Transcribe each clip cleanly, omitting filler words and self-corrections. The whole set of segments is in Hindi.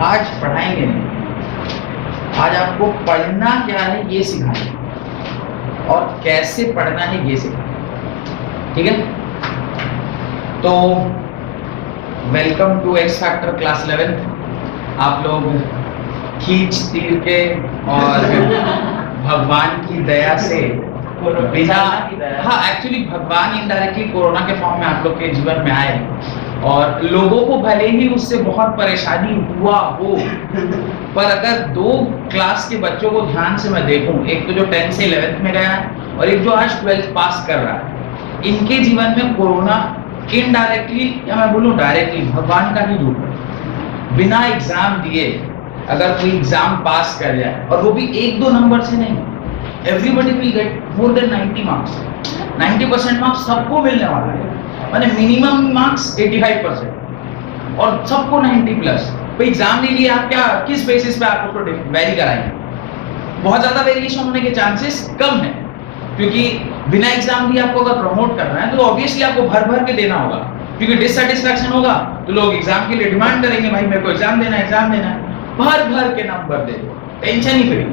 आज पढ़ाएंगे नहीं, आज आपको पढ़ना क्या है ये सिखाएंगे और कैसे पढ़ना है ये सिखाएंगे। ठीक है, तो welcome to X factor class 11। आप लोग खींच तीर के और भगवान की दया से बिना, हाँ एक्चुअली भगवान इनडायरेक्टली कोरोना के फॉर्म में आप लोग के जीवन में आए और लोगों को भले ही उससे बहुत परेशानी हुआ हो, पर अगर दो क्लास के बच्चों को ध्यान से मैं देखूं, एक तो जो 10th से 11th में गया है और एक जो आज 12th पास कर रहा है, इनके जीवन में कोरोना इनडायरेक्टली या मैं बोलूं डायरेक्टली भगवान का ही रूप है। बिना एग्जाम दिए अगर कोई एग्जाम पास कर जाए और वो भी 1-2 नंबर से नहीं, everybody will get more than 90 marks. 90% marks सबको मिलने वाला है, माने मिनिमम मार्क्स 85% और सबको 90+। तो एग्जाम नहीं लिया आप, क्या किस बेसिस पे आप उसको वेरी कराएंगे? बहुत ज्यादा वेरिएशन होने के चांसेस कम है, क्योंकि बिना एग्जाम दिए आपको अगर प्रमोट करना है तो ऑब्वियसली आपको भर भर के देना होगा, क्योंकि डिससैटिस्फैक्शन होगा तो लोग एग्जाम के लिए डिमांड करेंगे, भाई मेरे को एग्जाम देना है, एग्जाम देना है। भर भर के नंबर दे दो, टेंशन ही फ्री।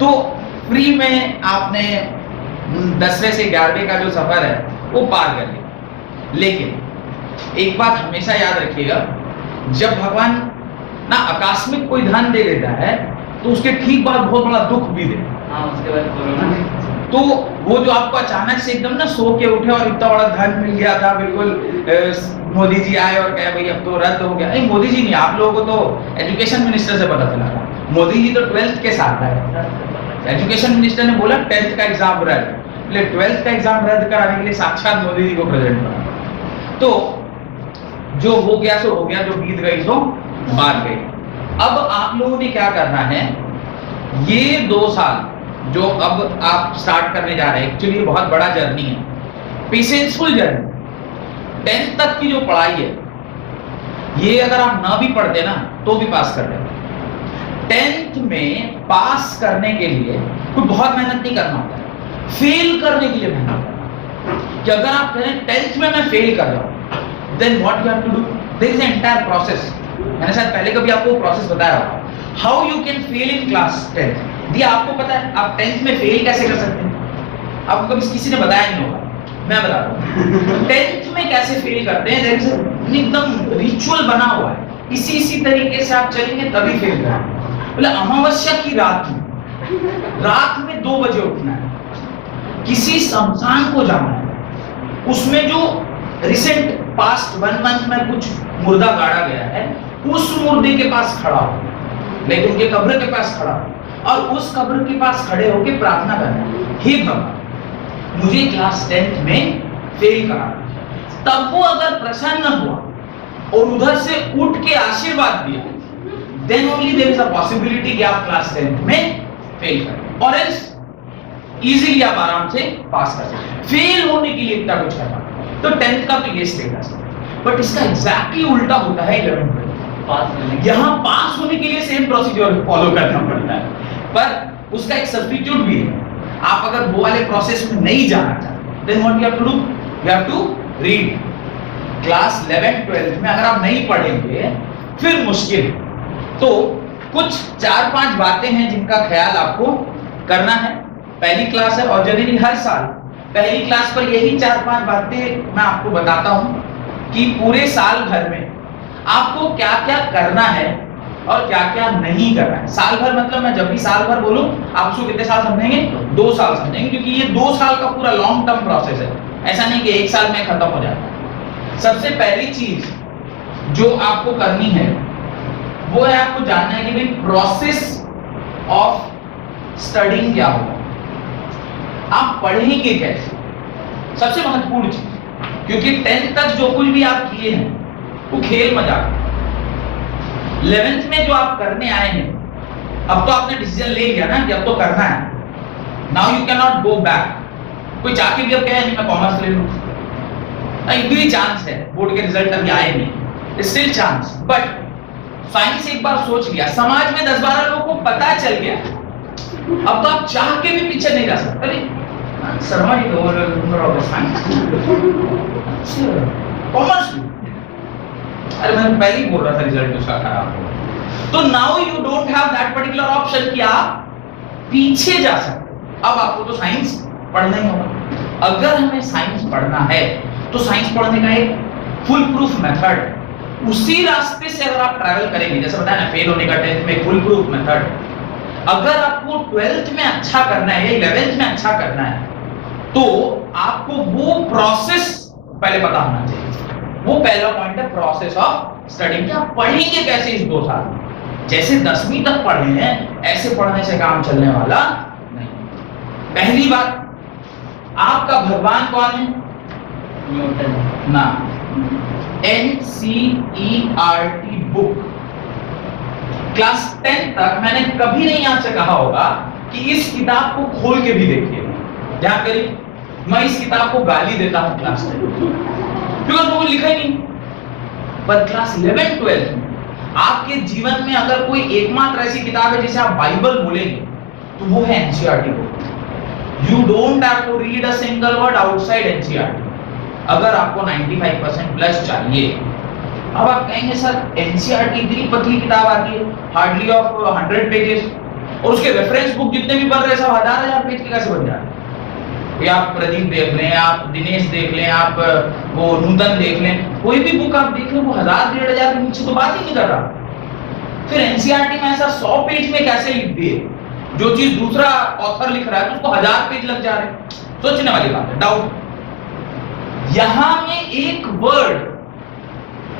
तो फ्री में आपने 10वें से 11वें का जो सफर है वो पार कर लिया। लेकिन एक बात हमेशा याद रखिएगा, जब भगवान ना आकस्मिक कोई धन दे देता है तो उसके ठीक बाद बहुत बड़ा दुख भी दे। उसके बाद कोरोना, तो वो जो आपको अचानक से एकदम ना सो के उठे और इतना बड़ा धन मिल गया था, बिल्कुल मोदी जी आए और कहे भाई अब तो रद्द हो गया। नहीं, मोदी जी नहीं, आप लोगों को तो एजुकेशन मिनिस्टर से पता चला था। मोदी जी तो 12th के साथ आए, एजुकेशन मिनिस्टर ने बोला 10th का एग्जाम रद्द, इसलिए 12th का एग्जाम रद्द कराने के लिए साक्षात मोदी जी को प्रेजेंट करा। तो जो हो गया सो हो गया, जो बीत गई सो बात गई। अब आप लोगों ने क्या करना है, ये 2 साल जो अब आप स्टार्ट करने जा रहे हैं, एक्चुअली बहुत बड़ा जर्नी है, पेशेंसफुल जर्नी। 10th तक की जो पढ़ाई है, ये अगर आप ना भी पढ़ते ना तो भी पास कर देते। 10th में पास करने के लिए कोई बहुत मेहनत नहीं करना होता है, फेल करने के लिए मेहनत करना। कि अगर आप कहें 10th में मैं फेल कर रहा हूं, then what you have to do, there is an entire process. मैंने शायद पहले कभी आपको प्रोसेस बताया होगा, how you can fail in class 10th। दिया आपको पता है आप 10th में फेल कैसे कर सकते हैं, आपको कभी किसी ने बताया नहीं होगा, मैं बताता हूं। 10th में कैसे फेल करते हैं, देयर इज एकदम रिचुअल बना हुआ है, इसी तरीके से आप चलेंगे तभी फेल करेंगे। बोले अमावस्या की रात में 2 बजे उठना है, किसी शमशान को जाना है, उसमें जो रिसेंट पास्ट 1 मंथ में कुछ मुर्दा गाड़ा गया है, उस मुर्दे के पास खड़ा हो, लेकिन उनके कब्र के पास खड़ा हो और उस कब्र के पास खड़े होकर प्रार्थना करना, हे भगवान मुझे क्लास 10th में फेल करा। तब वो अगर प्रसन्न हुआ और उधर से उठ के आशीर्वाद दिया, then only there is a possibility कि आप क्लास 10th में फेल करें, और एल्स इजीली आप आराम से पास कर सकते। फेल होने के लिए इतना कुछ करना, तो 10th का तो ये स्टेटस है, बट इसका एग्जैक्टली उल्टा होता है 11th में। यहाँ पास होने के लिए सेम प्रोसीजर फॉलो करना पड़ता है, पर उसका एक सब्स्टिट्यूट भी है। आप अगर वो वाले प्रोसेस में नहीं जाना चाहते, then what you have to do, you have to read। Class 11 12 में अगर आप नहीं पढ़ेंगे फिर मुश्किल है। तो कुछ 4-5 बातें हैं जिनका ख्याल आपको करना है। पहली क्लास है और जनरली हर साल पहली क्लास पर यही 4-5 बातें मैं आपको बताता हूं कि पूरे साल भर में आपको क्या क्या करना है और क्या क्या नहीं करना है। साल भर मतलब मैं जब भी साल भर बोलूं आप उसको कितने साल समझेंगे, 2 साल समझेंगे, क्योंकि ये 2 साल का पूरा लॉन्ग टर्म प्रोसेस है, ऐसा नहीं कि 1 साल में खत्म हो जाता है। सबसे पहली चीज जो आपको करनी है वो है, आपको जानना है कि भाई प्रोसेस ऑफ स्टडिंग क्या होगा, आप पढ़ेंगे कैसे, सबसे महत्वपूर्ण चीज। क्योंकि 10th तक जो कुछ भी आप किए हैं वो खेल मजाक, 11th में जो आप करने आए हैं, अब तो आपने डिसीजन ले लिया ना कि अब तो करना है, now you can not go back. कोई जाके भी अब कहे नहीं मैं कॉमर्स ले लूं, नहीं भी चांस है, बोर्ड के रिजल्ट अभी आए नहीं, स्टिल चांस। बट साइंस एक बार सोच लिया, समाज में 10-12 लोगों को पता चल गया, अब तो आप चाह के भी पीछे नहीं जा सकते। अरे शर्मा जी तो साइंस कॉमर्स, अरे मैं पहले ही बोल रहा था रिजल्ट उसका खराब हो, तो now you don't have that particular option कि आप पीछे जा सकते। अब आपको तो साइंस पढ़ना ही होगा। अगर हमें साइंस पढ़ना है तो साइंस पढ़ने का एक फुल प्रूफ मेथड, उसी रास्ते से अगर आप ट्रैवल करेंगे, जैसे बताया ना फेल होने का 10th में फुल प्रूफ मेथड, अगर आपको 12th में अच्छा करना है या 11th में अच्छा करना है तो आपको वो प्रोसेस पहले पता होना चाहिए। वो पहला पॉइंट है, प्रोसेस ऑफ स्टडिंग। क्या पढ़ेंगे कैसे इस 2 साल में? जैसे 10वीं तक पढ़े हैं ऐसे पढ़ने से काम चलने वाला नहीं। पहली बात, आपका भगवान कौन है? न्यूटन ना। NCERT बुक क्लास 10 तक मैंने कभी नहीं आपसे कहा होगा कि इस किताब को खोल के भी देखिए। ध्यान करिए, मैं इस किताब को गाली देता हूं क्लास 10 बिकॉज वो लिखा ही नहीं। पर क्लास 11 12 में आपके जीवन में अगर कोई एकमात्र ऐसी किताब है जिसे आप बाइबल बोलेंगे तो वो है NCERT book. You don't have to read a single word outside NCERT अगर आपको 95% प्लस चाहिए। अब आप कहेंगे सर NCERT इतनी पतली किताब आती है, हार्डली ऑफ 100 पेजेस, और उसके रेफरेंस बुक जितने भी बन रहे सब हजार पेज के कैसे बन जा रहे हैं? या आप प्रदीप देख लें, आप दिनेश देख लें, आप वो नूतन देख लें, कोई भी बुक आप देख लें वो 1000-1500 के नीचे तो बात ही नहीं कर रहा। फिर NCERT में ऐसा 100 पेज में कैसे लिख दिए? जो चीज दूसरा ऑथर लिख रहा है तो उसको 1000 पेज लग जा रहे हैं। सोचने वाली बात है, डाउट। यहां में एक वर्ड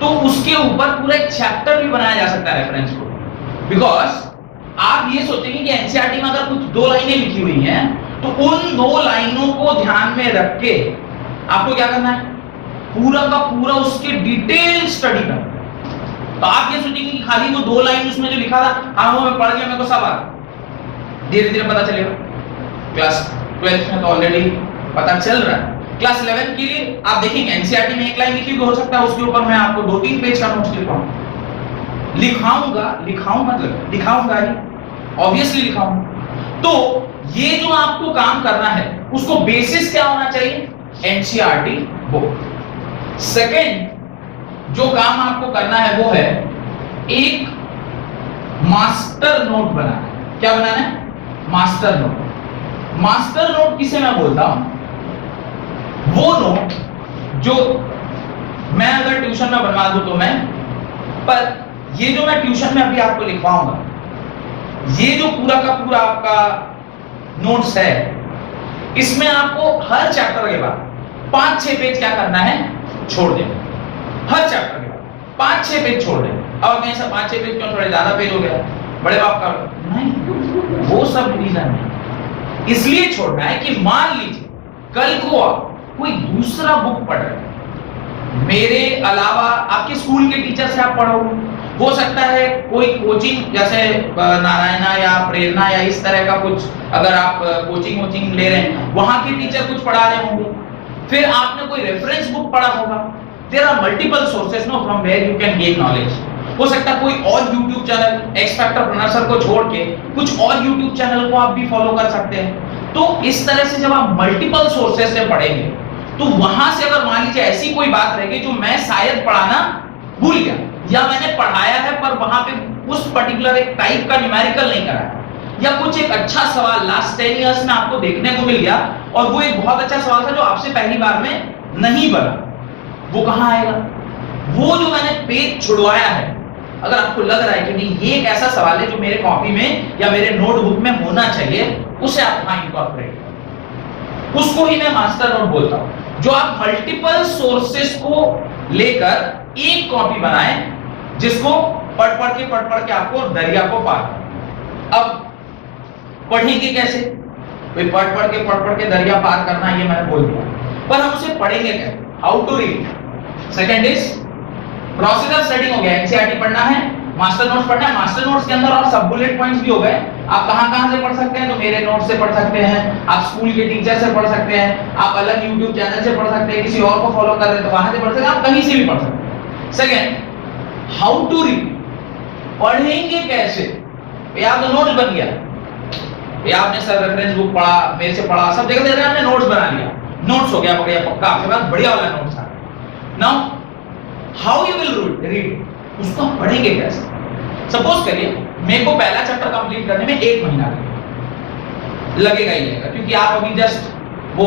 तो उसके ऊपर पूरा एक चैप्टर भी बनाया जा सकता है रेफरेंस को। बिकॉज आप ये सोचेंगे कि NCERT में अगर कुछ 2 लाइनें लिखी हुई हैं तो उन 2 लाइनों को ध्यान में रख के आपको क्या करना है? पूरा का पूरा उसके डिटेल स्टडी करना है। तो आप ये सोचेंगे कि खाली वो 2 लाइन उसमें जो लिखा था हाँ वो मैं पढ़ गया, मेरे को सब आ धीरे धीरे पता चलेगा। क्लास 12 में तो ऑलरेडी पता चल रहा है। क्लास 11 के लिए आप देखेंगे NCERT में एक लाइन लिखी हो सकता है, उसके ऊपर मैं आपको 2-3 पेज का नोट्स लिखाऊंगा ही, ऑब्वियसली लिखाऊंगा। तो ये जो आपको काम करना है उसको बेसिस क्या होना चाहिए? NCERT book. सेकंड जो काम आपको करना है वो है एक मास्टर नोट बनाना है। क्या बनाना है? Master note. मास्टर नोट किसे मैं बोलता हूं? वो नोट जो मैं अगर ट्यूशन में बनवा दूं तो मैं, पर ये जो मैं ट्यूशन में अभी आपको लिखवाऊंगा, ये जो पूरा का पूरा आपका नोट्स है, इसमें आपको हर चैप्टर के बाद 5-6 पेज क्या करना है? छोड़ देना। हर चैप्टर के बाद 5-6 पेज छोड़ देना। अब कहीं से 5-6 पेज क्यों थोड़े ज्यादा पेज हो गया, बड़े बाप का नहीं, वो सब रीजन नहीं। इसलिए छोड़ना है कि मान लीजिए कल को आप कोई दूसरा बुक पढ़ रहे हैं, मेरे अलावा आपके स्कूल के टीचर से आप पढ़ोगे, हो सकता है कोई कोचिंग जैसे नारायणा या प्रेरणा या इस तरह का कुछ अगर आप कोचिंग ले रहे हैं वहां के टीचर कुछ पढ़ा रहे होंगे, फिर आपने कोई रेफरेंस बुक पढ़ा होगा। There are multiple sources no from where you can gain knowledge. हो सकता है कोई और YouTube channel X factor professor को छोड़ के कुछ और YouTube चैनल को आप भी फॉलो कर सकते हैं। तो इस तरह से जब आप मल्टीपल सोर्सेस से पढ़ेंगे तो वहां से अगर मान लीजिए ऐसी कोई बात रह गई जो मैं शायद पढ़ाना भूल गया या मैंने पढ़ाया है पर वहां पे उस पर्टिकुलर एक टाइप का न्यूमेरिकल नहीं कराया, या कुछ एक अच्छा सवाल लास्ट 10 इयर्स में आपको देखने को मिल गया और वो एक बहुत अच्छा सवाल था जो आपसे पहली बार में नहीं बना, वो कहां आएगा? वो जो मैंने पेज छुड़वाया है, अगर आपको लग रहा है कि नहीं ये एक ऐसा सवाल है जो मेरे कॉपी में या मेरे नोटबुक में होना चाहिए, उसे आप वहां इनकॉर्पोरेट करें। उसको ही मैं मास्टर नोट बोलता हूं, जो आप मल्टीपल सोर्सेस को लेकर एक कॉपी बनाएं जिसको पढ़ के आपको दरिया को पार करना। अब पढ़ेंगे कैसे? कोई पढ़ के दरिया पार करना ये मैंने बोल दिया, पर हम उसे पढ़ेंगे कैसे? How to read. Second is process of studying हो गया, NCERT पढ़ना है, मास्टर नोट्स पढ़ना है। मास्टर नोट्स के अंदर और सब बुलेट पॉइंट्स भी हो गए। आप कहां से पढ़ सकते हैं? तो मेरे नोट से पढ़ सकते हैं, आप स्कूल के टीचर से पढ़ सकते हैं, आप अलग YouTube चैनल से पढ़ सकते हैं, किसी और को फॉलो कर रहे हैं तो वहां से पढ़ सकते हैं, आप कहीं से भी पढ़ सकते हैं। Second, how to read. पढ़ेंगे कैसे? या तो नोट्स बन गया, या आपने सर रेफरेंस बुक पढ़ा, मेरे से पढ़ा, सब जगह से आपने नोट्स बना लिया, नोट्स हो गया बढ़िया पक्का, आपके पास बढ़िया वाला नोट्स आ गया। Now how you will read, उसको पढ़ेंगे कैसे? सपोज करिए मेरे को पहला चैप्टर कंप्लीट करने में 1 महीना लगेगा ही लगेगा, क्योंकि आप अभी जस्ट वो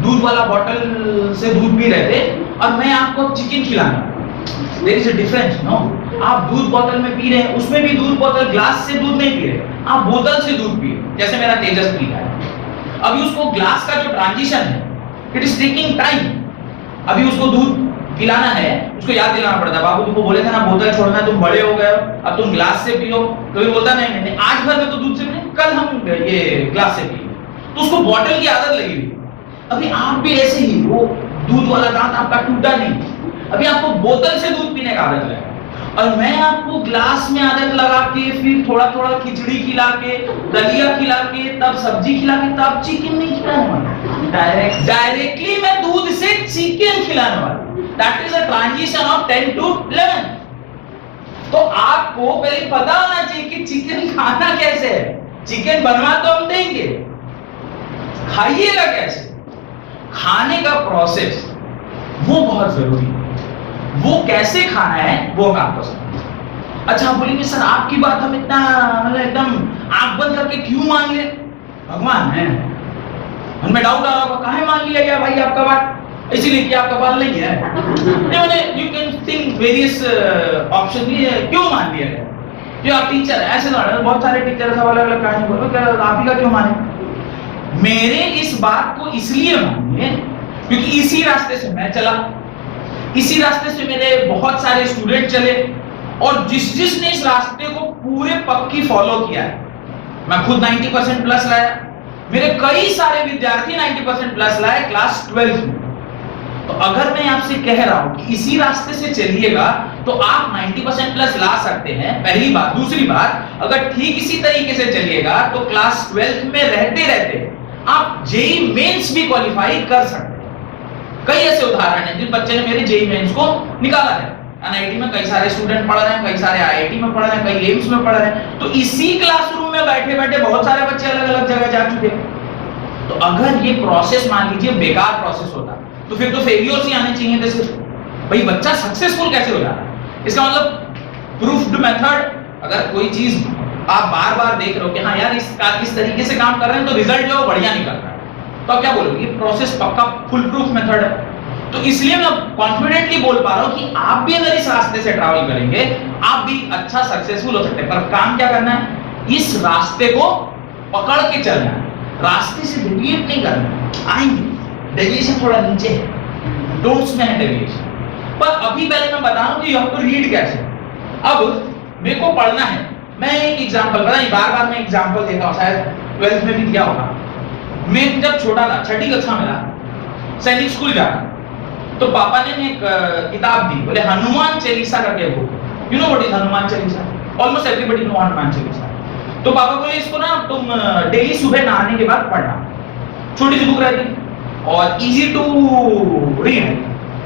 दूध वाला बॉटल से दूध पी रहे थे और मैं आपको चिकन खिलाना, there is a difference no. आप दूध बोतल में पी रहे हैं, उसमें भी दूध बोतल ग्लास से दूध नहीं पी रहे, आप बोतल से दूध पी रहे, जैसे मेरा तेजस पी रहा है। अभी उसको ग्लास का जो ट्रांजिशन है इट इज टेकिंग टाइम। अभी उसको दूध पिलाना है, उसको याद दिलाना पड़ता है, बाबू तुमको बोले थे ना बोतल छोड़ना, तुम बड़े हो गए हो अब तुम ग्लास से पियो, तो फिर बोलता नहीं नहीं आज भर में तो दूध से पिए, कल हम ये ग्लास से पिए, तो उसको बॉटल की आदत लगी हुई। अभी आप भी ऐसे ही, वो दूध वाला दांत आपका टूटा नहीं, अभी आपको बोतल से दूध पीने का आदत लगा, और मैं आपको ग्लास में आदत लगा के फिर थोड़ा थोड़ा खिचड़ी खिला के, दलिया खिला के, तब सब्जी खिला के, तब चिकन नहीं खिलाने वाला, डायरेक्टली मैं दूध से चिकन खिलाने वाला। That is a transition of 10 to 11। तो आपको पहले पता होना चाहिए कि चिकन खाना कैसे है। चिकन बनवा तो हम देंगे, खाइएगा कैसे, खाने का प्रोसेस वो बहुत जरूरी है। वो कैसे खाना है वो मैं आपको समझाऊंगा। अच्छा आप बोलेंगे सर आपकी बात हम इतना मतलब एकदम आंख बंद करके क्यों मान ले, भगवान है, हमें डाउट आ रहा होगा काहे मान लिया गया भाई आपका बात, इसीलिए कि आपका बाल नहीं है, मैंने you can think various option, ये क्यों मान लिया गया, जो आप टीचर है ऐसे ना, बहुत सारे टीचर सब अलग अलग कहानी बोलो, क्या आप ही का क्यों माने। मेरे इस बात को इसलिए मानिए क्योंकि इसी रास्ते से मैं चला, इसी रास्ते से मेरे बहुत सारे स्टूडेंट चले, और जिसने इस रास्ते को पूरे पक्की फॉलो किया है, मैं खुद 90% प्लस लाया, मेरे कई सारे विद्यार्थी 90% प्लस लाए क्लास 12 में। तो अगर मैं आपसे कह रहा हूं कि इसी रास्ते से चलिएगा तो आप 90% प्लस ला सकते हैं, पहली बात। दूसरी बात, अगर ठीक इसी तरीके से चलिएगा तो क्लास 12 में रहते रहते आप जेईई मेंस भी क्वालिफाई कर सकते हैं। कई ऐसे उदाहरण हैं जिन बच्चे ने मेरे जेईई मेंस को निकाला है। एनआईटी में कई सारे स्टूडेंट पढ़ रहे हैं, कई सारे आईआईटी में पढ़ रहे हैं, कई एम्स में पढ़ रहे हैं। तो इसी क्लासरूम में बैठे बैठे बहुत सारे बच्चे अलग अलग जगह जा चुके हैं। तो अगर ये प्रोसेस मान लीजिए बेकार प्रोसेस होता तो फिर तो फेलियर्स ही आने चाहिए थे सिर्फ, भाई बच्चा सक्सेसफुल कैसे हो जाता है। इसका मतलब प्रूफ्ड मेथड, अगर कोई चीज आप बार बार देख रहे हो कि हाँ यार इस तरीके से काम कर रहे हैं तो रिजल्ट जो बढ़िया निकल रहा है, तो आप क्या बोलोगे ये प्रोसेस पक्का फुल प्रूफ मेथड है। तो इसलिए मैं कॉन्फिडेंटली बोल पा रहा हूं कि आप भी अगर इस रास्ते से ट्रैवल करेंगे आप भी अच्छा सक्सेसफुल हो सकते हैं। पर काम क्या करना है, इस रास्ते को पकड़ के चलना है, रास्ते से डेविएट नहीं करना। आएंगे डेविएशन थोड़ा नीचे है, नोट्स में है डेविएशन, पर अभी पहले मैं बता रहा हूं कि यू हैव टू रीड कैसे। अब मेरे को पढ़ना है, मैं एक एग्जांपल पता नहीं बार बार मैं एग्जांपल देता हूं, शायद 12th में भी दिया होगा। मैं जब छोटा था, छठी कक्षा में था, सैनिक स्कूल जा रहा, तो पापा ने एक किताब दी, बोले हनुमान चालीसा करके book, you know what is Hanuman Chalisa, almost everybody know Hanuman Chalisa. तो पापा बोले इसको ना तुम डेली सुबह नहाने के बाद पढ़ना, छोटी सी बुक रहती और इजी टू रीड,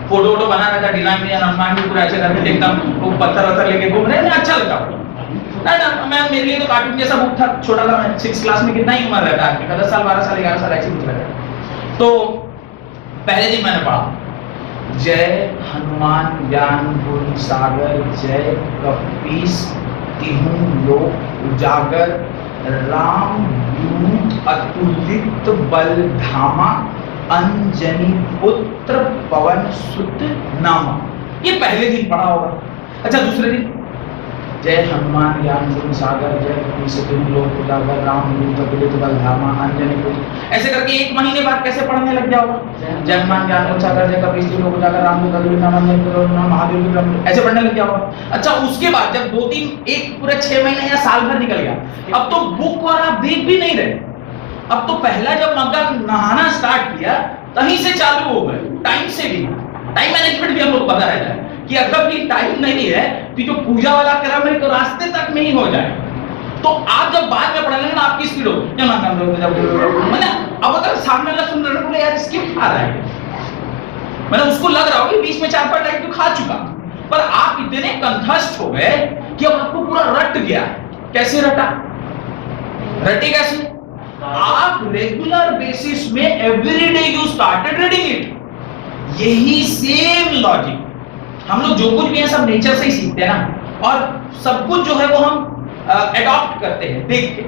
फोटो वोटो बना रहता, डिजाइन में हनुमान जी पूरा ऐसे करके एकदम वो पत्थर वत्थर लेके घूम रहे हैं, अच्छा लगता ना। मैं मेरे लिए तो कार्टून जैसा बुक था, छोटा था, मैं 6th क्लास में कितना ही उम्र रहता है, 10 साल 12 साल 11 साल ऐसी कुछ रहता। तो पहले दिन मैंने पढ़ा जय हनुमान ज्ञान गुण सागर, जय कपीस तिहु लोक उजागर, राम दूत अतुलित बल धामा, अंजनी पुत्र पवन सुत नामा। ये पहले दिन पढ़ा होगा। अच्छा दूसरे दिन जय हनुमान ज्ञान गुण सागर, जय कपीस तिहु लोक उजागर, राम दूत अतुलित बल धामा, अंजनी पुत्र, ऐसे करके 1 महीने बाद कैसे पढ़ने लग गया होगा, जय हनुमान ज्ञान गुण सागर, जय कपीस तिहु लोक उजागर, राम दूत अतुलित धामा, अंजनी पुत्र महादेव, ऐसे पढ़ने लग गया होगा। अच्छा उसके बाद जब 2-3 एक पूरे 6 महीने या साल भर निकल गया, अब तो बुक और आप देख भी नहीं रहे, अब तो पहला जब मगर नहाना स्टार्ट किया तहीं से चालू हो गए। टाइम से भी, टाइम मैनेजमेंट भी हम लोग पता रहता है कि अगर भी टाइम नहीं है तो जो पूजा वाला क्रम है तो रास्ते तक में ही हो जाए। तो आप जब बाद में पढ़ेंगे ना आपकी स्पीड हो, मतलब अब अगर सामने वाला सुन रहे बोले यार स्किप खा रहा है, मतलब उसको लग रहा हो कि बीच में 4-5 टाइम तो खा चुका, पर आप इतने कंठस्थ हो गए कि अब आपको पूरा रट गया। कैसे रटा, रटे कैसे, आप रेगुलर बेसिस में everyday you started reading it. यही सेम लॉजिक हम लोग जो कुछ भी है सब नेचर से ही सीखते हैं ना, और सब कुछ जो है वो हम अडॉप्ट करते हैं देख के।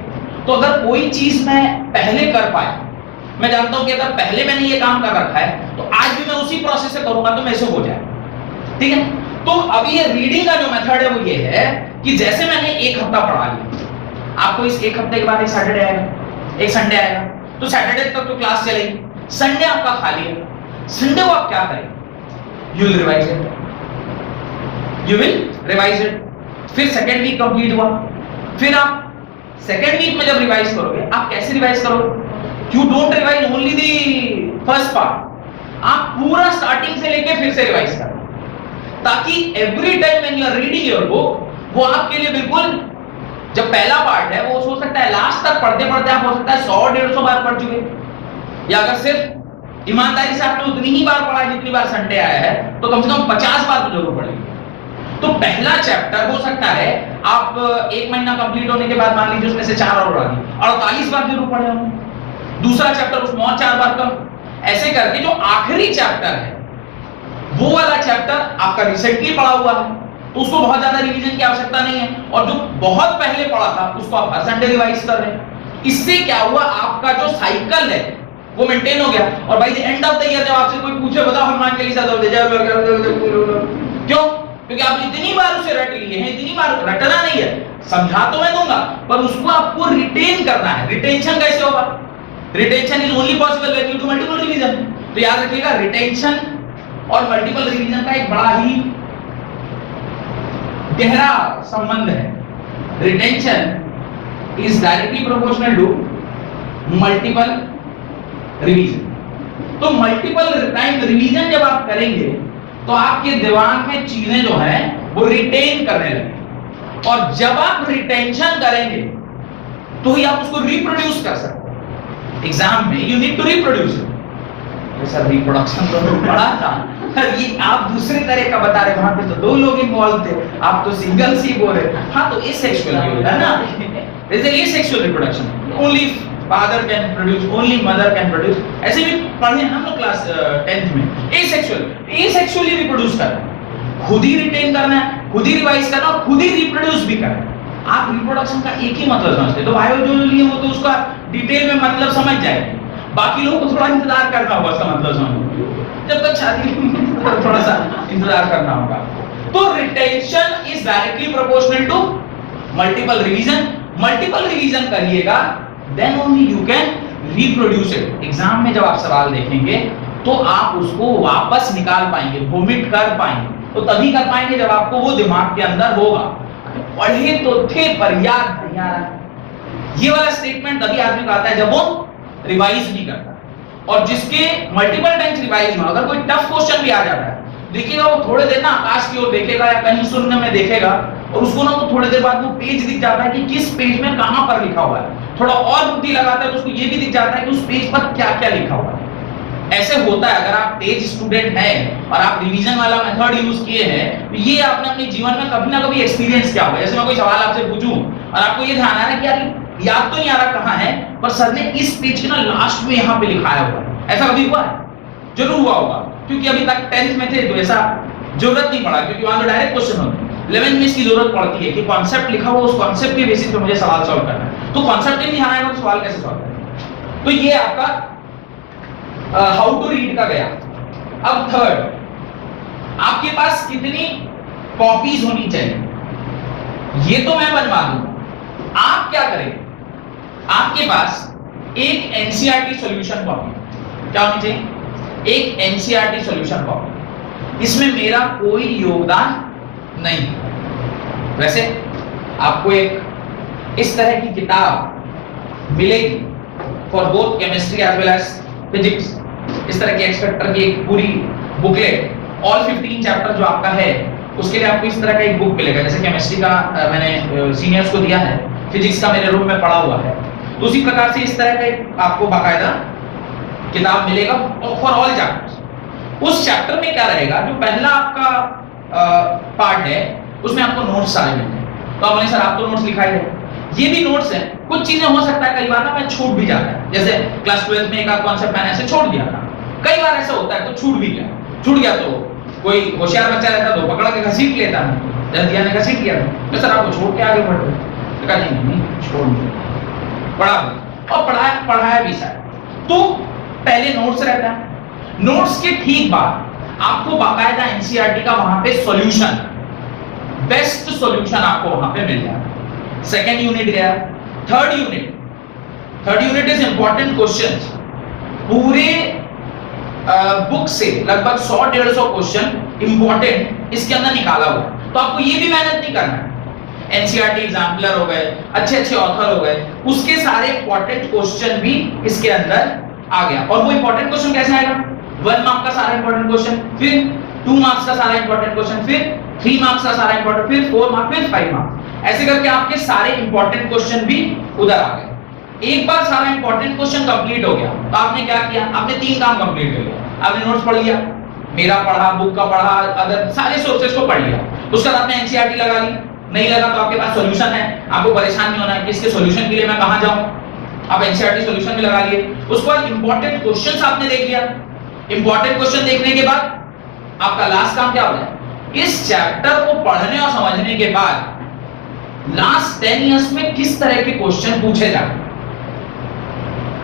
तो अगर कोई चीज मैं पहले कर पाया, मैं जानता हूं कि अगर पहले मैंने ये काम कर रखा है तो आज भी मैं उसी प्रोसेस से करूंगा तो मेरे से हो जाए, ठीक है। तो अभी ये रीडिंग का जो मेथड है वो ये है कि जैसे मैंने एक हफ्ता पढ़ा लिया, आपको इस एक हफ्ते के बाद एक सैटरडे आएगा, एक संडे आएगा, तो सैटरडे तक तो क्लास चलेगी, संडे आपका खाली है, संडे को आप क्या करेंगे? You will revise it, you will revise it. फिर सेकेंड वीक कंप्लीट हुआ, फिर आप सेकेंड वीक में जब रिवाइज करोगे, आप कैसे रिवाइज करोगे? You don't revise only the first part, आप पूरा स्टार्टिंग से लेके फिर से रिवाइज करना, ताकि every time when you are reading your book वो आपके लिए बिल्कुल, जब पहला पार्ट है वो हो सकता है लास्ट तक पढ़ते पढ़ते आप हो सकता है 100-150 बार पढ़ चुके, या अगर सिर्फ ईमानदारी से आपने उतनी ही बार पढ़ा जितनी बार संडे आया है तो कम से कम 50 बार तो जरूर पढ़ेंगे। तो पहला चैप्टर हो सकता है आप एक महीना कंप्लीट होने के बाद मान लीजिए उसमें से 4 और उड़ा दी, 48 बार जरूर पढ़े होंगे। दूसरा चैप्टर उसमें और 4 बार कम, ऐसे करके जो आखिरी चैप्टर है वो वाला चैप्टर आपका रिसेंटली पढ़ा हुआ है तो उसको बहुत ज्यादा रिवीजन की आवश्यकता नहीं है, और जो बहुत पहले पढ़ा था उसको आप हर संडे रिवाइज कर रहे हैं। इससे क्या हुआ, आपका जो साइकिल है वो मेंटेन हो गया, और by the end of the year जब आपसे कोई पूछे बताओ हनुमान चालीसा दो, क्यों? क्योंकि आप इतनी बार उसे रट लिए हैं, इतनी बार रटना नहीं है, समझा तो मैं दूंगा पर उसको आपको रिटेन करना है। रिटेंशन कैसे होगा? Retention is only possible when you do multiple revision. तो याद रखिएगा रिटेंशन और मल्टीपल रिवीजन का एक बड़ा ही गहरा संबंध है। Retention is directly proportional to multiple revision. तो मल्टीपल टाइम रिवीजन जब आप करेंगे तो आपके दिमाग में चीजें जो है वो रिटेन करने लगेंगी, और जब आप रिटेंशन करेंगे तो ही आप उसको रिप्रोड्यूस कर सकते हैं। एग्जाम में you need to reproduce it. Sir reproduction तो बड़ा था, ये आप दूसरे तरह का बता रहे, वहां पे तो 2 लोग इन्वॉल्व थे, आप तो सिंगल सी बोल रहे। हाँ तो एसेक्सुअल है ना, is a asexual reproduction, only father can produce, only mother can produce. ऐसे भी पढ़े हम लोग क्लास 10th में। एसेक्सुअली रिप्रोड्यूस करना है, खुद ही रिटेन करना है, खुद ही रिवाइज करना और खुद ही रिप्रोड्यूस भी करना है। आप रिप्रोडक्शन का एक ही मतलब समझते, तो बायो जो लिए वो तो उसका डिटेल में मतलब समझ जाएंगे, बाकी लोगों को थोड़ा इंतजार करना होगा उसका मतलब समझने, जब तक शादी थोड़ा सा इंतजार करना होगा। तो retention is directly proportional to multiple revision. Multiple revision करिएगा then only you can reproduce it. Exam में जब आप सवाल देखेंगे तो आप उसको वापस निकाल पाएंगे, वोमिट कर पाएंगे, तो तभी कर पाएंगे जब आपको वो दिमाग के अंदर होगा। पढ़े तो थे पर याद नहीं आ रहा। ये वाला स्टेटमेंट तभी आदमी का आता है जब वो रिवाइज नहीं करता। और जिसके मल्टीपल टाइम्स रिवाइज हो, अगर कोई टफ क्वेश्चन भी आ जाता है, देखिएगा वो थोड़े देर ना आकाश की ओर देखेगा या कहीं शून्य में देखेगा, और उसको ना वो थोड़ी देर बाद वो पेज दिख जाता है कि किस पेज में कहां पर लिखा हुआ है। थोड़ा और बुद्धि लगाता है तो उसको ये भी दिख जाता है कि उस पेज पर क्या क्या लिखा हुआ है। ऐसे होता है अगर आप तेज स्टूडेंट हैं और आप रिवीजन वाला मेथड यूज किए हैं, तो ये आपने अपने जीवन में कभी ना कभी एक्सपीरियंस किया होगा। जैसे मैं कोई सवाल आपसे पूछूं और आपको ये ध्यान आ रहा है कि यार याद तो नहीं आ रहा कहां है, पर सर ने इस पेज के ना लास्ट में यहां पे लिखाया हुआ है। ऐसा कभी हुआ है? जरूर हुआ होगा, क्योंकि अभी तक 10th में थे तो ऐसा जरूरत नहीं पड़ा, क्योंकि वहां तो डायरेक्ट क्वेश्चन होते हैं। 11th में इसकी जरूरत पड़ती है कि कॉन्सेप्ट लिखा हुआ, उस कॉन्सेप्ट के बेसिस पे मुझे सवाल सॉल्व करना है। तो कॉन्सेप्ट ही नहीं आएगा तो सवाल कैसे सॉल्व करेंगे? तो ये आपका हाउ टू रीड का गया। अब थर्ड, आपके पास कितनी कॉपीज होनी चाहिए, ये तो मैं बनवा दूंगा। आप क्या करेंगे, आपके पास एक एनसीईआरटी सॉल्यूशन कॉपी क्या होनी चाहिए? एक एनसीईआरटी सॉल्यूशन कॉपी। इसमें मेरा कोई योगदान नहीं। वैसे आपको एक इस तरह की किताब मिलेगी for both chemistry as well as physics. इस तरह के एक्सपेक्टर की एक पूरी बुकलेट, ऑल 15 चैप्टर जो आपका है उसके लिए आपको इस तरह का एक बुक मिलेगा। जैसे केमिस्ट्री का मैंने सीनियर्स को दिया है, फिजिक्स का मेरे रूम में पड़ा हुआ है, तो उसी प्रकार से इस तरह का एक आपको बाकायदा किताब मिलेगा फॉर ऑल चैप्टर्स। उस चैप्टर में क्या रहेगा, जो पहला आपका पार्ट है उसमें आपको नोट्स सारे मिलते हैं। तो आप बोले सर आप तो नोट्स लिखा ही है, ये भी नोट्स हैं। कुछ चीजें हो सकता है कई बार ना मैं छूट भी जाता है, जैसे क्लास 12 में एक आध कॉन्सेप्ट मैंने ऐसे छोड़ दिया था, कई बार ऐसा होता है तो छूट भी गया। छूट गया तो कोई होशियार बच्चा रहता तो पकड़ के घसीट लेता है, जब दिया ने कहा सीट किया मैं सर आपको छोड़ के आगे बढ़ रहे, कहा नहीं छोड़ नहीं, पढ़ा और पढ़ाया भी सर। तो पहले नोट्स रहता है, नोट्स के ठीक बाद आपको बाकायदा एनसीईआरटी का वहां पे सॉल्यूशन, बेस्ट सॉल्यूशन आपको वहां पे मिल जाएगा। सेकंड यूनिट गया, third unit is important questions. पूरे बुक से लगभग 100-150 क्वेश्चन इंपॉर्टेंट इसके अंदर निकाला हुआ है, तो आपको ये भी मेहनत नहीं करना है। एनसीईआरटी एग्जाम्पलर हो गए, अच्छे ऑथर हो गए, उसके सारे इंपॉर्टेंट क्वेश्चन भी इसके अंदर आ गया। और वो इंपॉर्टेंट क्वेश्चन कैसे आएगा? 1 मार्क का सारा इंपॉर्टेंट क्वेश्चन, फिर 2 मार्क्स का सारा इंपॉर्टेंट क्वेश्चन, फिर 3 मार्क्स का सारा इंपॉर्टेंट, फिर 4 मार्क्स, फिर 5 मार्क्स, ऐसे करके आपके सारे इंपॉर्टेंट क्वेश्चन भी उधर आ गए। एक बार सारा इंपॉर्टेंट क्वेश्चन कंप्लीट हो गया तो आपने क्या किया? आपने 3 काम कंप्लीट कर लिया। आपने नोट्स पढ़ लिया, मेरा पढ़ा, बुक का पढ़ा, अदर सारे सोर्सेज को पढ़ लिया। उसके बाद आपने एनसीईआरटी लगा ली, नहीं लगा तो आपके पास सॉल्यूशन है, आपको परेशान नहीं होना है कि इसके सॉल्यूशन के लिए मैं कहां जाऊं। आप एनसीईआरटी सॉल्यूशन भी लगा लिए। उसके बाद इंपॉर्टेंट क्वेश्चंस आपने देख लिया। इंपॉर्टेंट क्वेश्चन देखने के बाद आपका लास्ट काम क्या होता है? इस चैप्टर को पढ़ने और समझने के बाद लास्ट 10 इयर्स में किस तरह के क्वेश्चन पूछे जाते,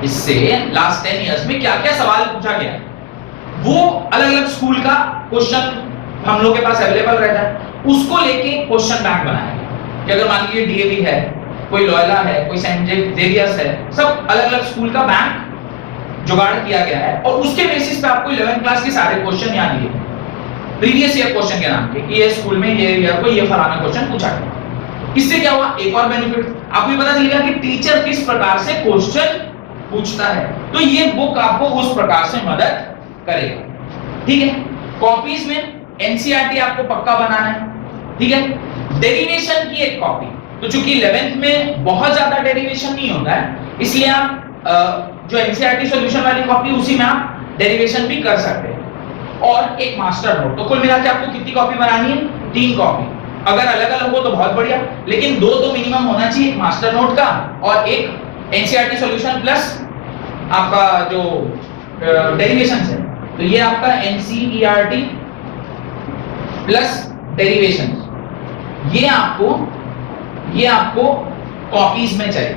इससे लास्ट 10 इयर्स में क्या क्या सवाल पूछा गया, वो अलग अलग स्कूल का क्वेश्चन हम लोग के पास अवेलेबल रहता है, उसको लेके क्वेश्चन बैंक बनाया गया कि अगर मान लीजिए डीएवी है, कोई लॉयला है, कोई सेंट जेवियर्स है, सब अलग अलग स्कूल का बैंक जुगाड़ किया गया है और उसके बेसिस पे आपको 11th क्लास के सारे क्वेश्चन याद दिए प्रीवियस ईयर क्वेश्चन के नाम के कि ये स्कूल में ये ईयर को ये फलाना क्वेश्चन पूछा गया। इससे क्या हुआ? एक और बेनिफिट आपको ये पता चलेगा कि टीचर किस प्रकार से क्वेश्चन पूछता है, तो ये बुक आपको उस प्रकार से मदद करेगा। ठीक है, कॉपीज में एनसीईआरटी आपको पक्का बनाना है। ठीक है, डेरिवेशन की एक कॉपी, तो चूंकि 11th में बहुत ज्यादा डेरिवेशन नहीं होता है, इसलिए आप जो एनसीईआरटी सॉल्यूशन वाली कॉपी उसी में आप डेरिवेशन भी कर सकते हैं, और एक मास्टर नोट। तो कुल मिला के आपको कितनी कॉपी बनानी है? 3 कॉपी। अगर अलग अलग हो तो बहुत बढ़िया, लेकिन 2 तो मिनिमम होना चाहिए, एक मास्टर नोट का और एक एनसीईआरटी सॉल्यूशन प्लस आपका जो डेरिवेशन है। तो ये आपका एनसीईआरटी प्लस डेरिवेशन, ये आपको कॉपीज में चाहिए।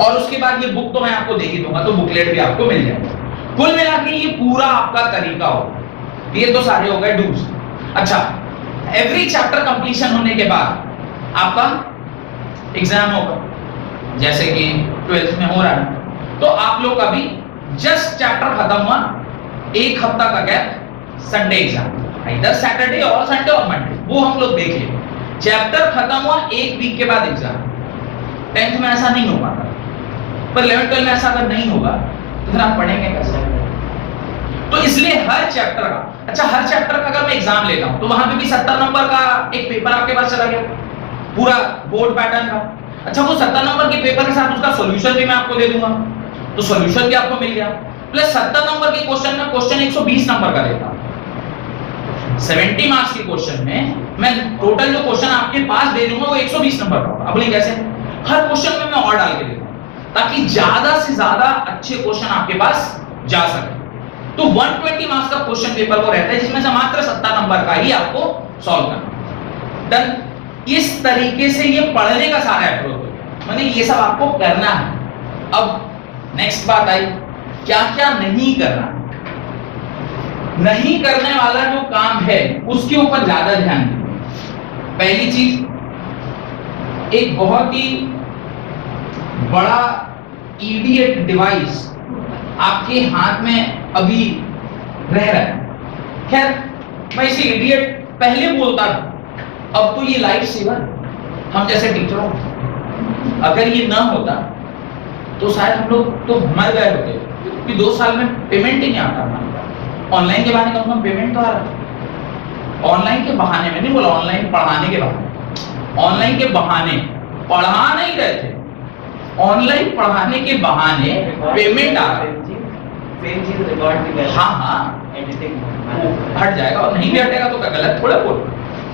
और उसके बाद ये बुक तो मैं आपको दे ही दूंगा, तो बुकलेट भी आपको मिल जाएगा। कुल मिला के ये पूरा आपका तरीका होगा। ये तो सारे हो गए डूज। अच्छा, एवरी चैप्टर कंप्लीशन होने के बाद आपका एग्जाम होगा, जैसे कि 12th में हो रहा है, तो आप लोग अभी जस्ट चैप्टर खत्म हुआ, 1 हफ्ता का गैप, संडे एग्जाम, इधर सैटरडे और संडे और मंडे, वो हम लोग देख लेंगे। चैप्टर खत्म हुआ 1 वीक के बाद एग्जाम। 10th में ऐसा नहीं हो पाता, पर 11th-12 में ऐसा अगर नहीं होगा तो फिर आप पढ़ेंगे कैसे? तो इसलिए हर चैप्टर का, अच्छा हर चैप्टर का अगर मैं एग्जाम लेता हूं तो वहां पे भी 70 नंबर का एक पेपर आपके पास चला गया, पूरा बोर्ड पैटर्न का। अच्छा, वो 70 नंबर के पेपर के साथ उसका सॉल्यूशन भी मैं आपको दे दूंगा, तो सॉल्यूशन भी आपको मिल गया। प्लस 70 नंबर के क्वेश्चन में क्वेश्चन 120 नंबर का देता हूं। 70 मार्क्स के क्वेश्चन में मैं टोटल जो क्वेश्चन आपके पास दे दूंगा वो 120 नंबर का होगा। अब बोलिए कैसे? हर क्वेश्चन में मैं और डाल के देता हूं ताकि ज्यादा से ज्यादा अच्छे क्वेश्चन आपके पास जा सके। तो 120 मार्क्स का क्वेश्चन पेपर वो रहता है जिसमें से मात्र 70 नंबर का ही आपको सॉल्व करना। डन। इस तरीके से ये पढ़ने का सारा अप्रोच है, माने ये सब आपको करना है। अब नेक्स्ट बात आई, क्या क्या नहीं करना। नहीं करने वाला जो काम है उसके ऊपर ज्यादा ध्यान दीजिए। पहली चीज, एक बहुत ही बड़ा इडियट डिवाइस आपके हाथ में अभी रह रहा है। खैर, मैं इसे इडियट पहले बोलता था, अब तो ये लाइफ सेवर, हम जैसे टीचरों, अगर ये ना होता तो शायद हम लोग तो मर गए होते, क्योंकि 2 साल में पेमेंट ही नहीं आता था। ऑनलाइन के बहाने कम पेमेंट तो आ रहा, ऑनलाइन के बहाने, में नहीं बोला ऑनलाइन पढ़ाने के बहाने, ऑनलाइन के बहाने पढ़ा नहीं रहे थे, ऑनलाइन पढ़ाने के बहाने पेमेंट आ रहा है। हाँ हाँ, हट जाएगा, और नहीं भी हटेगा तो क्या गलत थोड़ा बोल,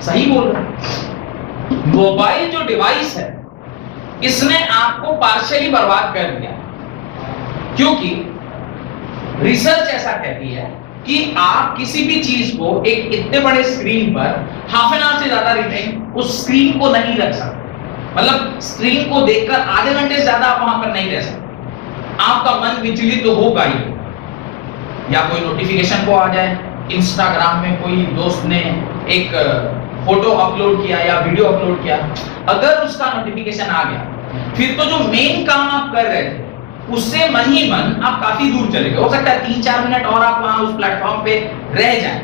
सही बोल रहा। मोबाइल जो डिवाइस है इसने आपको पार्शियली बर्बाद कर दिया, क्योंकि रिसर्च ऐसा कहती है कि आप किसी भी चीज को एक इतने बड़े स्क्रीन पर हाफ एन आवर से ज्यादा रिटेन उस स्क्रीन को नहीं रख सकते। मतलब स्क्रीन को देखकर आधे घंटे से ज्यादा आप वहां पर नहीं रह सकते। आपका मन विचलित तो होगा ही, या कोई नोटिफिकेशन को आ जाए, इंस्टाग्राम में कोई दोस्त ने एक फोटो अपलोड किया या वीडियो अपलोड किया, अगर उसका नोटिफिकेशन आ गया, फिर तो जो मेन काम आप कर रहे थे उससे मन ही मन आप काफी दूर चले गए। हो सकता है 3-4 मिनट और आप वहां उस प्लेटफॉर्म पे रह जाएं,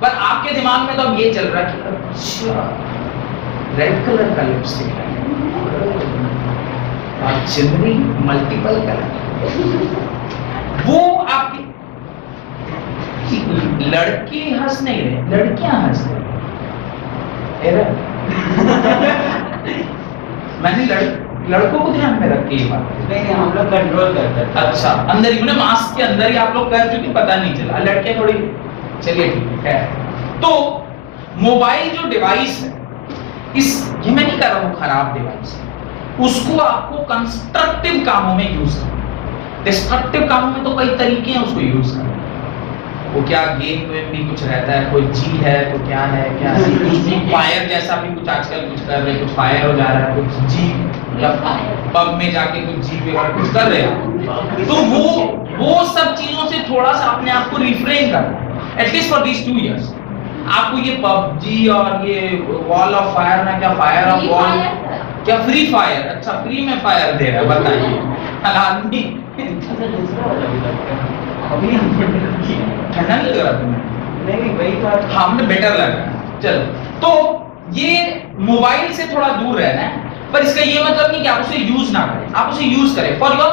पर आपके दिमाग में तो अब ये चल रहा है कि अच्छा रेड कलर का लिपस्टिक है और चुनरी मल्टीपल कलर, वो आपकी लड़के हंस नहीं रहे, लड़कियां हंस रही। मैंने लड़कों को ध्यान में रख के ये बात नहीं, हम लोग कंट्रोल करते हैं। अच्छा, अंदर ही मतलब मास्क के अंदर ही आप लोग कर चुके, पता नहीं चला, लड़के थोड़ी, चलिए ठीक है। तो मोबाइल जो डिवाइस है, इस ये मैं नहीं कर रहा हूं खराब डिवाइस, उसको आपको कंस्ट्रक्टिव कामों में यूज करना। डिस्ट्रक्टिव कामों में तो कई तरीके हैं उसको यूज करने। वो क्या गेम में भी कुछ रहता है, कोई जी है तो क्या है, क्या है, कुछ फायर जैसा भी कुछ आजकल कुछ कर रहे, कुछ फायर हो जा रहा है, कुछ जी या पब में जाके कुछ जी वगैरह कुछ कर रहे हैं। तो वो सब चीजों से थोड़ा सा अपने आप को रिफ्रेन करना, एटलीस्ट फॉर दीस 2 इयर्स। आपको ये पबजी और ये वॉल ऑफ फायर ना, क्या फायर ऑफ वॉल, क्या फ्री फायर, अच्छा फ्री में फायर दे रहा है, बताइए आदमी ठंडा नहीं लग रहा तुम्हें? नहीं, वही बात। हाँ, मुझे बेटर लग रहा है। चलो, तो ये मोबाइल से थोड़ा दूर रहना है, पर इसका ये मतलब नहीं कि आप उसे यूज ना करें, आप उसे यूज करें for your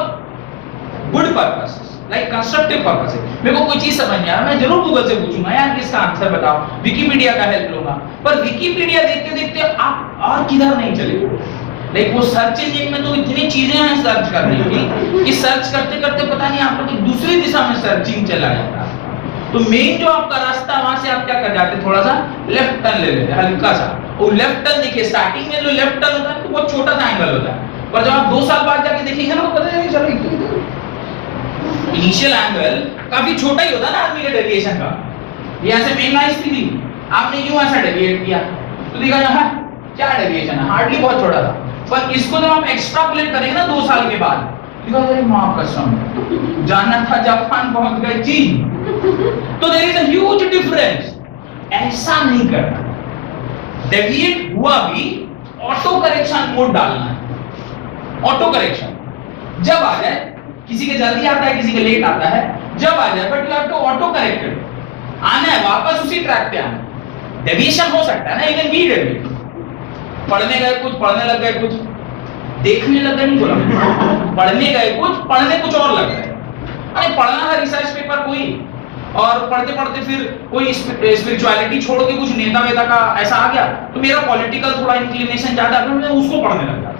good purpose, like constructive purpose. मेरे को कोई चीज समझ नहीं आ रहा, मैं जरूर गूगल से पूछूंगा यार इसका आंसर बताओ, विकिपीडिया का हेल्प लूंगा। पर विकिपीडिया देखते देखते आप और किधर नहीं चले, लाइक वो सर्च इंजन में तो इतनी चीजें हैं सर्च करने की कि सर्च करते करते पता नहीं आप लोग एक दूसरी दिशा में सर्चिंग चला जाता है। तो मेन जो आपका रास्ता, वहां से आप क्या कर जाते, थोड़ा सा लेफ्ट टर्न ले लेते, हल्का सा। और लेफ्ट टर्न देखिए, स्टार्टिंग में जो लेफ्ट टर्न होता है तो बहुत छोटा सा एंगल होता है, पर जब आप 2 साल बाद जाके देखेंगे ना, तो पता है चलो इनिशियल एंगल काफी छोटा ही होता है ना आदमी के डेविएशन का। ये ऐसे मेन लाइन थी, आपने यूं ऐसा डेविएट किया तो देखा यहाँ क्या डेविएशन है, हार्डली बहुत छोटा था। पर इसको जब हम एक्सट्रापोलेट करेंगे ना 2 साल के बाद, अरे मां कसम, जाना था जापान पहुंच गए चीन। तो there is a huge difference. ऐसा नहीं करना, डेविएट हुआ भी ऑटो करेक्शन मोड डालना है। ऑटो करेक्शन जब आ जाए, किसी के जल्दी आता है, किसी के लेट आता है, जब आ जाए, but you have to auto corrected, आना है वापस उसी ट्रैक पे आना। डेविएशन हो सकता है ना, इवन बी डेविएट, पढ़ने गए कुछ, पढ़ने लग गए कुछ, देखने लग गए नहीं बोला, पढ़ने गए कुछ, पढ़ने कुछ और लग गए। अरे पढ़ना था रिसर्च पेपर कोई, और पढ़ते पढ़ते फिर कोई स्पिरिचुअलिटी छोड़ के कुछ नेता वेता का ऐसा आ गया, तो मेरा पॉलिटिकल थोड़ा इंक्लिनेशन ज्यादा था, मैं उसको पढ़ने लग गया।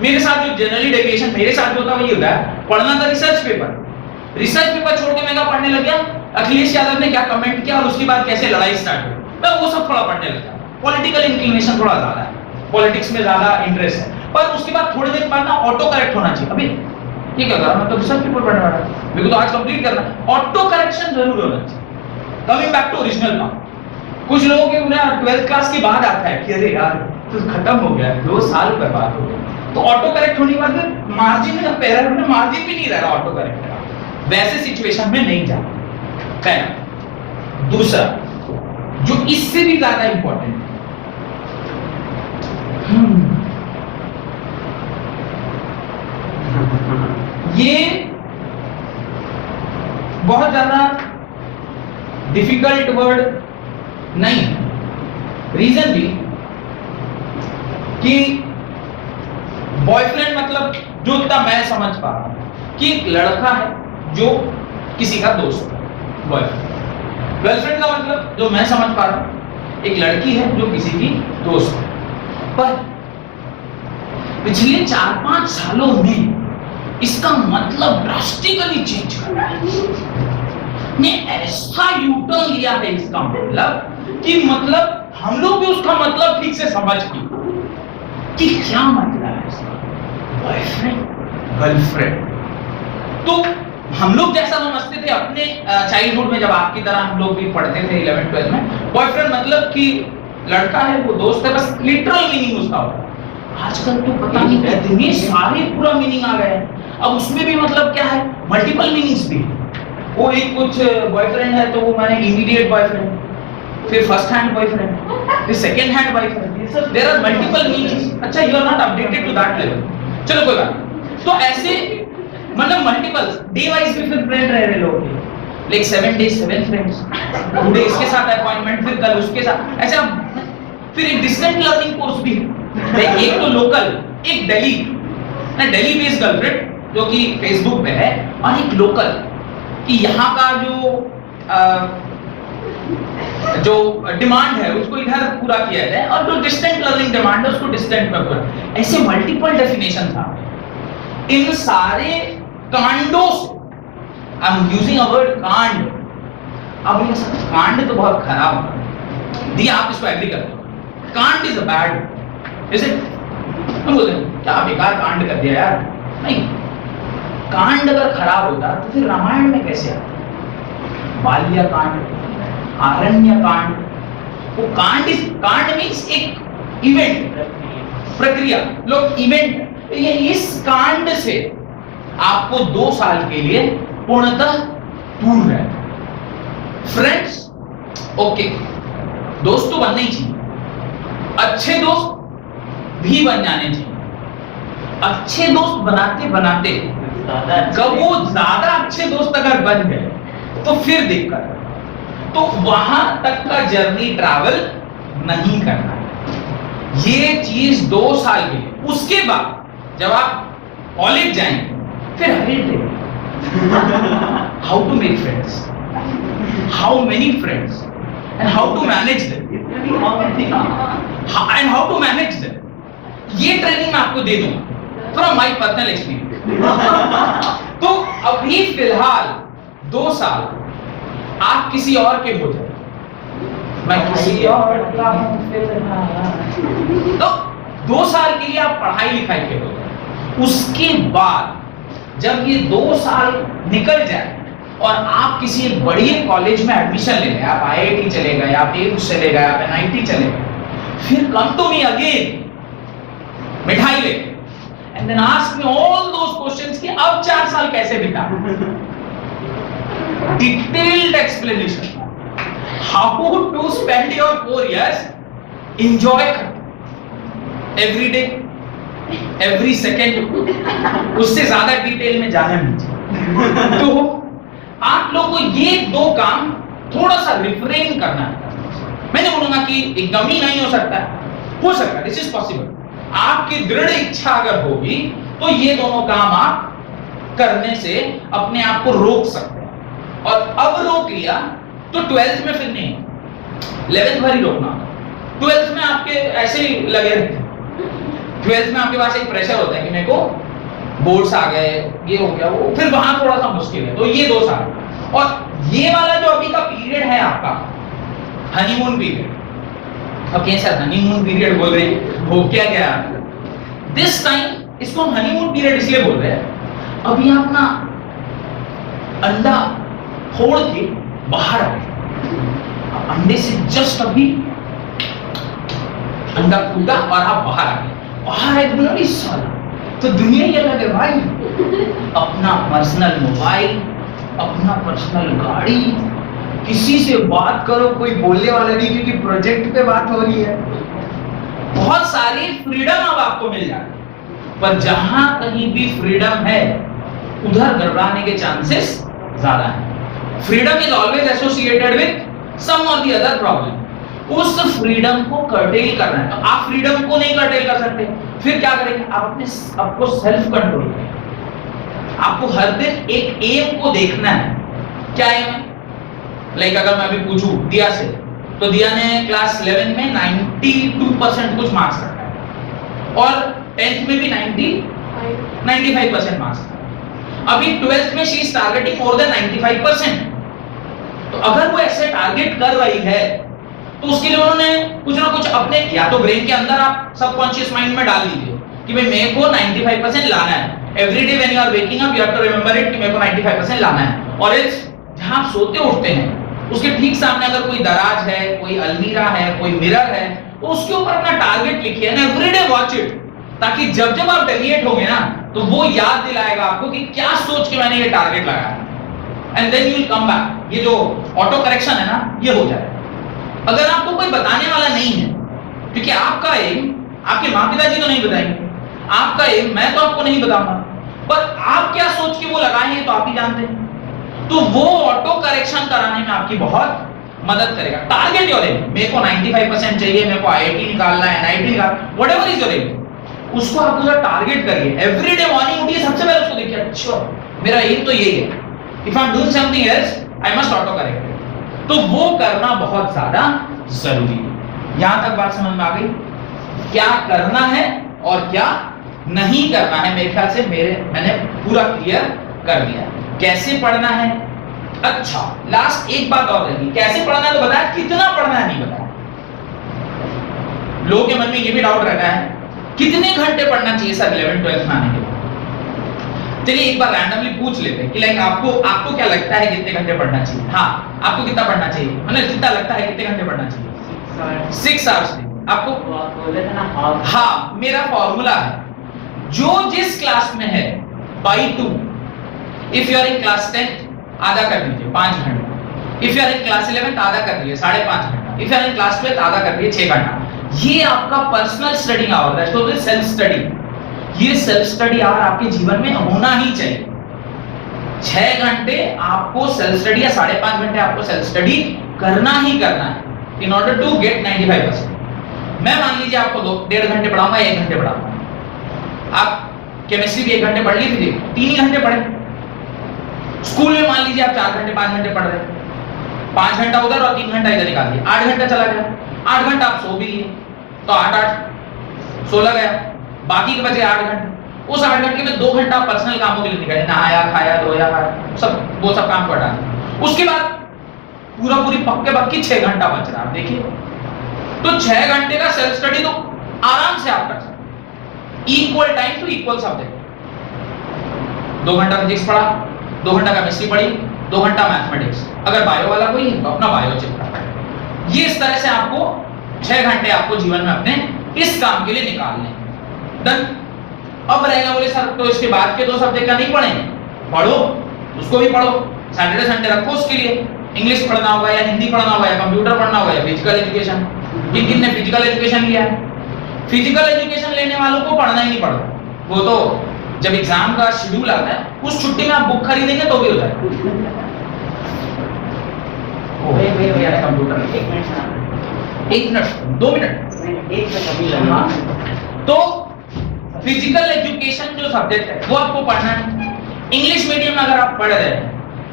मेरे साथ जो जनरली डेविएशन मेरे साथ होता है वही होता है, पढ़ना था रिसर्च पेपर, रिसर्च पेपर छोड़ के मैं क्या पढ़ने लग गया, अखिलेश यादव ने क्या कमेंट किया और उसके बाद कैसे लड़ाई स्टार्ट हुई, मैं वो सब थोड़ा पढ़ने लगा। पॉलिटिकल इंक्लिनेशन थोड़ा ज्यादा है, पॉलिटिक्स में ज्यादा इंटरेस्ट है। पर उसके बाद थोड़ी देर बाद ना ऑटो करेक्ट होना चाहिए। अभी ये क्या कर रहा, मैं तो रिसर्च पेपर पढ़ने वाला, मेरे को तो आज कंप्लीट करना है। ऑटो करेक्शन जरूर होना चाहिए। Coming back to original part, कुछ लोगों के 12th क्लास के बाद आता है कि अरे यार तो खत्म हो गया, 2 साल बर्बाद हो गए। तो ऑटो करेक्ट होने के बाद मार्जिन में, पैराग्राफ में मार्जिन भी नहीं रह रहा ऑटो करेक्ट का, वैसे सिचुएशन में नहीं जाना। पहला। दूसरा जो इससे भी ज्यादा इंपॉर्टेंट, ये बहुत ज्यादा डिफिकल्ट वर्ड नहीं है। रीजन भी कि बॉयफ्रेंड मतलब जो इतना मैं समझ पा रहा हूं कि एक लड़का है जो किसी का दोस्त है, बॉयफ्रेंड। गर्लफ्रेंड का मतलब जो मैं समझ पा रहा हूं एक लड़की है जो किसी की दोस्त है। पर पिछले 4-5 सालों में इसका मतलब ड्रास्टिकली चेंज कर रहा है। ने ऐसा यूटर्न लिया है इसका मतलब कि मतलब हम लोग भी उसका मतलब ठीक से समझ गए कि क्या मतलब है इसका, बॉयफ्रेंड गर्लफ्रेंड। तो हम लोग जैसा समझते थे अपने चाइल्डहुड में, जब आपकी तरह हम लोग भी पढ़ते थे 11th 12th में, बॉयफ्रेंड मतलब कि लड़का है, वो दोस्त है, बस लिटरल मीनिंग उसका होता है। आजकल तो पता नहीं कितने सारे पूरा मीनिंग आ गए हैं। अब उसमें भी मतलब क्या है, मल्टीपल मीनिंग्स भी। वो एक कुछ बॉयफ्रेंड है तो वो माने इमीडिएट बॉयफ्रेंड, फिर फर्स्ट हैंड बॉयफ्रेंड, फिर second hand boyfriend, there are multiple meanings. अच्छा, you are not updated to that level, चलो कोई बात नहीं। तो ऐसे मतलब मल्टीपल डे वाइज भी फिर फ्रेंड रह रहे लोग, लाइक 7 days 7 फ्रेंड्स, टुडे इसके साथ अपॉइंटमेंट, फिर कल उसके साथ, ऐसा। फिर एक डिस्टेंट लर्निंग कोर्स भी, एक तो लोकल, एक दिल्ली बेस्ड गर्लफ्रेंड जो कि फेसबुक पे है, और एक लोकल कि यहाँ का जो डिमांड है उसको इधर पूरा किया जाए, और जो डिस्टेंट लर्निंग डिमांड है उसको डिस्टेंट में पूरा। ऐसे मल्टीपल डेफिनेशन था इन सारे कांडों से। I am using a word कांड। अब ये सब कांड तो बहुत खराब है, दिया आप इसको एग्री करते हो, कांड इज अ बैड, जैसे हम बोलते हैं क्या बेकार कांड कर दिया यार, नहीं। कांड अगर खराब होता तो फिर रामायण में कैसे आता? बाल्या कांड, आरण्य कांड, वो कांड मींस एक इवेंट, प्रक्रिया, लोग इवेंट। ये इस कांड से आपको 2 साल के लिए पूर्णतः दूर रहना। फ्रेंड्स ओके, दोस्त तो बनने ही चाहिए, अच्छे दोस्त भी बन जाने चाहिए। अच्छे दोस्त बनाते बनाते कब वो ज्यादा अच्छे दोस्त अगर बन गए तो फिर दिक्कत है, तो वहां तक का जर्नी ट्रैवल नहीं करना है। ये चीज 2 साल के लिए, उसके बाद जब आप कॉलेज जाएंगे फिर how to make friends, how many friends, and how to manage them, and how to manage them, ये ट्रेनिंग मैं आपको दे दूंगा फ्रॉम माय पर्सनल एक्सपीरियंस। तो अभी फिलहाल 2 साल आप किसी और के हो जाए, मैं किसी और का हूं फिलहाल, तो 2 साल के लिए आप पढ़ाई लिखाई के हो जाए। उसके बाद जब ये 2 साल निकल जाए और आप किसी एक बड़ी कॉलेज में एडमिशन ले लें, आप IIT चले गए, आप एम्स चले गए, आप NIT चले गए, फिर कम टू मी अगेन, मिठाई ले, and then ask me all those questions कि अब 4 साल कैसे बिता, detailed explanation, how to spend your 4 years, enjoy every day, every second, उससे ज्यादा डिटेल में जाना नहीं चाहिए। तो आप लोग को ये 2 काम थोड़ा सा रिफ्रेन करना है। मैं नहीं बोलूंगा कि एकदम ही नहीं हो सकता है, दिस इज पॉसिबल। आपकी दृढ़ इच्छा अगर होगी तो ये दोनों काम आप करने से अपने आप को रोक सकते हैं। और अब रोक लिया तो 12th में फिर नहीं, 11th भर ही रोकना। 12th में आपके ऐसे ही लगे रहते हैं, 12th में आपके पास एक प्रेशर होता है कि मेरे को बोर्ड्स आ गए, ये हो गया, वो फिर वहां थोड़ा सा मुश्किल है। तो ये 2 साल, और ये वाला जो अभी का पीरियड है आपका हनीमून पीरियड, अब कैसा हनीमून पीरियड बोल रहे हैं, हो क्या गया दिस टाइम, इसको हम हनीमून पीरियड इसलिए बोल रहे हैं, अभी आप ना अंडा फोड़ के बाहर आए, अंडे से जस्ट अभी अंडा फूटा और आप बाहर आ गए, बाहर एक बड़ी साल तो दुनिया ही अलग है भाई, अपना पर्सनल मोबाइल, अपना पर्सनल गाड़ी, किसी से बात करो कोई बोलने वाला नहीं क्योंकि प्रोजेक्ट पे बात हो रही है, बहुत सारी फ्रीडम अब आपको मिल जाती है। पर जहां कहीं भी फ्रीडम है उधर घबराने के चांसेस ज्यादा हैं। Freedom is always associated with some और द अदर प्रॉब्लम। उस फ्रीडम को कर्टेल करना है, तो आप फ्रीडम को नहीं कर्टेल कर सकते, फिर क्या करेंगे, आप अपने आपको सेल्फ कंट्रोल करेंगे। आपको हर दिन एक एम को देखना है, क्या एम है, लाइक अगर मैं अभी पूछूं दिया से, तो दिया ने क्लास 11 में 92% कुछ मार्क्स रखा है और 10th में भी 95% मार्क्स रखा है। अभी 12th में she is targeting more than 95%। तो अगर वो ऐसे टारगेट कर रही है तो उसके लिए उन्होंने कुछ ना कुछ अपने, या तो ब्रेन के अंदर आप सबकॉन्शियस माइंड में डाल दीजिए कि भाई मेरे को 95% लाना है, every day when you are waking up you have to remember it कि मेरे को 95% लाना है। और इस जहां आप सोते उठते हैं उसके ठीक सामने अगर कोई दराज है, कोई अलमीरा है, कोई मिरर है, तो उसके ऊपर अपना टारगेट लिखिए and every day watch it, ताकि जब जब आप डेविएट होंगे ना तो वो याद दिलाएगा आपको कि क्या सोच के मैंने ये टारगेट लगाया, and then you will come back. ये जो ऑटो करेक्शन है ना, ये हो जाए। अगर आपको कोई बताने वाला नहीं है, क्योंकि आपका एम, आपके माँ पिताजी तो नहीं बताएंगे, आपका एम मैं तो आपको नहीं बताऊंगा, पर आप क्या सोच के वो लगाएंगे तो आप ही जानते हैं। तो वो ऑटो करेक्शन कराने में आपकी बहुत मदद करेगा। टारगेट योर एम, मेरे को 95% चाहिए, मेरे को आईआईटी निकालना है, एनआईटी निकालना, व्हाटएवर इज योर एम, उसको आप पूरा टारगेट करिए। एवरी डे मॉर्निंग उठिए, सबसे पहले उसको देखिए, अच्छा मेरा एम तो यही है, if I am doing something else I must auto correct. तो वो करना बहुत ज्यादा जरूरी है। यहां तक बात समझ में आ गई, क्या करना है और क्या नहीं करना है। मेरे ख्याल से मैंने पूरा क्लियर कर दिया। कैसे पढ़ना है, अच्छा लास्ट एक बात और रही, कैसे पढ़ना है तो बताया, कितना पढ़ना है नहीं बताया। लोगों के मन में ये भी डाउट रहता है कितने घंटे पढ़ना चाहिए सर 11th 12th में आने के बाद। चलिए एक बार रैंडमली पूछ लेते हैं कि लाइक आपको क्या लगता है कितने घंटे पढ़ना चाहिए। हाँ, आपको कितना पढ़ना चाहिए, मतलब कितना लगता है कितने घंटे पढ़ना चाहिए? 6 आवर्स। आपको बोले थे ना, हाँ, मेरा फॉर्मूला है, जो जिस क्लास में है by 2, if you are in class 10 आधा कर दीजिए 5 घंटा, if you are in class 11 आधा कर दीजिए 5.5 घंटा, if you are in class 12 आधा कर दीजिए 6 घंटा। ये आपका पर्सनल स्टडी आवर है, तो सेल्फ स्टडी। ये सेल्फ स्टडी आवर आपके जीवन में होना ही चाहिए। 6 घंटे आपको सेल्फ स्टडी या 5.5 घंटे आपको सेल्फ स्टडी करना ही करना है इन ऑर्डर टू गेट 95%। मैं मान लीजिए आपको 1.5 घंटे पढ़ाऊंगा, 1 घंटे पढ़ाऊंगा, आप केमिस्ट्री भी 1 घंटे पढ़ ली, फिजिक्स 3 ही घंटे पढ़े। स्कूल में मान लीजिए आप 4 घंटे 5 घंटे पढ़ रहे हैं, 5 घंटा उधर और 3 घंटा इधर निकाल दिया, 8 घंटा चला गया। 8 घंटा आप सो भी लिए तो 8 16 गया, बाकी के बचे 8 घंटे। उस 8 घंटे में 2 घंटा पर्सनल कामों के लिए निकाले, नहाया खाया धोया खाया सब, वो सब काम कर डाले। उसके बाद पूरी पक्के 6 घंटा बच रहा है। देखिए तो 6 घंटे का सेल्फ स्टडी तो आराम से आप कर सकते, equal time to equal subject. 2 घंटा फिजिक्स पढ़ा, 2 घंटा केमिस्ट्री पढ़ी, 2 घंटा मैथमेटिक्स, अगर बायो वाला कोई है तो अपना बायो चिपका। ये इस तरह से आपको 6 घंटे आपको जीवन में अपने इस काम के लिए निकालने। डन। अब रहेगा बोले सर तो इसके बाद के 2 सब्जेक्ट का नहीं पढ़ेंगे, पढ़ो, उसको भी पढ़ो, सैटरडे संडे रखो उसके लिए। इंग्लिश पढ़ना होगा या हिंदी पढ़ना होगा या कंप्यूटर पढ़ना होगा या फिजिकल एजुकेशन। किन ने फिजिकल एजुकेशन लिया है, फिजिकल एजुकेशन लेने वालों को पढ़ना ही नहीं पड़ता, वो तो जब एग्जाम का शेड्यूल आता है उस छुट्टी में आप बुक खरीदेंगे तो भी हो जाएगा। कंप्यूटर 1 मिनट 2 मिनट 1 से कभी लगा। तो फिजिकल एजुकेशन जो सब्जेक्ट है वो आपको पढ़ना है। इंग्लिश मीडियम में अगर आप पढ़ रहे हैं,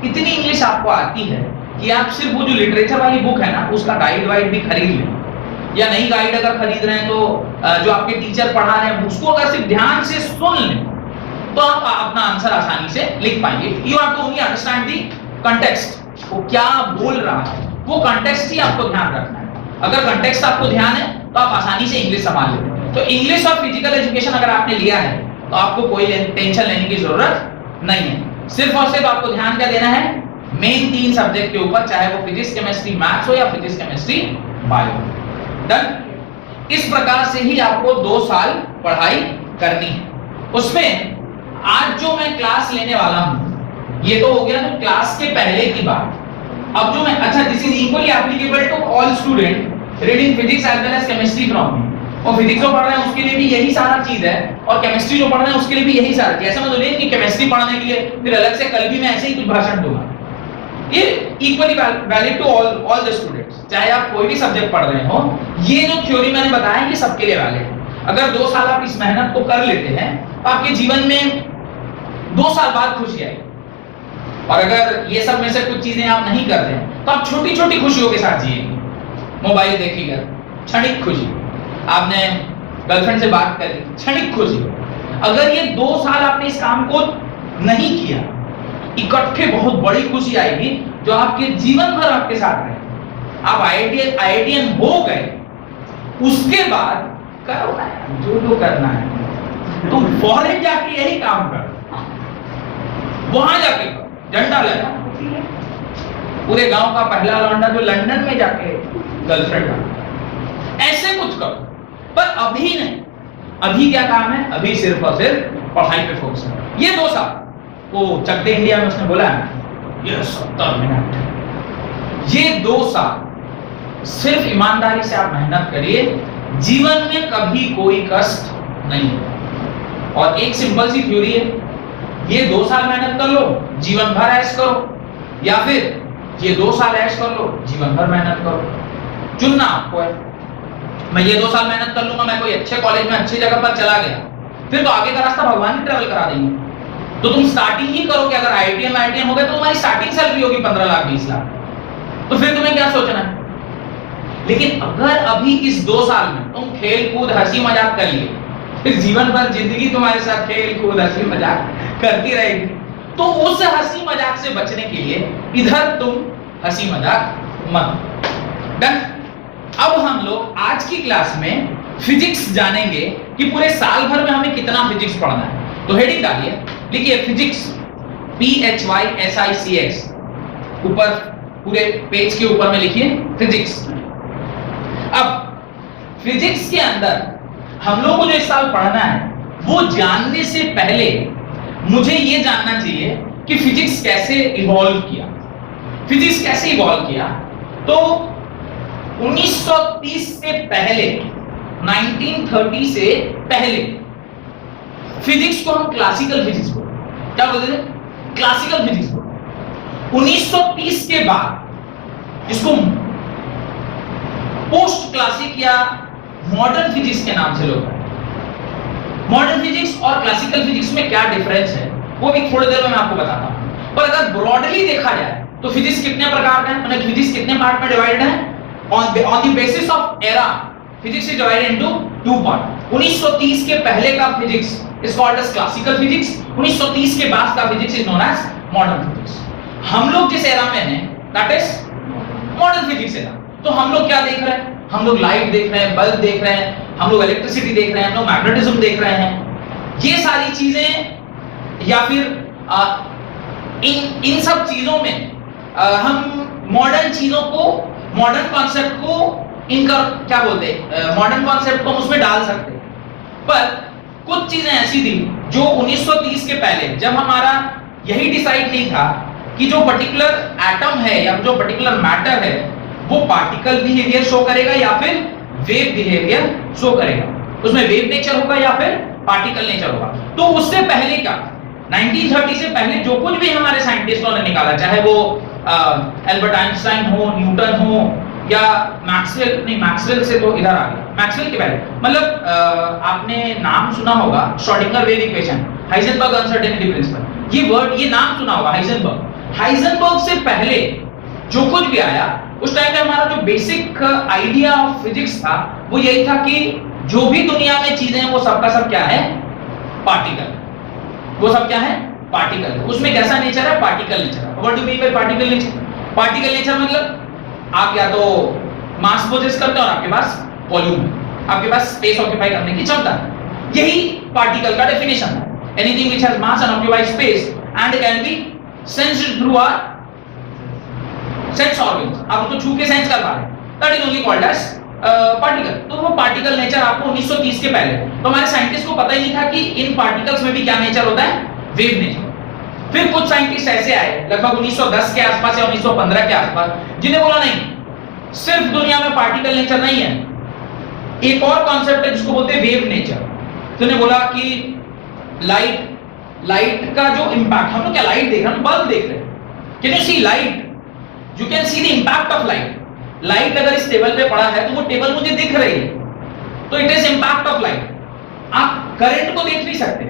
इतनी इंग्लिश आपको आती है कि आप सिर्फ वो जो लिटरेचर वाली बुक है ना उसका गाइड वाइड भी खरीद लें, या नई गाइड अगर खरीद रहे हैं तो जो आपके टीचर पढ़ा रहे हैं उसको अगर सिर्फ ध्यान से सुन लें तो आप अपना आंसर आसानी से लिख पाएंगे। You have to only understand the context, वो क्या बोल रहा है, वो कंटेक्स्ट ही आपको ध्यान रखना है। अगर कंटेक्स्ट आपको ध्यान है तो आप आसानी से इंग्लिश संभाल लेते हैं। तो इंग्लिश और फिजिकल एजुकेशन अगर आपने लिया है तो आपको कोई टेंशन लेने की जरूरत नहीं है। सिर्फ और सिर्फ आपको ध्यान क्या देना है, मेन 3 सब्जेक्ट के ऊपर, चाहे वो फिजिक्स केमिस्ट्री मैथ्स हो या फिजिक्स केमिस्ट्री बायो। डन। इस प्रकार से ही आपको 2 साल पढ़ाई करनी है। उसमें आज जो मैं क्लास लेने वाला हूं ये तो हो गया तो क्लास के पहले की बात। अब जो मैं, अच्छा this is equally applicable to all student reading physics as well as chemistry from me. और फिजिक्स जो पढ़ रहे हैं उसके लिए भी यही सारा चीज है, और केमिस्ट्री जो पढ़ रहे हैं उसके लिए भी यही सारा चीज। ऐसा मतलब नहीं कि केमिस्ट्री पढ़ने के लिए फिर अलग से कल भी मैं ऐसे ही कुछ भाषण दूंगा। ये equally valid to all the students, चाहे आप कोई भी सब्जेक्ट पढ़ रहे हो। ये जो थ्योरी मैंने बताया ये सबके लिए वैलिड है। अगर 2 साल आप इस मेहनत को कर लेते हैं तो आपके जीवन में 2 साल बाद खुशी आएगी। और अगर ये सब में से कुछ चीजें आप नहीं कर रहे तो आप छोटी छोटी खुशियों के साथ जिएंगे। मोबाइल देखिएगा, क्षणिक खुशी, आपने गर्लफ्रेंड से बात करी, क्षणिक खुशी। अगर ये 2 साल आपने इस काम को नहीं किया, इकट्ठे बहुत बड़ी खुशी आएगी जो आपके जीवन भर आपके साथ रहे। आप आईआईटीएन हो गए, उसके बाद करो ना जो करना है, तो फॉरेन जाके यही काम कर, वहां जाके झंडा लगा, पूरे गांव का पहला लौंडा जो लंदन में जाके गर्लफ्रेंड बना, ऐसे कुछ करो। पर अभी नहीं, अभी क्या काम है, अभी सिर्फ और सिर्फ पढ़ाई पे फोकस है। ये 2 साल वो चक दे इंडिया में उसने बोला है, ये 70 मिनट, ये 2 साल सिर्फ ईमानदारी से आप मेहनत करिए, जीवन में कभी कोई कष्ट नहीं होगा। और एक सिंपल सी थ्योरी है, ये 2 साल मेहनत कर लो, जीवन भर ऐश करो, या फिर ये 2 साल ऐश कर लो, जीवन भर मेहनत करो। चुनना आपको है। मैं ये 2 साल मेहनत कर लूंगा, मैं कोई अच्छे कॉलेज में अच्छी जगह पर चला गया, फिर तो आगे का रास्ता भगवान ही ट्रेवल करा देंगे। तो तुम स्टार्टिंग ही करो कि अगर आईआईटीएम हो गए तो तुम्हारी स्टार्टिंग सैलरी होगी 15 लाख 20 लाख, तो फिर तुम्हें क्या सोचना है। लेकिन अगर अभी इस 2 साल में तुम खेल कूद हंसी मजाक कर लिए, फिर जीवन भर जिंदगी तुम्हारे साथ खेल कूद हंसी मजाक करती रहेगी। तो उस हंसी मजाक से बचने के लिए इधर तुम हंसी मजाक मत। डन। अब हम लोग आज की क्लास में फिजिक्स जानेंगे कि पूरे साल भर में हमें कितना फिजिक्स पढ़ना है। तो हेडिंग डालिए, लिखिए फिजिक्स, PHYSICS, ऊपर पूरे पेज के ऊपर में लिखिए फिजिक्स। अब फिजिक्स के अंदर हम लोगों को जो इस साल पढ़ना है, वो जानने से पहले मुझे ये जानना चाहिए कि फिजिक्स कैसे इवॉल्व किया। फिजिक्स कैसे इवॉल्व किया? तो 1930 से पहले, 1930 से पहले फिजिक्स को हम क्लासिकल फिजिक्स बोलते, क्या बोलते थे? क्लासिकल फिजिक्स बोलते। 1930 के बाद इसको पोस्ट क्लासिक या मॉडर्न फिजिक्स के नाम से लोग। मॉडर्न फिजिक्स और क्लासिकल फिजिक्स में क्या डिफरेंस है वो भी थोड़ी देर में मैं आपको बताता हूं। पर अगर ब्रॉडली देखा जाए तो फिजिक्स कितने प्रकार का है, मतलब फिजिक्स कितने पार्ट में डिवाइडेड है? On the basis of era physics is divided into 2 part. 1930 के पहले का physics is called as classical physics, 1930 के बाद का physics is known as modern physics. हम लोग जिस एरा में हैं that is modern physics era. तो हम लोग क्या देख रहे हैं? हम लोग लाइट देख रहे हैं, बल्ब देख रहे हैं, हम लोग इलेक्ट्रिसिटी देख रहे हैं, हम लोग मैग्नेटिज्म देख रहे हैं। ये सारी चीजें या फिर इन सब चीजों में हम मॉडर्न चीजों को, मॉडर्न कॉन्सेप्ट को, इनका क्या बोलते हैं, मॉडर्न कॉन्सेप्ट को हम उसमें डाल सकते हैं। पर कुछ चीजें ऐसी थी जो 1930 के पहले, जब हमारा यही डिसाइड नहीं था कि जो पर्टिकुलर एटम है या जो पर्टिकुलर मैटर है वो पार्टिकल बिहेवियर शो करेगा या फिर वेव बिहेवियर शो करेगा, उसमें वेव नेचर होगा या फिर पार्टिकल नेचर होगा। तो उससे पहले का 1930 से पहले जो कुछ भी हमारे साइंटिस्टों ने निकाला, चाहे वो एल्बर्ट आइंस्टाइन हो, न्यूटन हो या मैक्सवेल, नहीं मैक्सवेल से तो इधर आ गया, मैक्सवेल के पहले, मतलब आपने नाम सुना होगा Schrodinger wave equation, Heisenberg uncertainty principle, ये वर्ड, ये नाम सुना होगा हाइजेनबर्ग। हाइजेनबर्ग से पहले जो कुछ भी आया उस टाइम में हमारा जो बेसिक आइडिया ऑफ फिजिक्स था वो यही था कि जो भी दुनिया में चीजें हैं वो सबका सब क्या है? पार्टिकल। वो सब क्या है? पार्टिकल। उसमें कैसा नेचर है? Particle nature. What do mean by particle nature? Particle nature मतलब आप या तो मास पोजेस करते हो और आपके पास वॉल्यूम है, आपके पास स्पेस ऑक्यूपाई करने की क्षमता है। यही पार्टिकल का डेफिनेशन है। Anything which has mass and occupies space and can be sensed through our sense organs, आप उसको छू के सेंस कर पा रहे हैं, that is only called as particle. तो वो पार्टिकल नेचर आपको 1930 के पहले, तो हमारे साइंटिस्ट को पता ही नहीं था कि इन पार्टिकल्स में भी क्या नेचर होता है? Wave nature. फिर कुछ साइंटिस्ट ऐसे आए लगभग 1910 के आसपास या 1915 के आसपास, जिन्हें बोला नहीं, सिर्फ दुनिया में पार्टिकल नेचर नहीं है, एक और कॉन्सेप्ट है जिसको बोलते हैं वेव नेचर। तो उन्हें बोला कि लाइट का जो इंपैक्ट, हम लोग क्या लाइट देख रहे हैं? बल्ब देख रहे हैं। Can you see light? You can see the impact of light. Light अगर इस टेबल पे पड़ा है तो वो टेबल मुझे दिख रही है, तो it is impact of light. आप करंट को देख नहीं सकते,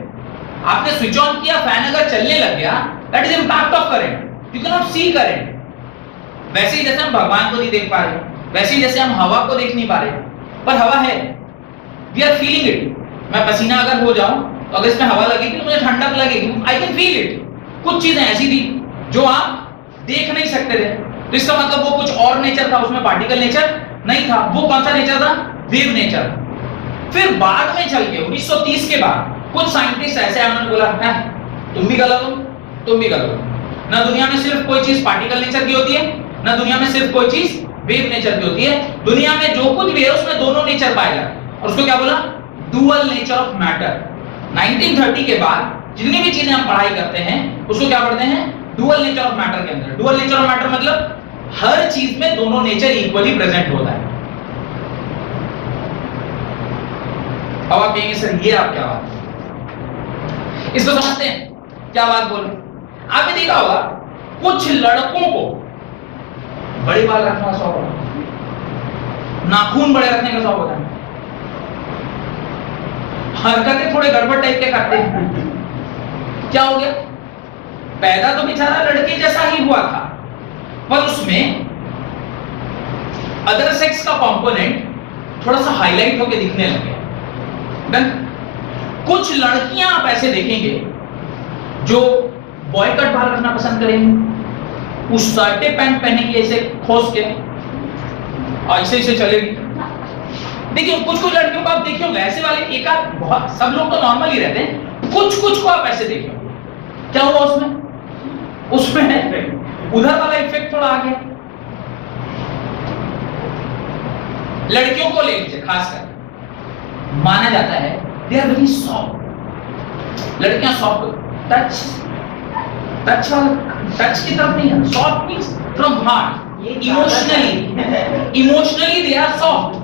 आपने स्विच ऑन किया, फैन अगर चलने लग गया, that is impact of current. You can not see current. वैसे ही जैसे हम भगवान को नहीं देख पा रहे, वैसे ही जैसे हम हवा को देख नहीं पा रहे, पर हवा है, वी आर फीलिंग इट। मैं पसीना अगर हो जाऊं तो अगर इसमें हवा लगेगी तो मुझे ठंडक लगेगी, आई कैन फील इट। कुछ चीजें ऐसी थी जो आप देख नहीं सकते थे, तो इसका मतलब वो कुछ और नेचर था, उसमें पार्टिकल नेचर नहीं था। वो कौन सा नेचर था? Wave nature. फिर बाद में चल के 1930 के बाद कुछ साइंटिस्ट ऐसे हैं, उन्होंने बोला है तुम भी गलत हो, तुम भी गलत हो। ना दुनिया में सिर्फ कोई चीज पार्टिकल नेचर की होती है, ना दुनिया में सिर्फ कोई चीज वेव नेचर की होती है। दुनिया में जो कुछ भी है उसमें दोनों नेचर पाए जाते हैं, और उसको क्या बोला? Dual nature of matter. 1930 के बाद जितनी भी चीजें हम पढ़ाई करते हैं उसको क्या पढ़ते हैं? डुअल नेचर ऑफ मैटर के अंदर। डुअल नेचर ऑफ मैटर मतलब हर चीज में दोनों नेचर इक्वली प्रेजेंट होता है। अब आप कहेंगे सर ये आप क्या बात, इसको समझते हैं क्या बात बोल रहे? आपने देखा होगा कुछ लड़कों को बड़े बाल रखने का शौक होता है, नाखून बड़े रखने का शौक होता है, हरकतें थोड़े गड़बड़ टाइप के करते हैं। क्या हो गया? पैदा तो बेचारा लड़के जैसा ही हुआ था, पर उसमें अदर सेक्स का कंपोनेंट थोड़ा सा हाईलाइट होकर दिखने लगे। कुछ लड़कियां आप ऐसे देखेंगे जो बॉय कट बाल रखना पसंद करेंगी, उस शर्टे पैंट पहनेंगे ऐसे खोस के, ऐसे ऐसे चलेगी। देखिए कुछ कुछ लड़कियों को आप देखे होंगे ऐसे वाले, एक आध, बहुत सब लोग तो नॉर्मल ही रहते हैं, कुछ कुछ को आप ऐसे देखे होंगे। क्या हुआ उसमें? उधर वाला इफेक्ट थोड़ा आ गया। लड़कियों को ले लीजिए, खासकर माना जाता है दे आर वेरी सॉफ्ट। लड़कियां सॉफ्ट, टच की तरफ नहीं है, soft means from heart, emotionally they are soft.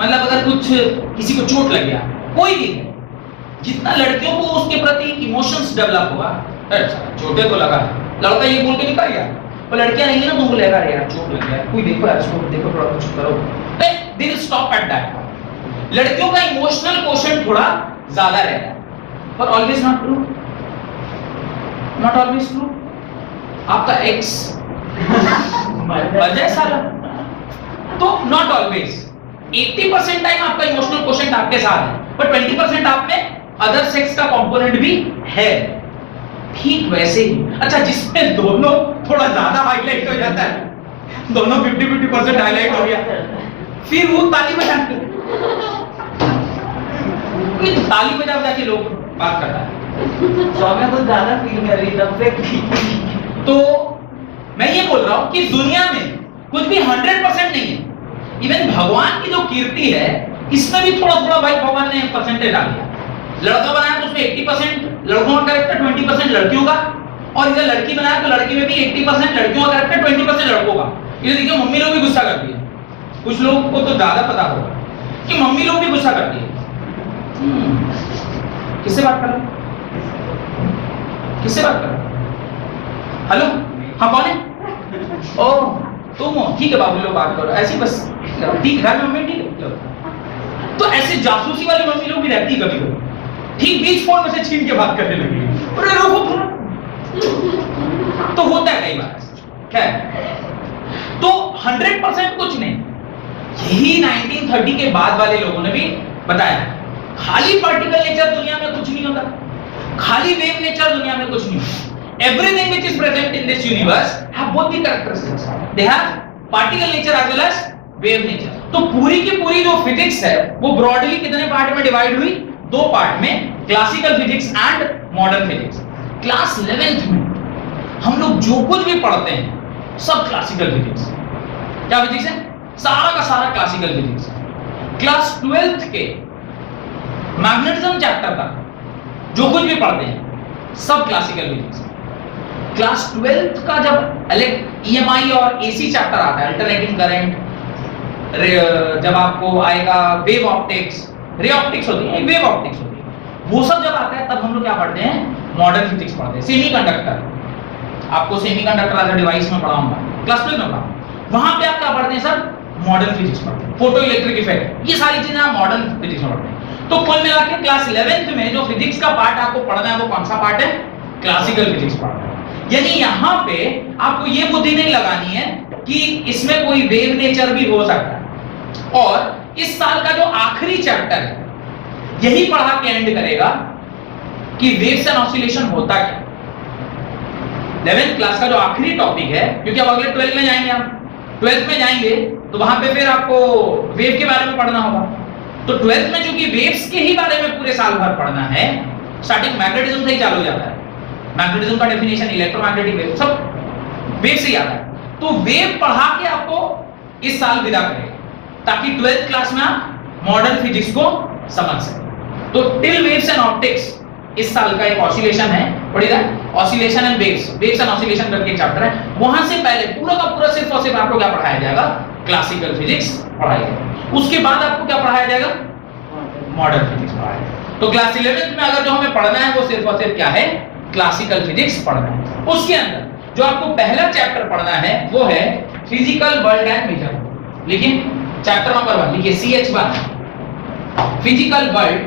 मतलब अगर कुछ किसी को चोट लग गया, कोई भी है, जितना लड़कियों को उसके प्रति इमोशंस डेवलप होगा, चोटे तो लगा, लड़का ये बोल के निकल गया, और लड़कियां नहीं है ना, तुमको लगा यार चोट लग गया, कोई देखो यार इसको, देखो थोड़ा कुछ करो, they will stop at that. लड़कियों का इमोशनल क्वोशेंट थोड़ा ज्यादा रहता है, पर always not true, not always true. आपका एक्स बजाय साला, तो नॉट ऑलवेज। 80% टाइम आपका इमोशनल क्वोशेंट आपके साथ है, पर 20% आप में अदर सेक्स का कंपोनेंट भी है। ठीक वैसे ही, अच्छा जिसमें दोनों थोड़ा ज्यादा हाईलाइट हो जाता है, दोनों 50-50% हाईलाइट हो गया, फिर वो ताली बजाते हैं। ताली बजा बजा के लोग बात करता है, सौम्या कुछ ज्यादा फील कर रही तब से। तो मैं ये बोल रहा हूं कि दुनिया में कुछ भी 100% नहीं है। इवन भगवान की जो कीर्ति है, इसमें भी थोड़ा थोड़ा भाई भगवान ने परसेंटेज डाल दिया। लड़का बनाया तो उसमें 80% लड़कों का कैरेक्टर, 20% लड़कियों का, और इधर लड़की बनाया तो लड़की में भी 80% लड़कियों का कैरेक्टर, 20% लड़कों का। ये देखिए मम्मी लोग भी गुस्सा करती है, कुछ लोगों को तो ज्यादा पता होगा कि मम्मी लोग भी गुस्सा करती है। किससे बात कर रहे? किससे बात कर रहे? हेलो, हाँ कौन है? ओह तुम हो, ठीक है बाबू लोग बात करो, ऐसी बस ठीक घर में मम्मी ठीक है। तो ऐसे जासूसी वाली मम्मी लोग भी रहती कभी कभी, ठीक बीच फोन में से छीन के बात करने लगी, अरे रोको, तो होता है कई बार। खैर, तो 100% कुछ नहीं। यही 1930 के बाद वाले लोगों ने भी बताया, खाली पार्टिकल नेचर दुनिया में कुछ नहीं होता, खाली वेव नेचर दुनिया में कुछ नहीं होता। Everything which is present in this universe have both the characteristics. They have particle nature as well as wave nature. तो पूरी की पूरी जो फिजिक्स है वो ब्रॉडली कितने पार्ट में डिवाइड हुई? दो पार्ट में, classical physics and modern physics. Class 11th में हम लोग जो कुछ भी पढ़ते हैं सब क्लासिकल फिजिक्स। क्या फिजिक्स है? सारा का सारा क्लासिकल फिजिक्स। क्लास 12th के मैग्नेटिज्म चैप्टर तक जो कुछ भी पढ़ते हैं सब क्लासिकल फिजिक्स। क्लास 12th का जब EMI और AC चैप्टर आता है, अल्टरनेटिंग करंट, जब आपको आएगा वेव ऑप्टिक्स, रे ऑप्टिक्स होती है, वेव ऑप्टिक्स होती है, वो सब जब आता है तब हम लोग क्या पढ़ते हैं? मॉडर्न फिजिक्स पढ़ते हैं। सेमीकंडक्टर, आपको सेमीकंडक्टर एज अ डिवाइस में पढ़ाऊंगा, क्लास 12 में पढ़ाऊंगा। वहां पे आप क्या पढ़ते हैं सर? मॉडर्न फिजिक्स पढ़ते हैं, फोटो इलेक्ट्रिक इफेक्ट, ये सारी चीजें आप मॉडर्न फिजिक्स में पढ़ते हैं। तो कुल मिला के क्लास 11th में जो फिजिक्स का पार्ट आपको पढ़ना है वो कौन सा पार्ट है? क्लासिकल फिजिक्स पार्ट है। यानी यहां पे आपको ये बुद्धि नहीं लगानी है कि इसमें कोई वेव नेचर भी हो सकता है। और इस साल का जो आखिरी चैप्टर है यही पढ़ा के एंड करेगा कि वेव्स एंड ऑसिलेशन होता क्या। 11th क्लास का जो आखिरी टॉपिक है, क्योंकि अब अगले 12 में जाएंगे, आप 12th में जाएंगे तो वहां पे फिर आपको वेव के बारे में पढ़ना होगा। तो 12th में चूंकि वेव्स के ही बारे में पूरे साल भर पढ़ना है, स्टार्टिंग मैग्नेटिज्म से ही चालू हो जाता है। मैग्नेटिज्म का डेफिनेशन इलेक्ट्रोमैग्नेटिक वेव, सब वेव से ही आता है। तो वेव पढ़ा के आपको इस साल विदा करेगा, ताकि 12th क्लास में आप मॉडर्न फिजिक्स को समझ सकें। तो टिल वेव्स एंड ऑप्टिक्स इस साल का एक ऑसिलेशन है, पढ़िएगा, oscillation and waves, waves and oscillation करके एक चैप्टर है। वहां से पहले पूरा का पूरा सिर्फ और सिर्फ आपको क्या पढ़ाया जाएगा? क्लासिकल फिजिक्स पढ़ाया जाएगा। उसके बाद आपको क्या पढ़ाया जाएगा? मॉडर्न फिजिक्स पढ़ाया जाएगा। तो क्लास 11th में अगर जो हमें पढ़ना है वो सिर्फ और सिर्फ क्या है? क्लासिकल फिजिक्स पढ़ना है। उसके अंदर जो आपको पहला चैप्टर पढ़ना है वो है फिजिकल वर्ल्ड एंड मेजरमेंट। लेकिन चैप्टर नंबर 1 लिखिए, CH1, physical world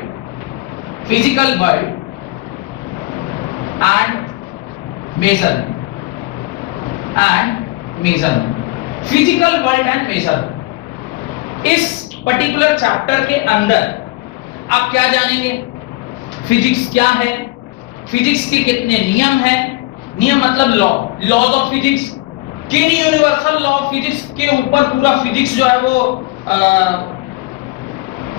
and measurement, physical world and measurement. इस पर्टिकुलर चैप्टर के अंदर आप क्या जानेंगे? फिजिक्स क्या है, फिजिक्स के कितने नियम हैं, नियम मतलब लॉज ऑफ फिजिक्स, किन यूनिवर्सल लॉ ऑफ फिजिक्स के ऊपर पूरा फिजिक्स जो है वो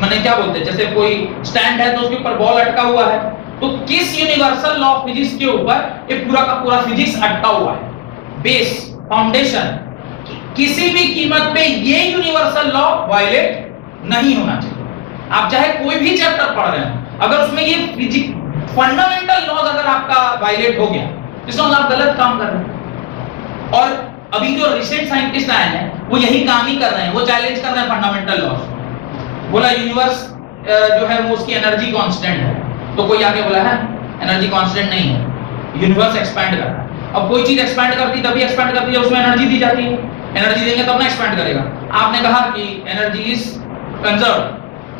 माने क्या बोलते हैं, जैसे कोई स्टैंड है तो उसके ऊपर बॉल अटका हुआ है, तो किस यूनिवर्सल लॉ ऑफ फिजिक्स के ऊपर ये पूरा का पूरा फिजिक्स अटका हुआ है? बेस, फाउंडेशन, किसी भी कीमत पे ये यूनिवर्सल लॉ वायलेट नहीं होना चाहिए। आप चाहे कोई भी चैप्टर पढ़ रहे हैं, अगर उसमें ये फिजिक्स फंडामेंटल लॉज अगर आपका वायलेट हो गया तो इसमें आप गलत काम कर रहे हैं। और अभी जो रिसेंट साइंटिस्ट आए हैं वो यही काम ही कर रहे हैं, वो चैलेंज कर रहे हैं फंडामेंटल लॉज। बोला यूनिवर्स जो है वो उसकी एनर्जी कांस्टेंट है, तो कोई आके बोला है एनर्जी कांस्टेंट नहीं है, यूनिवर्स एक्सपैंड कर रहा है। अब कोई चीज एक्सपैंड करती तभी एक्सपैंड करती है, उसमें एनर्जी दी जाती है, एनर्जी देंगे तब ना एक्सपैंड करेगा। आपने कहा कि एनर्जी इज कंजर्व्ड,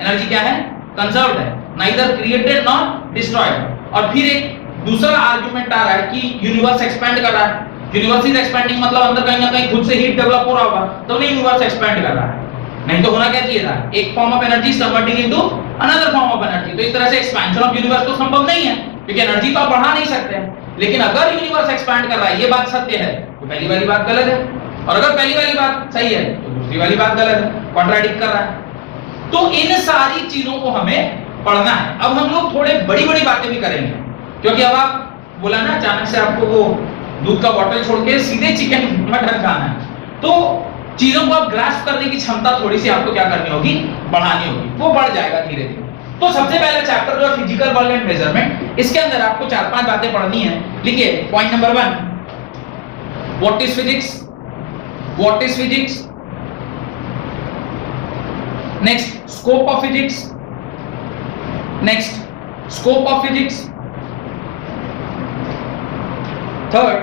एनर्जी क्या है? कंजर्व्ड है, नाइदर क्रिएटेड नॉर डिस्ट्रॉयड। और फिर एक दूसरा आर्गुमेंट आ रहा है कि यूनिवर्स एक्सपैंड कर रहा है, यूनिवर्स इज एक्सपैंडिंग, मतलब अंदर कहीं ना कहीं खुद से हीट डेवलप हो रहा होगा, तो नहीं यूनिवर्स एक्सपैंड कर रहा है। नहीं तो होना क्या चाहिए था? एक form of energy converting into another form of energy. तो इस तरह से एक्सपेंशन ऑफ यूनिवर्स तो संभव नहीं है, क्योंकि एनर्जी तो आप बढ़ा नहीं सकते। लेकिन अगर यूनिवर्स एक्सपैंड कर रहा है, ये बात सत्य है, तो पहली वाली बात गलत है, और अगर पहली वाली बात सही है तो दूसरी वाली बात गलत है, कॉन्ट्राडिक्ट कर रहा है। तो इन सारी चीजों को हमें पढ़ना है। अब हम लोग थोड़े बड़ी-बड़ी बातें भी करेंगे, क्योंकि अब आप बोला ना अचानक से आपको वो दूध का बोतल छोड़ के सीधे चिकन मटन खाना है, तो चीजों को आप ग्रास्प करने की क्षमता थोड़ी सी आपको क्या करनी होगी? बढ़ानी होगी। वो बढ़ जाएगा धीरे धीरे। तो सबसे पहला चैप्टर जो है फिजिकल वर्ल्ड एंड मेजरमेंट, इसके अंदर आपको 4-5 बातें पढ़नी है। लिखिए, point number 1, what is physics, what is physics. Next, scope of physics, next, scope of physics. Third,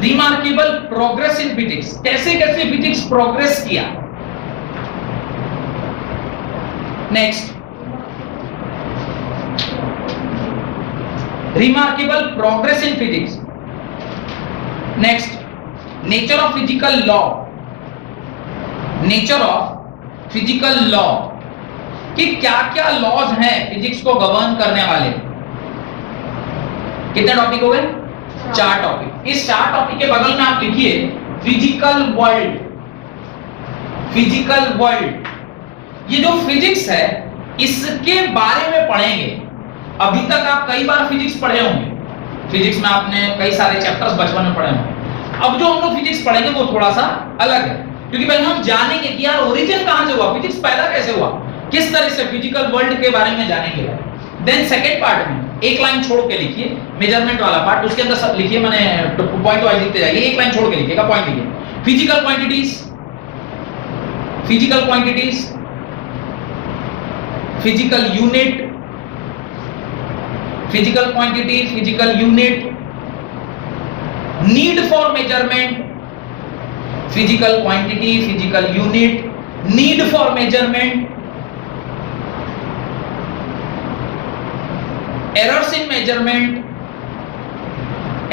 remarkable progress in physics, कैसे कैसे फिजिक्स प्रोग्रेस किया। Next, remarkable progress in physics. Next, nature of physical law, nature of physical law कि क्या क्या लॉज हैं फिजिक्स को गवर्न करने वाले। कितने टॉपिक हो गए? 4 टॉपिक। इस 4 टॉपिक के बगल में आप लिखिए फिजिकल वर्ल्ड, फिजिकल वर्ल्ड। ये जो फिजिक्स है इसके बारे में पढ़ेंगे। अभी तक आप कई बार फिजिक्स पढ़े होंगे, फिजिक्स में आपने कई सारे चैप्टर्स बचपन में पढ़े होंगे। अब जो हम लोग फिजिक्स पढ़ेंगे वो थोड़ा सा अलग है, क्योंकि पहले हम जानेंगे कि यार ओरिजिन कहां से हुआ, फिजिक्स पैदा कैसे हुआ, किस तरह से फिजिकल वर्ल्ड के बारे में जानेंगे। देन सेकंड पार्ट में एक लाइन छोड़ के लिखिए मेजरमेंट वाला पार्ट, उसके अंदर सब लिखिए, मैंने पॉइंट वाइज लिखते जाइए, एक लाइन छोड़ के लिखिएगा, पॉइंट लिखिए। Physical quantities, physical quantities, physical unit, physical quantity, physical unit, need for measurement, physical quantity, physical unit, need for measurement, errors in measurement,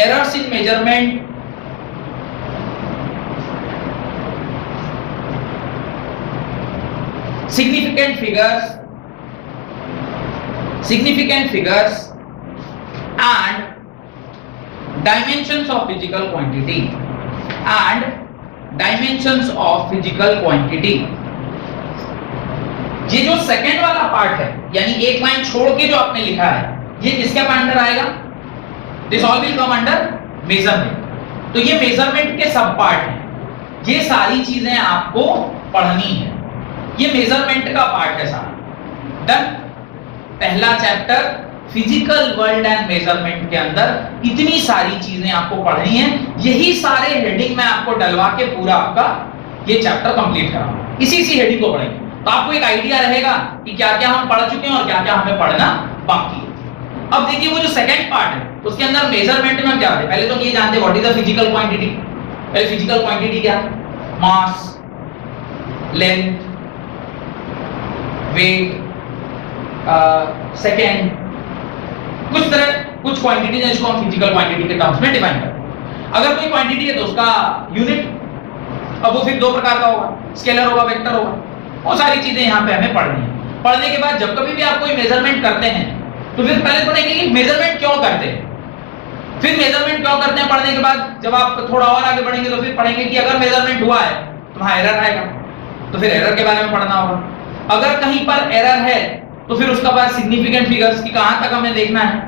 errors in measurement, significant figures, significant figures and dimensions of physical quantity, and dimensions of physical quantity. ये जो सेकंड वाला पार्ट है, यानी एक लाइन छोड़ के जो आपने लिखा है, ये किसके अंडर आएगा? This all will come under measurement. तो ये मेजरमेंट के सब पार्ट हैं, ये सारी चीजें आपको पढ़नी है, ये मेजरमेंट का पार्ट है सारा। डन। पहला chapter physical world and measurement के अंदर इतनी सारी चीजें आपको पढ़नी है, यही सारे हेडिंग में आपको डलवा के पूरा आपका ये चैप्टर कंप्लीट कराऊंगा, इसी हेडिंग को पढ़ेंगे। तो आपको एक आइडिया रहेगा कि क्या क्या हम पढ़ चुके हैं और क्या क्या हमें पढ़ना बाकी है। अब देखिए वो जो सेकंड पार्ट है उसके अंदर मेजरमेंट में क्या है, पहले तो ये जानते हैं what is the physical quantity. पहले फिजिकल क्वांटिटी क्या है? मास, लेंथ, वेट, सेकेंड, कुछ क्वांटिटीज है जिसको हम फिजिकल क्वांटिटी के टर्म्स में डिफाइन करते हैं। अगर कोई क्वांटिटी है तो उसका यूनिट, अब वो फिर दो प्रकार का होगा, स्केलर होगा, वेक्टर होगा। वो सारी चीजें यहाँ पे हमें पढ़नी है। पढ़ने के बाद जब कभी भी आप कोई मेजरमेंट करते हैं तो फिर पहले पढ़ेंगे कि मेजरमेंट क्यों करते हैं, फिर मेजरमेंट क्यों करते हैं पढ़ने के बाद जब आप थोड़ा और आगे बढ़ेंगे तो फिर पढ़ेंगे कि अगर मेजरमेंट हुआ है तो वहां एरर आएगा, तो फिर एरर के बारे में पढ़ना होगा। अगर कहीं पर एरर है तो फिर उसका बाद सिग्निफिकेंट फिगर्स की कहां तक हमें देखना है,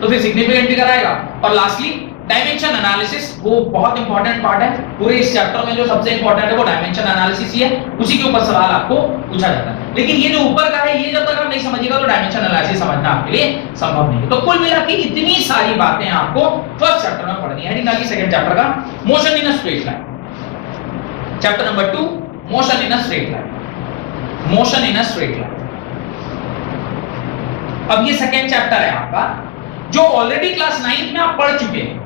तो फिर सिग्निफिकेंट फिगर आएगा। और लास्टली डायमेंशन एनालिसिस, वो बहुत इंपॉर्टेंट पार्ट है पूरे इस चैप्टर में। जो सबसे इंपॉर्टेंट है वो डायमेंशन एनालिसिस ही है, उसी के ऊपर सवाल आपको पूछा जाता है। लेकिन ये जो ऊपर का है, ये जब तक आप नहीं समझिएगा तो डायमेंशन एनालिसिस समझना आपके लिए संभव नहीं है। तो कुल मिला के इतनी सारी बातें आपको फर्स्ट चैप्टर में पढ़नी है। हेडिंग सेकंड चैप्टर का motion in a straight line, chapter number 2 motion in a straight line, motion in a straight line. अब ये सेकंड चैप्टर है आपका जो ऑलरेडी क्लास 9th में आप पढ़ चुके हैं।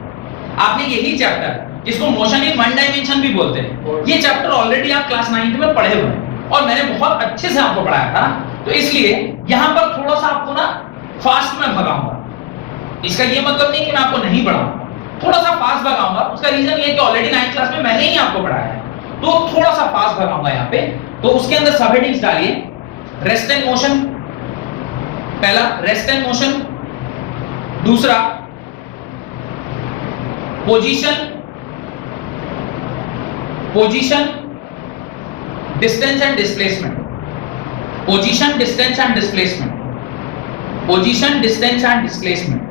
आपने यही चैप्टर जिसको मोशन इन वन डायमेंशन भी बोलते हैं, ये चैप्टर ऑलरेडी आप क्लास 9th में पढ़े हुए हैं और मैंने बहुत अच्छे से आपको पढ़ाया था। तो इसलिए यहां पर थोड़ा सा आपको ना फास्ट में भगाऊंगा। इसका ये मतलब नहीं कि मैं आपको नहीं पढ़ाऊंगा, थोड़ा सा फास्ट भगाऊंगा। उसका रीजन ये है कि ऑलरेडी 9th क्लास में मैंने ही आपको पढ़ाया है, तो थोड़ा सा फास्ट भगाऊंगा यहाँ पे। तो उसके अंदर सब हेडिंग्स डालिए। रेस्ट एंड मोशन, पहला रेस्ट एंड मोशन, दूसरा position, position, distance and displacement, position, distance and displacement, position, distance and displacement.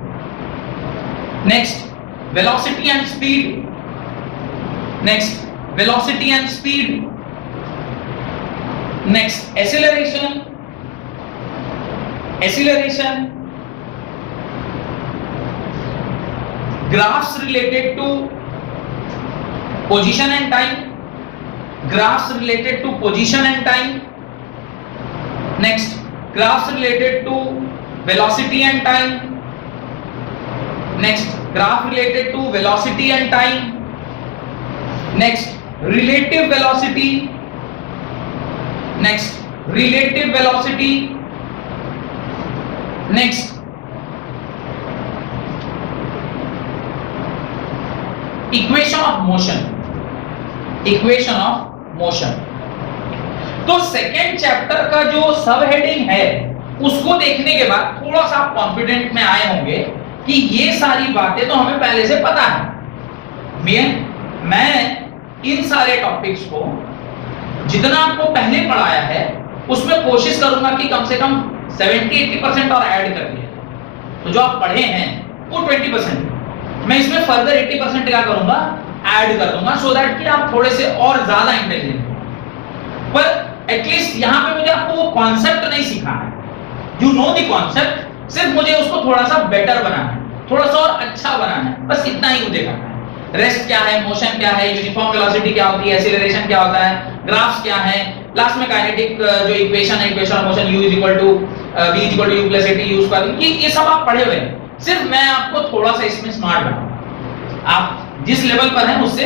Next velocity and speed, next velocity and speed, next acceleration, acceleration, graphs related to position and time, graphs related to position and time, next graphs related to velocity and time, next graph related to velocity and time, next relative velocity, next relative velocity, next equation of motion, equation of motion. तो सेकेंड चैप्टर का जो सब हेडिंग है उसको देखने के बाद थोड़ा सा आप कॉन्फिडेंट में आए होंगे कि ये सारी बातें तो हमें पहले से पता है। मैं इन सारे टॉपिक्स को जितना आपको पहले पढ़ाया है उसमें कोशिश करूंगा कि कम से कम 70-80% और ऐड कर दिया। तो जो आप पढ़े हैं वो 20%, मैं इसमें फर्दर 80% क्या करूंगा, ऐड कर दूंगा, सो दैट कि आप थोड़े से और ज्यादा इंटेलिजेंट हो। पर एटलीस्ट यहां पे मुझे आपको वो कॉन्सेप्ट नहीं सिखाना है, यू नो द कॉन्सेप्ट, सिर्फ मुझे उसको थोड़ा सा बेटर बनाना है, थोड़ा सा और अच्छा बनाना है, बस इतना ही मुझे करना है। रेस्ट क्या है, मोशन क्या है, यूनिफॉर्म वेलोसिटी क्या होती है, एक्सीलरेशन क्या होता है, ग्राफ्स क्या है, लास्ट में काइनेटिक जो इक्वेशन है, equation of motion u v u + at u square, ये सब आप पढ़े हुए हैं। सिर्फ मैं आपको थोड़ा सा इसमें स्मार्ट बनाऊंगा, आप जिस लेवल पर हैं उससे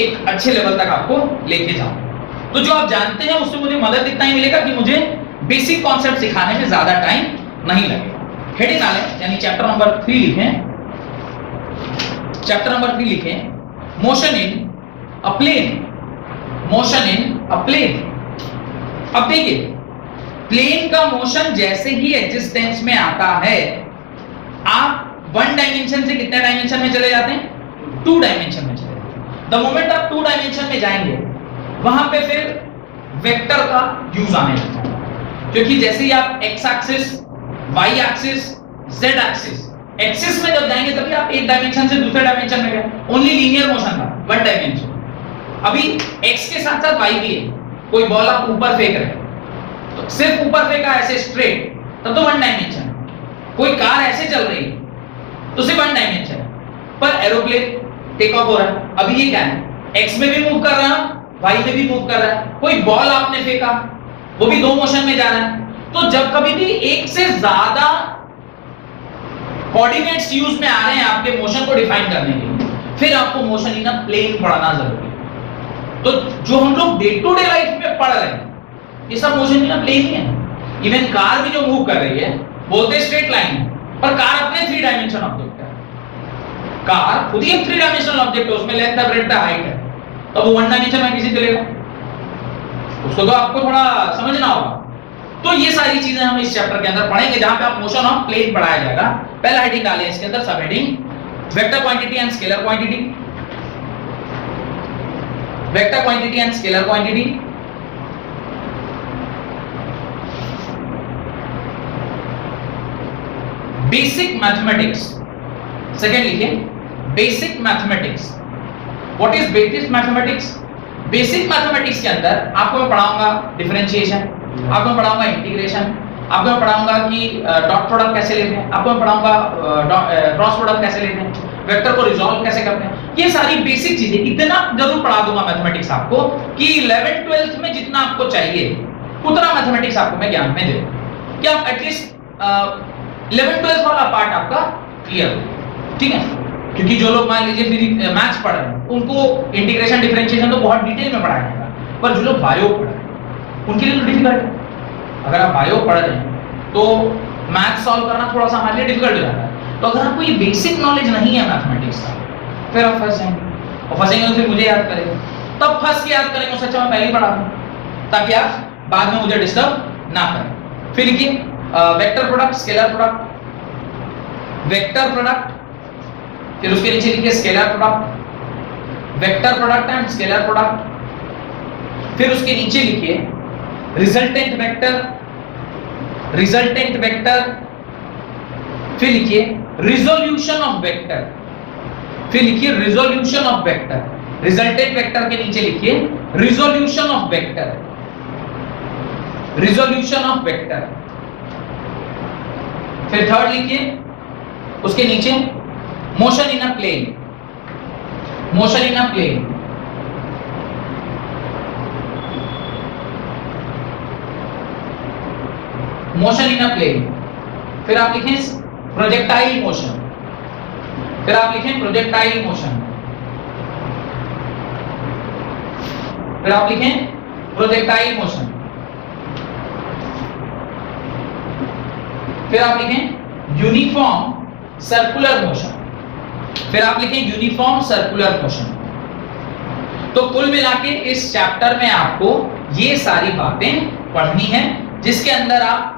एक अच्छे लेवल तक आपको लेके जाऊं। तो जो आप जानते हैं उससे मुझे मदद इतना ही मिलेगा कि मुझे बेसिक कॉन्सेप्ट सिखाने में ज्यादा टाइम नहीं लगेगा। हेडिंग डालें, यानी चैप्टर नंबर 3 लिखें, चैप्टर नंबर 3 लिखें, motion in a plane, motion in a plane. अब देखिए प्लेन का मोशन जैसे ही एग्जिस्टेंस में आता है, आप वन डायमेंशन से कितने डायमेंशन में चले जाते हैं, 2 डायमेंशन में चले जाते हैं। द मोमेंट आप 2 डायमेंशन में जाएंगे वहां पे फिर वेक्टर का यूज आने लगता है। क्योंकि जैसे ही आप x axis, y axis, z axis, axis में जब जाएंगे तभी आप एक डायमेंशन से दूसरे डायमेंशन में गए। ओनली लीनियर मोशन था, वन डायमेंशन। अभी एक्स के साथ साथ वाई भी है। कोई बॉल आप ऊपर फेंक रहे हैं तो सिर्फ ऊपर फेंका ऐसे स्ट्रेट, तब तो वन डायमेंशन। कोई कार ऐसे चल रही है तो सिर्फ वन डायमेंशन है। पर एरोप्लेन टेक ऑफ हो रहा है, अभी ये क्या है, एक्स में भी मूव कर रहा है, वाई में भी मूव कर रहा है। कोई बॉल आपने फेंका, वो भी दो मोशन में जा रहा है। तो जब कभी भी एक से ज्यादा कोऑर्डिनेट्स यूज में आ रहे हैं आपके मोशन को डिफाइन करने के लिए, फिर आपको मोशन इन अ प्लेन पढ़ना जरूरी है। तो जो हम लोग डे टू डे लाइफ में पढ़ रहे हैं ये सब मोशन इन अ प्लेन ही है। इवन कार भी जो मूव कर रही है बोलते स्ट्रेट लाइन, पर कार अपने थ्री डायमेंशन ऑब्जेक्ट है। कार खुद ही एक थ्री डायमेंशनल ऑब्जेक्ट है, उसमें लेंथ है, ब्रेड्थ है, हाइट है। तो वो वन डायमेंशन में कैसे चलेगा, उसको तो आपको थोड़ा समझना होगा। तो ये सारी चीजें हम इस चैप्टर के अंदर पढ़ेंगे, जहां पे आप मोशन ऑफ प्लेन पढ़ाया जाएगा। पहला हेडिंग डालें इसके अंदर, sub heading vector quantity and scalar quantity. Vector quantity and scalar quantity. Basic mathematics. Second लिखिए basic mathematics. What is basic mathematics? Basic mathematics के अंदर आपको मैं पढ़ाऊंगा डिफरेंशिएशन, आपको मैं पढ़ाऊंगा इंटीग्रेशन, आपको मैं पढ़ाऊंगा कि डॉट प्रोडक्ट कैसे लेते हैं, आपको मैं पढ़ाऊंगा क्रॉस प्रोडक्ट कैसे लेते हैं, वेक्टर को रिजॉल्व कैसे करते हैं। ये सारी बेसिक चीजें इतना जरूर पढ़ा दूंगा मैथमेटिक्स आपको कि 11th 12th में जितना आपको चाहिए उतना मैथमेटिक्स आपको मैं ज्ञान में दे दूं कि आप एटलीस्ट 11th 12th वाला पार्ट आपका क्लियर हो। ठीक है, क्योंकि जो लोग मान लीजिए फिर मैथ्स पढ़ रहे हैं उनको इंटीग्रेशन डिफरेंशिएशन तो बहुत डिटेल में पढ़ाया जाएगा, पर जो लोग बायो पढ़ रहे हैं उनके लिए तो डिफिकल्ट है। अगर आप बायो पढ़ रहे हैं तो मैथ सॉल्व करना थोड़ा सा हमारे लिए डिफिकल्ट हो जाता है। तो अगर आपको ये बेसिक नॉलेज नहीं है मैथमेटिक्स का, फिर आप फंस जाएंगे, और फंसेंगे तो फिर मुझे याद करेंगे, तब फंस के याद करेंगे, उससे अच्छा मैं पहले ही पढ़ा दूं ताकि आप बाद में मुझे डिस्टर्ब ना करें। फिर लिखिए vector product, scalar product, vector product, फिर उसके नीचे लिखिए scalar product, vector product and scalar product. फिर उसके नीचे लिखिए रिजल्टेंट वेक्टर, रिजल्टेंट वेक्टर। फिर लिखिए रिजोल्यूशन ऑफ वेक्टर, फिर लिखिए resolution of vector. Resultant vector के नीचे लिखिए resolution of vector, resolution of vector. फिर थर्ड लिखिए उसके नीचे motion in a plane, motion in a plane. Motion in a plane. फिर आप लिखें प्रोजेक्टाइल मोशन, फिर आप लिखें प्रोजेक्टाइल मोशन, फिर आप लिखें प्रोजेक्टाइल मोशन, फिर आप लिखें यूनिफॉर्म सर्कुलर मोशन, फिर आप लिखें यूनिफॉर्म सर्कुलर मोशन। तो कुल मिलाके इस चैप्टर में आपको ये सारी बातें पढ़नी है, जिसके अंदर आप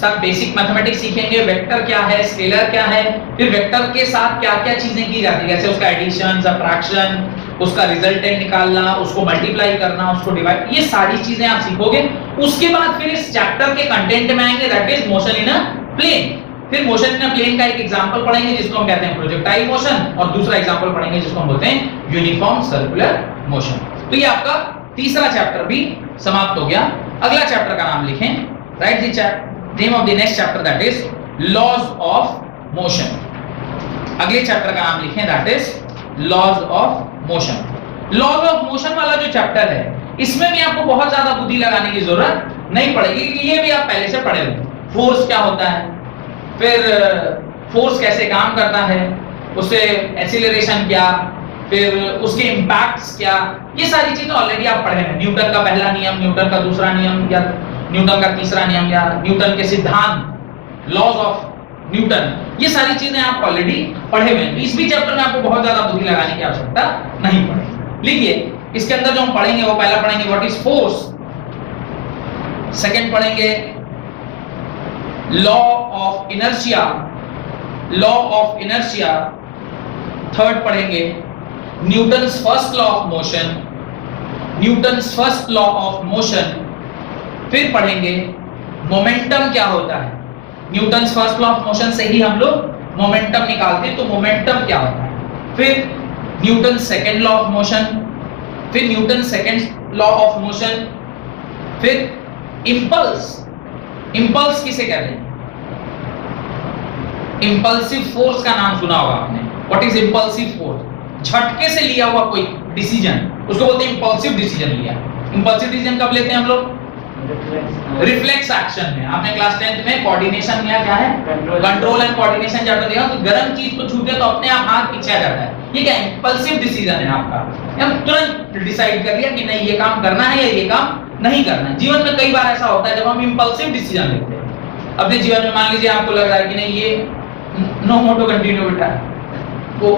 सब बेसिक मैथमेटिक्स सीखेंगे। वेक्टर क्या है, स्केलर क्या है, फिर वेक्टर के साथ क्या-क्या चीजें की जाती है, जैसे उसका एडिशन, सबट्रैक्शन, उसका रिजल्टेंट निकालना, उसको मल्टीप्लाई करना, उसको डिवाइड, ये सारी चीजें आप सीखोगे। उसके बाद फिर इस चैप्टर के कंटेंट में आएंगे, that is motion in a plane. फिर मोशन इन अ प्लेन का एक एग्जांपल पढ़ेंगे जिसको हम कहते हैं प्रोजेक्टाइल मोशन, और दूसरा एग्जांपल पढ़ेंगे जिसको हम बोलते हैं यूनिफॉर्म सर्कुलर मोशन। तो ये आपका तीसरा चैप्टर भी समाप्त हो गया। अगला चैप्टर का नाम लिखें, write the chapter name of the next chapter, that is laws of motion. अगले चैप्टर का नाम लिखें, that is laws of motion. Laws of motion वाला जो चैप्टर है इसमें भी आपको बहुत ज्यादा बुद्धि लगाने की जरूरत नहीं पड़ेगी, क्योंकि ये भी आप पहले से पढ़े हो। फोर्स क्या होता है, फिर फोर्स कैसे काम करता है, उससे एक्सीलरेशन क्या, फिर उसके इंपैक्ट्स क्या, ये सारी चीजें ऑलरेडी आप पढ़े हैं। न्यूटन का पहला नियम, न्यूटन का दूसरा नियम, या न्यूटन का तीसरा नियम, या न्यूटन के सिद्धांत, लॉज ऑफ न्यूटन, ये सारी चीजें आप ऑलरेडी पढ़े हुए हैं। इस भी चैप्टर में आपको बहुत ज्यादा बुद्धि लगाने की आवश्यकता नहीं पड़ेगी। लिखिए इसके अंदर जो हम पढ़ेंगे वो पहला पढ़ेंगे व्हाट इज फोर्स, सेकंड पढ़ेंगे law of inertia, law of inertia, third पढ़ेंगे Newton's first law of motion, Newton's first law of motion, फिर पढ़ेंगे मोमेंटम क्या होता है, Newton's first law of motion से ही हम लोग मोमेंटम निकालते हैं, तो मोमेंटम क्या होता है, फिर Newton second law of motion, फिर Newton second law of motion, फिर इंपल्स, इंपल्स किसे कहते हैं, इंपल्सिव फोर्स का नाम सुना होगा आपने, व्हाट इज इंपल्सिव फोर्स, झटके से लिया हुआ कोई डिसीजन उसको बोलते हैं इंपल्सिव डिसीजन लिया। इंपल्सिव डिसीजन कब लेते हैं हम लोग, रिफ्लेक्स एक्शन में। आपने क्लास 10th में कोऑर्डिनेशन में क्या है, कंट्रोल एंड कोऑर्डिनेशन चैप्टर देखा, तो गर्म चीज को छूते तो अपने आप हाथ पीछे आ जाता है, ये क्या इंपल्सिव डिसीजन है आपका, हम तुरंत डिसाइड कर लिया कि नहीं ये काम करना है या ये काम नहीं करना है। जीवन में कई बार ऐसा होता है जब हम इंपल्सिव डिसीजन लेते हैं अपने जीवन में, मान लीजिए आपको लग रहा है कि नहीं ये नो मोर टू कंटिन्यू बेटा, तो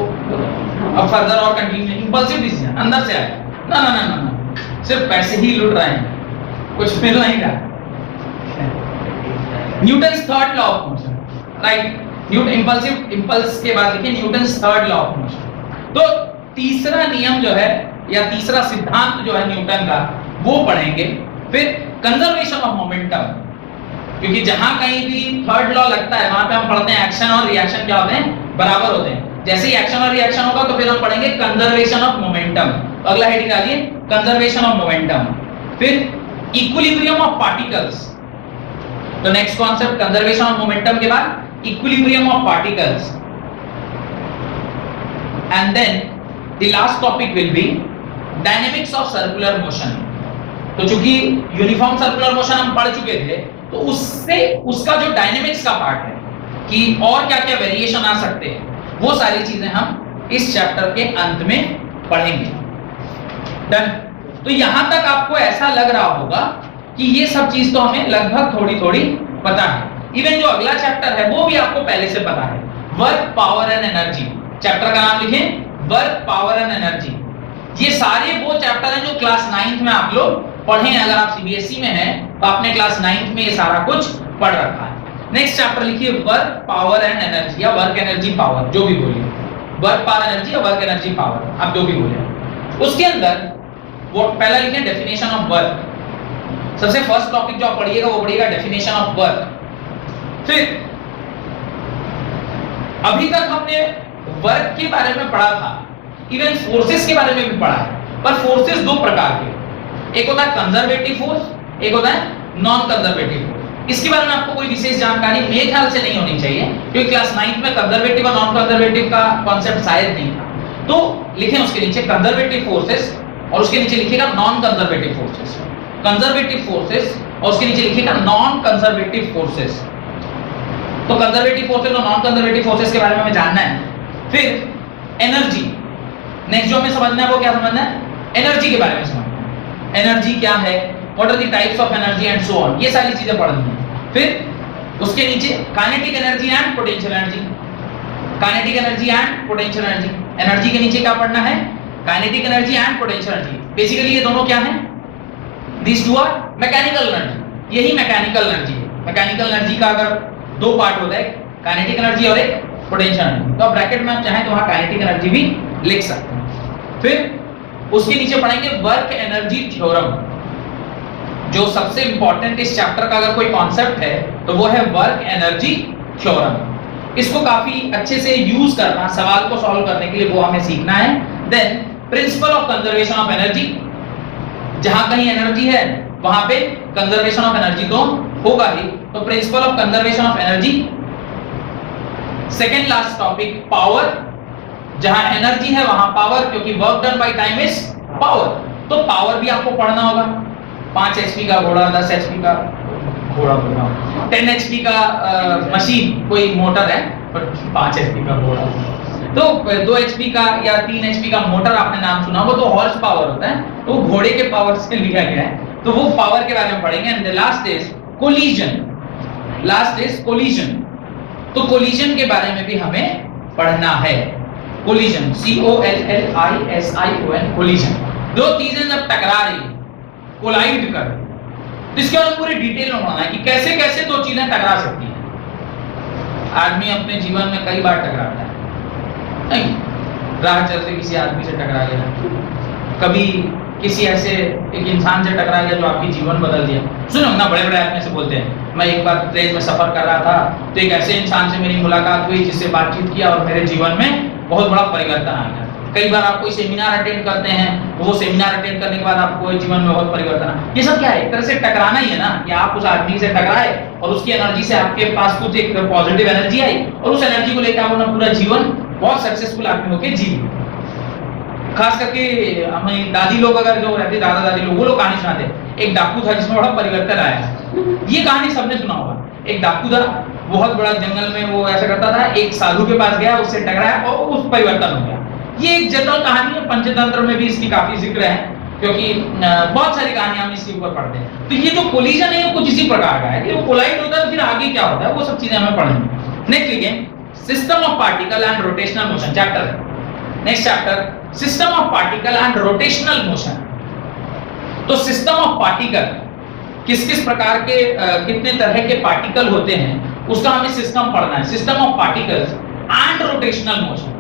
अब फर्दर और कंटिन्यू, इंपल्सिव डिसीजन अंदर से आया, ना ना ना ना ना, सिर्फ पैसे ही लुट रहे हैं, कुछ मिल नहीं रहा। Newton's third law of motion, right, Newton impulsive, impulse के बाद लिखिए Newton's third law of motion. तो तीसरा नियम जो है या तीसरा सिद्धांत जो है न्यूटन का वो पढ़ेंगे। फिर कंजर्वेशन ऑफ मोमेंटम, क्योंकि जहां कहीं भी थर्ड लॉ लगता है वहां पे हम पढ़ते हैं एक्शन और रिएक्शन क्या होते हैं, बराबर होते हैं। जैसे ही एक्शन और रिएक्शन होगा तो फिर हम पढ़ेंगे कंजर्वेशन ऑफ मोमेंटम, अगला हेडिंग डालिए कंजर्वेशन ऑफ मोमेंटम। फिर इक्विलिब्रियम ऑफ पार्टिकल्स, तो next concept conservation of momentum के बाद equilibrium of particles, and then the last topic will be dynamics of circular motion. तो चूंकि यूनिफॉर्म सर्कुलर मोशन हम पढ़ चुके थे, तो उससे उसका जो डायनेमिक्स का पार्ट है कि और क्या क्या वेरिएशन आ सकते हैं, वो सारी चीजें हम इस चैप्टर के अंत में पढ़ेंगे। डन। तो यहां तक आपको ऐसा लग रहा होगा कि ये सब चीज तो हमें लगभग थोड़ी थोड़ी पता है। इवन जो अगला चैप्टर है वो भी आपको पहले से पता है, work power and energy. Chapter का नाम लिखें, वर्क पावर एंड एनर्जी। ये सारे वो चैप्टर हैं जो क्लास 9th में आप लोग पढ़े हैं। अगर आप सीबीएसई में हैं तो आपने क्लास 9th में ये सारा कुछ पढ़ रखा है। नेक्स्ट चैप्टर लिखिए वर्क पावर एंड एनर्जी या वर्क एनर्जी पावर, जो भी बोलिए, वर्क पावर एनर्जी या वर्क एनर्जी पावर, आप जो भी बोलिए। उसके अंदर वो पहला लिखें डेफिनेशन ऑफ वर्क। सबसे फर्स्ट टॉपिक जो आप पढ़िएगा वो पढ़िएगा डेफिनेशन ऑफ वर्क। फिर अभी तक हमने वर्क के बारे में पढ़ा था, इवन फोर्सेस के बारे में भी पढ़ा है, पर फोर्सेस दो प्रकार के, एक होता है कंजर्वेटिव फोर्स, एक होता है नॉन कंजर्वेटिव फोर्स। इसके बारे में आपको कोई विशेष जानकारी मेरे ख्याल से नहीं होनी चाहिए, क्योंकि क्लास 9th में कंजर्वेटिव और नॉन कंजर्वेटिव का कॉन्सेप्ट शायद नहीं था। तो लिखें उसके नीचे कंजर्वेटिव फोर्सेस और उसके नीचे लिखिएगा non conservative forces, conservative forces और उसके नीचे लिखिएगा नॉन कंजर्वेटिव फोर्सेस। तो कंजर्वेटिव फोर्सेस और नॉन कंजर्वेटिव फोर्सेस के बारे में हमें जानना है। फिर एनर्जी, नेक्स्ट जो हमें समझना है वो क्या समझना है, एनर्जी के बारे में समझना है। एनर्जी क्या है, what are the types of energy and so on, ये सारी चीजें पढ़नी है। फिर उसके नीचे kinetic energy and potential energy, kinetic energy and potential energy. Energy के नीचे क्या पढ़ना है, kinetic energy and potential energy. Basically ये दोनों क्या हैं, this two are mechanical energy, यही मैकेनिकल एनर्जी है। मैकेनिकल एनर्जी का अगर दो पार्ट होता है, काइनेटिक एनर्जी और एक पोटेंशियल एनर्जी, तो आप ब्रैकेट में आप चाहें तो वहां काइनेटिक एनर्जी भी लिख सकते हैं। फिर उसके नीचे पढ़ेंगे वर्क एनर्जी थ्योरम। जो सबसे इंपॉर्टेंट इस चैप्टर का अगर कोई कॉन्सेप्ट है तो वो है वर्क एनर्जी थ्योरम। इसको काफी अच्छे से यूज करना, सवाल को सॉल्व करने के लिए वो हमें सीखना है। Then principle of conservation of energy, जहां कहीं एनर्जी है वहां पे कंजर्वेशन ऑफ एनर्जी तो होगा ही, तो principal of conservation of energy. Second last topic power, जहां एनर्जी है वहां पावर, क्योंकि work done by time is power, तो पावर भी आपको पढ़ना होगा। 5 HP का घोड़ा, 10 HP का घोड़ा, 10 HP का मशीन, कोई मोटर है, पर 5 HP का घोड़ा, तो 2 HP का या 3 HP का मोटर आपने नाम सुना हो, तो हॉर्स पावर होता है, तो घोड़े के पावर से लिया गया है, तो वो पावर के बारे में पढ़ेंगे। And the last is collision, last is collision, तो कोलिजन के बारे में भी हमें पढ़ना है। कोलिजन, COLLISION, कोलिजन, दो चीजें जब टकरा रही है, कोलाइड कर, तो इसके बारे में पूरी डिटेल में पढ़ना है कि कैसे कैसे दो चीजें टकरा सकती हैं। आदमी अपने जीवन में कई बार टकराता है, नहीं राह चलते किसी आदमी से टकरा गया, कभी किसी ऐसे एक इंसान से टकरा गया जो आपकी जीवन बदल दिया। सुनो ना, बड़े बड़े आदमी से बोलते हैं, मैं एक बार ट्रेन में सफर कर रहा था तो एक ऐसे इंसान से मेरी मुलाकात हुई जिससे बातचीत किया और मेरे जीवन में बहुत बड़ा परिवर्तन आ गया। कई बार आप कोई सेमिनार अटेंड करते हैं, वो सेमिनार अटेंड करने के बाद आपको जीवन में बहुत परिवर्तन आया। ये सब क्या है? एक तरह से टकराना ही है ना, कि आप उस आदमी से टकराए और उसकी एनर्जी से आपके पास कुछ एक पॉजिटिव एनर्जी आई और उस एनर्जी को लेकर आप अपना पूरा जीवन बहुत सक्सेसफुल आदमी होके जी। खास करके हमें दादी लोग अगर जो रहते, दादा दादी लोग, वो लोग कहानी सुनाते। एक डाकू था जिसमें बड़ा परिवर्तन आया। ये कहानी सबने सुना होगा। एक डाकू था, बहुत बड़ा जंगल में वो ऐसा करता था, एक साधु के पास गया, उससे टकराया और उस परिवर्तन हो गया। ये एक जनरल कहानी है, पंचतंत्र में भी इसकी काफी जिक्र है, क्योंकि बहुत सारी कहानियां हम इसके ऊपर पढ़ते हैं। तो ये जो कोलिजन है, ये कुछ इसी प्रकार का है कि वो कोलाइड होता है तो फिर आगे क्या होता है, वो सब चीजें हमें पढ़नी। नेक्स्ट लिखिए, system of particle and rotational motion, chapter. Next chapter, system of particle and rotational motion. तो सिस्टम ऑफ पार्टिकल, किस किस प्रकार के कितने तरह के पार्टिकल होते हैं, उसका हमें सिस्टम पढ़ना है। System of particles and rotational motion.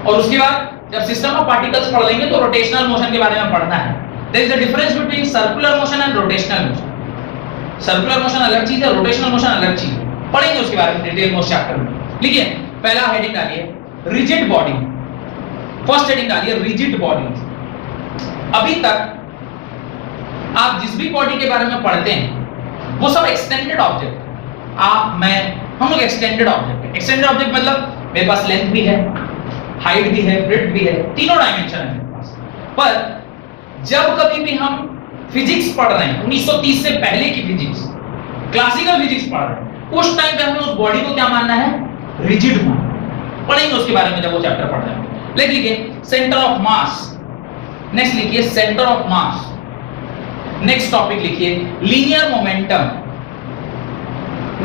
और उसके बाद जब सिस्टम ऑफ पार्टिकल्स पढ़ लेंगे तो रोटेशनल मोशन के बारे में पढ़ना है। There is a difference between circular motion and rotational motion. Circular motion अलग चीज है, रोटेशनल मोशन अलग चीज है। पढ़ेंगे उसके बारे में डिटेल में उस चैप्टर में। लिखिए, पहला हेडिंग डालिए रिजिड बॉडी। फर्स्ट हेडिंग डालिए रिजिड बॉडी। अभी तक आप जिस भी बॉडी के बारे में पढ़ते हैं वो सब एक्सटेंडेड ऑब्जेक्ट। आप, मैं, हम लोग एक्सटेंडेड ऑब्जेक्ट है। एक्सटेंडेड ऑब्जेक्ट मतलब मेरे पास लेंथ भी है, हाइट भी है, ब्रेड्थ भी है, तीनों डायमेंशन है मेरे पास। पर जब कभी भी हम फिजिक्स पढ़ रहे हैं, 1930 से पहले की फिजिक्स, क्लासिकल फिजिक्स पढ़ रहे हैं, उस टाइम पे हमें उस बॉडी को क्या मानना है? रिजिड मानना। पढ़ेंगे उसके बारे में जब वो चैप्टर पढ़ रहे हैं। लिखिए सेंटर ऑफ मास। नेक्स्ट लिखिए centre of mass. Next topic लिखिए लीनियर मोमेंटम।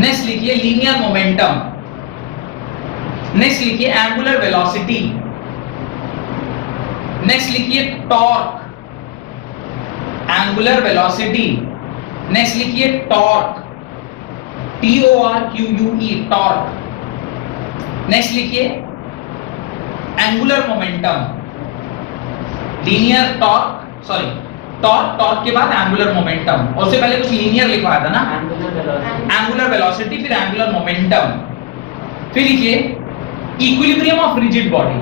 नेक्स्ट लिखिए लीनियर मोमेंटम। नेक्स्ट लिखिए एंगुलर वेलोसिटी। नेक्स्ट लिखिए टॉर्क, एंगुलर वेलोसिटी। नेक्स्ट लिखिए टॉर्क, TORQUE, टॉर्क। नेक्स्ट लिखिए angular momentum, linear torque, sorry torque, torque के बाद एंगुलर मोमेंटम, और उससे पहले कुछ लीनियर लिखवाया था ना, एंगुलर वेलोसिटी, फिर एंगुलर मोमेंटम। फिर लिखिए इक्विलिब्रियम ऑफ रिजिड बॉडी।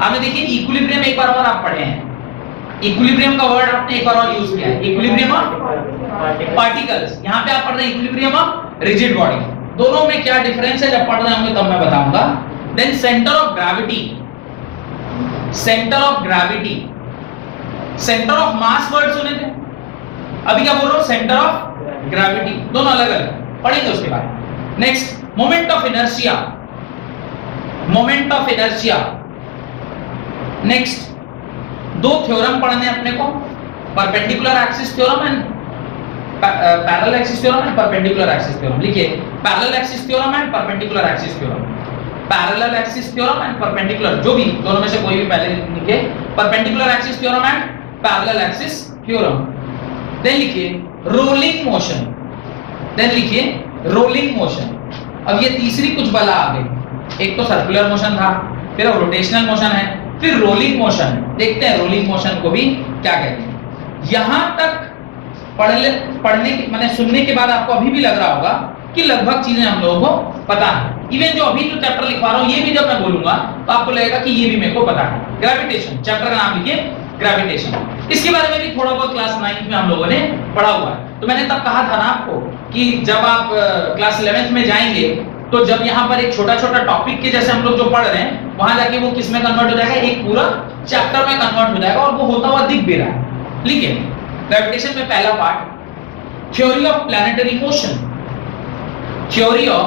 आपने देखिए इक्विलिब्रियम एक बार और आप पढ़े हैं। इक्विलिब्रियम का वर्ड आपने एक बार और यूज किया है, इक्विलिब्रियम ऑफ पार्टिकल्स। यहां पे आप पढ़ रहे हैं इक्विलिब्रियम ऑफ रिजिड बॉडी। दोनों में क्या डिफरेंस है जब पढ़ रहे होंगे तब मैं बताऊंगा। Then centre of gravity, centre of gravity, centre of mass word सुने थे, अभी क्या बोल रहा हूं? Centre of gravity. दोनों अलग अलग पढ़ेंगे उसके बाद। Next moment of inertia, moment of inertia. Next दो थ्योरम पढ़ने अपने को, perpendicular axis theorem and parallel axis theorem and perpendicular axis theorem. लिखिए parallel axis theorem and perpendicular axis theorem, parallel axis theorem and perpendicular, जो भी दोनों में से कोई भी पहले लिखिए, perpendicular axis theorem and parallel axis theorem. Then लिखिए रोलिंग मोशन, देन लिखिए रोलिंग मोशन। अब ये तीसरी कुछ बला आ गई। एक तो सर्कुलर मोशन था, फिर रोटेशनल मोशन है, फिर रोलिंग मोशन। देखते हैं रोलिंग मोशन को भी क्या कहते हैं। यहां तक पढ़ने के माने सुनने के बाद आपको अभी भी लग रहा होगा कि लगभग चीजें हम लोगों को पता है। इवन जो अभी जो चैप्टर लिखवा रहा हूं ये भी जब मैं बोलूंगा तो आपको लगेगा कि ये भी मेरे को पता है। ग्रेविटेशन, चैप्टर का नाम लिखिए ग्रेविटेशन। इसके बारे में भी थोड़ा बहुत क्लास 9th में हम लोगों ने पढ़ा हुआ है। तो मैंने तब कहा था ना आपको कि जब आप क्लास 11th में जाएंगे तो जब यहाँ पर एक छोटा छोटा टॉपिक के जैसे हम लोग जो पढ़ रहे हैं वहां जाके वो किस में कन्वर्ट हो जाएगा? एक पूरा चैप्टर में कन्वर्ट हो जाएगा, और वो होता हुआ दिख भी रहा है। लिखिए ग्रेविटेशन में पहला part theory of planetary motion, theory of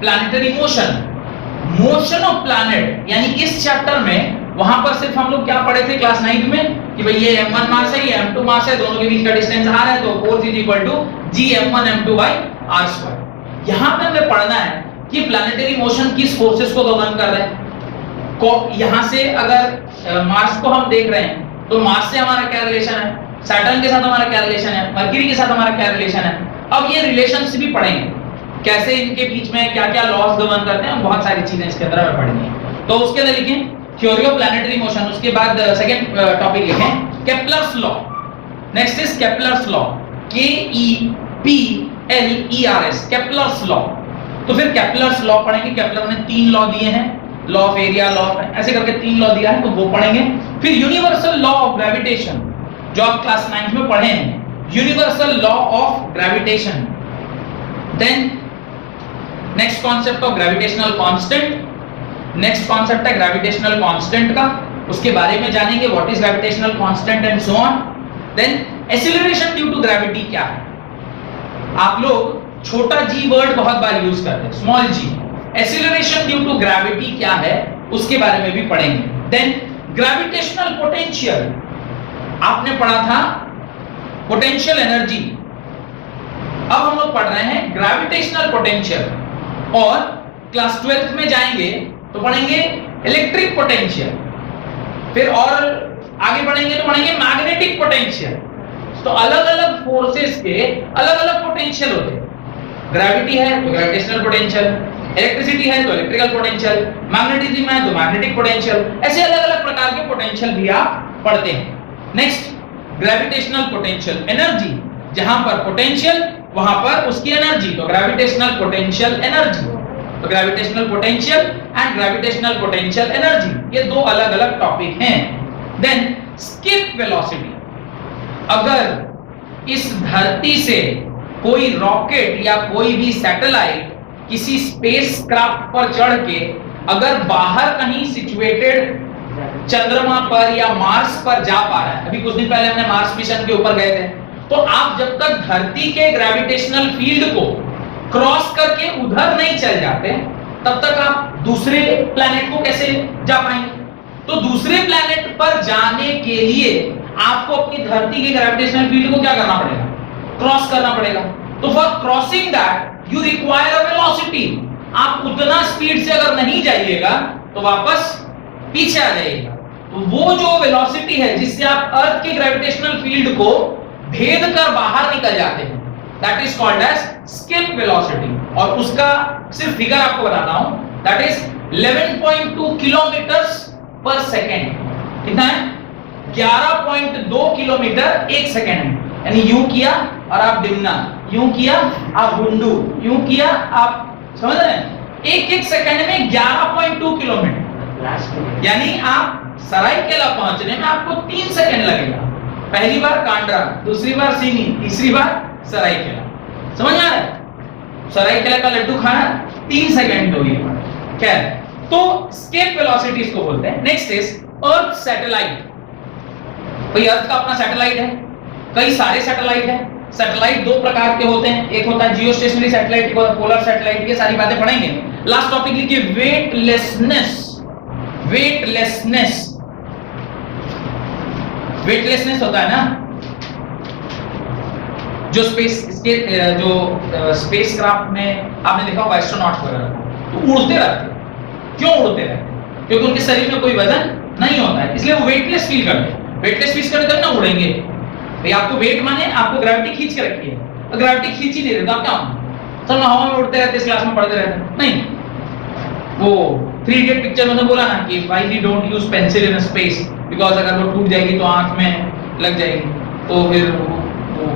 planetary motion, motion of planet. यानी इस चैप्टर में वहां पर सिर्फ हम लोग क्या पढ़े थे क्लास 9th में कि भाई ये m1 मास है, ये m2 मास है, दोनों के बीच का डिस्टेंस r है, तो force is equal to gm1 m2 by r²। यहां पे हमें पढ़ना है कि प्लैनेटरी मोशन किस फोर्सेस को गवर्न कर रहे हैं। यहां से अगर मार्स को हम देख रहे हैं तो मार्स से हमारा क्या रिलेशन है, सैटर्न के साथ हमारा क्या रिलेशन है, मरकरी के साथ हमारा क्या रिलेशन है। अब ये रिलेशंस भी पढ़ेंगे, कैसे इनके बीच में क्या क्या लॉज गवर्न करते हैं, बहुत सारी चीजें इसके अंदर हमें पढ़नी है। तो उसके अंदर लिखें थ्योरी ऑफ प्लैनेटरी मोशन। उसके बाद सेकंड टॉपिक लिखें Kepler's law, next is Kepler's law, KEPLERS, Kepler's law. तो फिर केप्लर्स लॉ पढ़ेंगे, केप्लर ने 3 लॉ दिए हैं, law of area, law of ऐसे करके 3 लॉ दिया है, तो वो पढ़ेंगे। फिर यूनिवर्सल लॉ ऑफ ग्रेविटेशन जो आप क्लास 9 में पढ़े हैं, universal law of gravitation. Then next concept of gravitational constant, next concept है ग्रेविटेशनल कांस्टेंट का, उसके बारे में जानेंगे, what is gravitational constant and so on. Then acceleration due to gravity क्या है, आप लोग छोटा g वर्ड बहुत बार यूज करते हैं, small g, acceleration due to gravity क्या है उसके बारे में भी पढ़ेंगे। देन ग्रेविटेशनल पोटेंशियल, आपने पढ़ा था पोटेंशियल एनर्जी, अब हम लोग पढ़ रहे हैं ग्रेविटेशनल पोटेंशियल, और क्लास 12th में जाएंगे तो पढ़ेंगे इलेक्ट्रिक पोटेंशियल, फिर और आगे बढ़ेंगे तो पढ़ेंगे मैग्नेटिक पोटेंशियल। तो अलग अलग फोर्सेस के अलग अलग पोटेंशियल होते हैं, ग्रेविटी है तो ग्रेविटेशनल पोटेंशियल, इलेक्ट्रिसिटी है तो इलेक्ट्रिकल पोटेंशियल, मैग्नेटिज्म है तो मैग्नेटिक पोटेंशियल, ऐसे अलग अलग प्रकार के पोटेंशियल भी आप पढ़ते हैं। नेक्स्ट ग्रेविटेशनल पोटेंशियल एनर्जी, जहां पर पोटेंशियल वहां पर उसकी एनर्जी, तो ग्रेविटेशनल पोटेंशियल एनर्जी, तो gravitational potential and gravitational potential energy, ये 2 अलग अलग टॉपिक हैं। देन स्किप वेलोसिटी, अगर इस धरती से कोई रॉकेट या कोई भी सैटेलाइट किसी स्पेसक्राफ्ट पर चढ़ के अगर बाहर कहीं सिचुएटेड चंद्रमा पर या मार्स पर जा पा रहा है, अभी कुछ दिन पहले हमने मार्स मिशन के ऊपर गए थे, तो आप जब तक धरती के ग्रेविटेशनल फील्ड को क्रॉस करके उधर नहीं चल जाते तब तक आप दूसरे प्लैनेट को कैसे जा पाएंगे। तो दूसरे प्लैनेट पर जाने के लिए आपको अपनी धरती के ग्रेविटेशनल फील्ड को क्या करना पड़ेगा, क्रॉस करना पड़ेगा। तो for crossing that you require a velocity, आप उतना स्पीड से अगर नहीं जाइएगा तो वापस पीछे आ जाइएगा। तो वो जो वेलोसिटी है जिससे आप अर्थ के ग्रेविटेशनल फील्ड को भेद कर बाहर निकल जाते हैं, that is called as escape velocity, और उसका सिर्फ फिगर आपको बताता हूं, दैट इज 11.2 किलोमीटर्स पर सेकेंड। कितना है, 11.2 किलोमीटर एक सेकेंड में, यानी यूं किया और आप डिमना, यूं किया आप गुंडू, यूं किया आप, समझ रहे हैं, एक सेकंड में 11.2 किलोमीटर, यानी आप सरायकेला पहुंचने में आपको 3 सेकंड लगेगा। पहली बार कांड्रा, दूसरी बार सीनी, तीसरी बार सरायकेला, समझ आ रहा है, सरायकेला का लड्डू खाना 3 सेकंड होगी। खैर, तो स्केप वेलोसिटी इसको बोलते हैं। नेक्स्ट इज अर्थ सैटेलाइट, भाई अर्थ का अपना सैटेलाइट है, कई सारे सैटेलाइट हैं। सैटेलाइट 2 प्रकार के होते हैं, एक होता है जियो स्टेशनरी सैटेलाइट, एक होता है पोलर सैटेलाइट, ये सारी बातें पढ़ेंगे। लास्ट टॉपिक लिखिए वेटलेसनेस, वेटलेसनेस, वेटलेसनेस होता है ना जो स्पेसक्राफ्ट में आपने देखा होगा एस्ट्रोनॉट्स वगैरह तो उड़ते रहते हैं। क्यों उड़ते रहते हैं, क्योंकि उनके शरीर में कोई वजन नहीं होता है, इसलिए वो वेटलेस फील करते हैं। वेटलेस फील करते तब ना उड़ेंगे भाई, आपको वेट माने आपको ग्रेविटी खींच के रखी है, अगर ग्रेविटी खींच ही नहीं रही तो आप क्या होंगे, सब हवा में उड़ते रहते, इस क्लास में पढ़ते रहते नहीं। वो 3 इडियट पिक्चर में तो बोला ना कि why we don't use pencil in space, because अगर वो टूट जाएगी तो आंख में लग जाएगी, तो फिर वो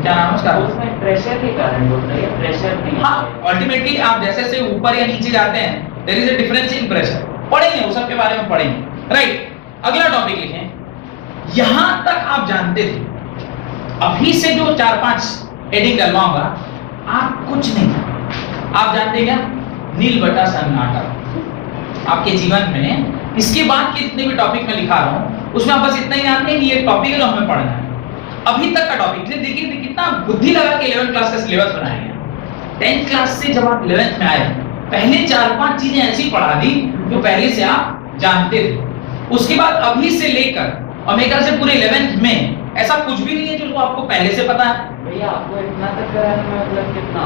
क्या नाम है उसका, उसमें प्रेशर के कारण होता है, प्रेशर नहीं। हां, अल्टीमेटली आप जैसे जैसे ऊपर या नीचे जाते हैं there is a difference in pressure, पढ़ेंगे वो सब के बारे में पढ़ेंगे, राइट। अगला टॉपिक लिखें, यहां तक आप जानते थे, अभी से जो 4-5 हेडिंग डलवाऊंगा आप कुछ नहीं, आप जानते क्या, नील बटा सन्नाटा आपके जीवन में। इसके बाद के जितने भी टॉपिक में लिखा रहा हूं उसमें आप बस इतना ही जानते हैं कि ये टॉपिक है जो हमें पढ़ना है। अभी तक का टॉपिक देखिए कितना बुद्धि लगा के 11th क्लास का सिलेबस बनाया गया। 10th क्लास से जब आप 11th में आए, पहले 4-5 चीजें ऐसी पढ़ा दी जो पहले से आप जानते थे। उसके बाद अभी से लेकर और मेरे ख्याल से पूरे 11th में ऐसा कुछ भी नहीं है जो आपको पहले से पता है। भैया आपको इतना तक कराने में मतलब कितना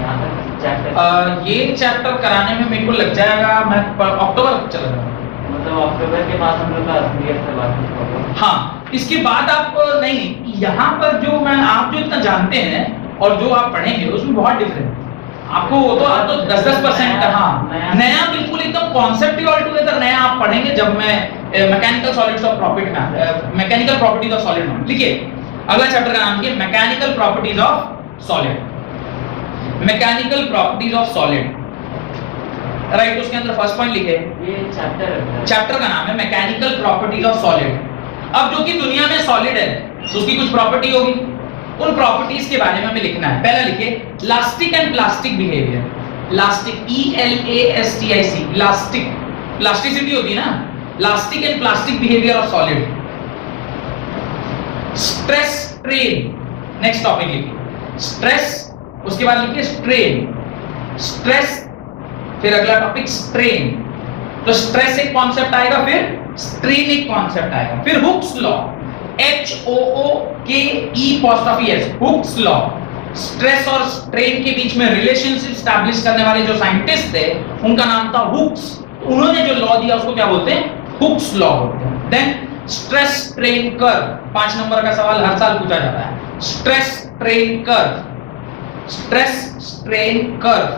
यहाँ तक चैप्टर, ये चैप्टर कराने में मेरे को लग जाएगा, मैं अक्टूबर चला जाऊंगा, मतलब अक्टूबर के बाद हम लोग का क्लियर करवा देंगे। हाँ, इसके बाद आप नहीं, यहाँ पर जो मैं आप जो इतना जानते हैं और जो आप पढ़ेंगे उसमें बहुत डिफरेंस। आपको वो तो आप तो 10% हाँ नया बिल्कुल एकदम कॉन्सेप्ट ही ऑल टुगेदर नया आप पढ़ेंगे जब मैं मैकेनिकल सॉलिड्स ऑफ प्रॉपर्टी में मैकेनिकल प्रॉपर्टीज ऑफ सॉलिड में लिखिए अगला चैप्टर का नाम क्या mechanical properties of solid mechanical properties of solid right उसके अंदर फर्स्ट पॉइंट लिखे ये चैप्टर का नाम है मैकेनिकल प्रॉपर्टीज ऑफ सॉलिड अब जो कि दुनिया में सॉलिड है तो उसकी कुछ प्रॉपर्टी होगी उन प्रॉपर्टीज के बारे में हमें लिखना है पहला लिखिए elastic and plastic behaviour elastic ELASTIC elastic plasticity होती है ना elastic and plastic behaviour of solid stress strain next topic लिखिए स्ट्रेस उसके बाद लिखिए स्ट्रेन स्ट्रेस फिर अगला टॉपिक स्ट्रेन तो स्ट्रेस एक कॉन्सेप्ट आएगा फिर स्ट्रेन एक कॉन्सेप्ट आएगा फिर Hooke's law HOOKES Hooke's law stress और स्ट्रेन के बीच में रिलेशनशिप स्टैब्लिश करने वाले जो साइंटिस्ट थे उनका नाम था हुक्स उन्होंने जो लॉ दिया उसको क्या बोलते हैं हुक्स लॉ बोलते हैं then stress strain curve 5 number का सवाल हर साल पूछा जाता है stress strain curve stress strain curve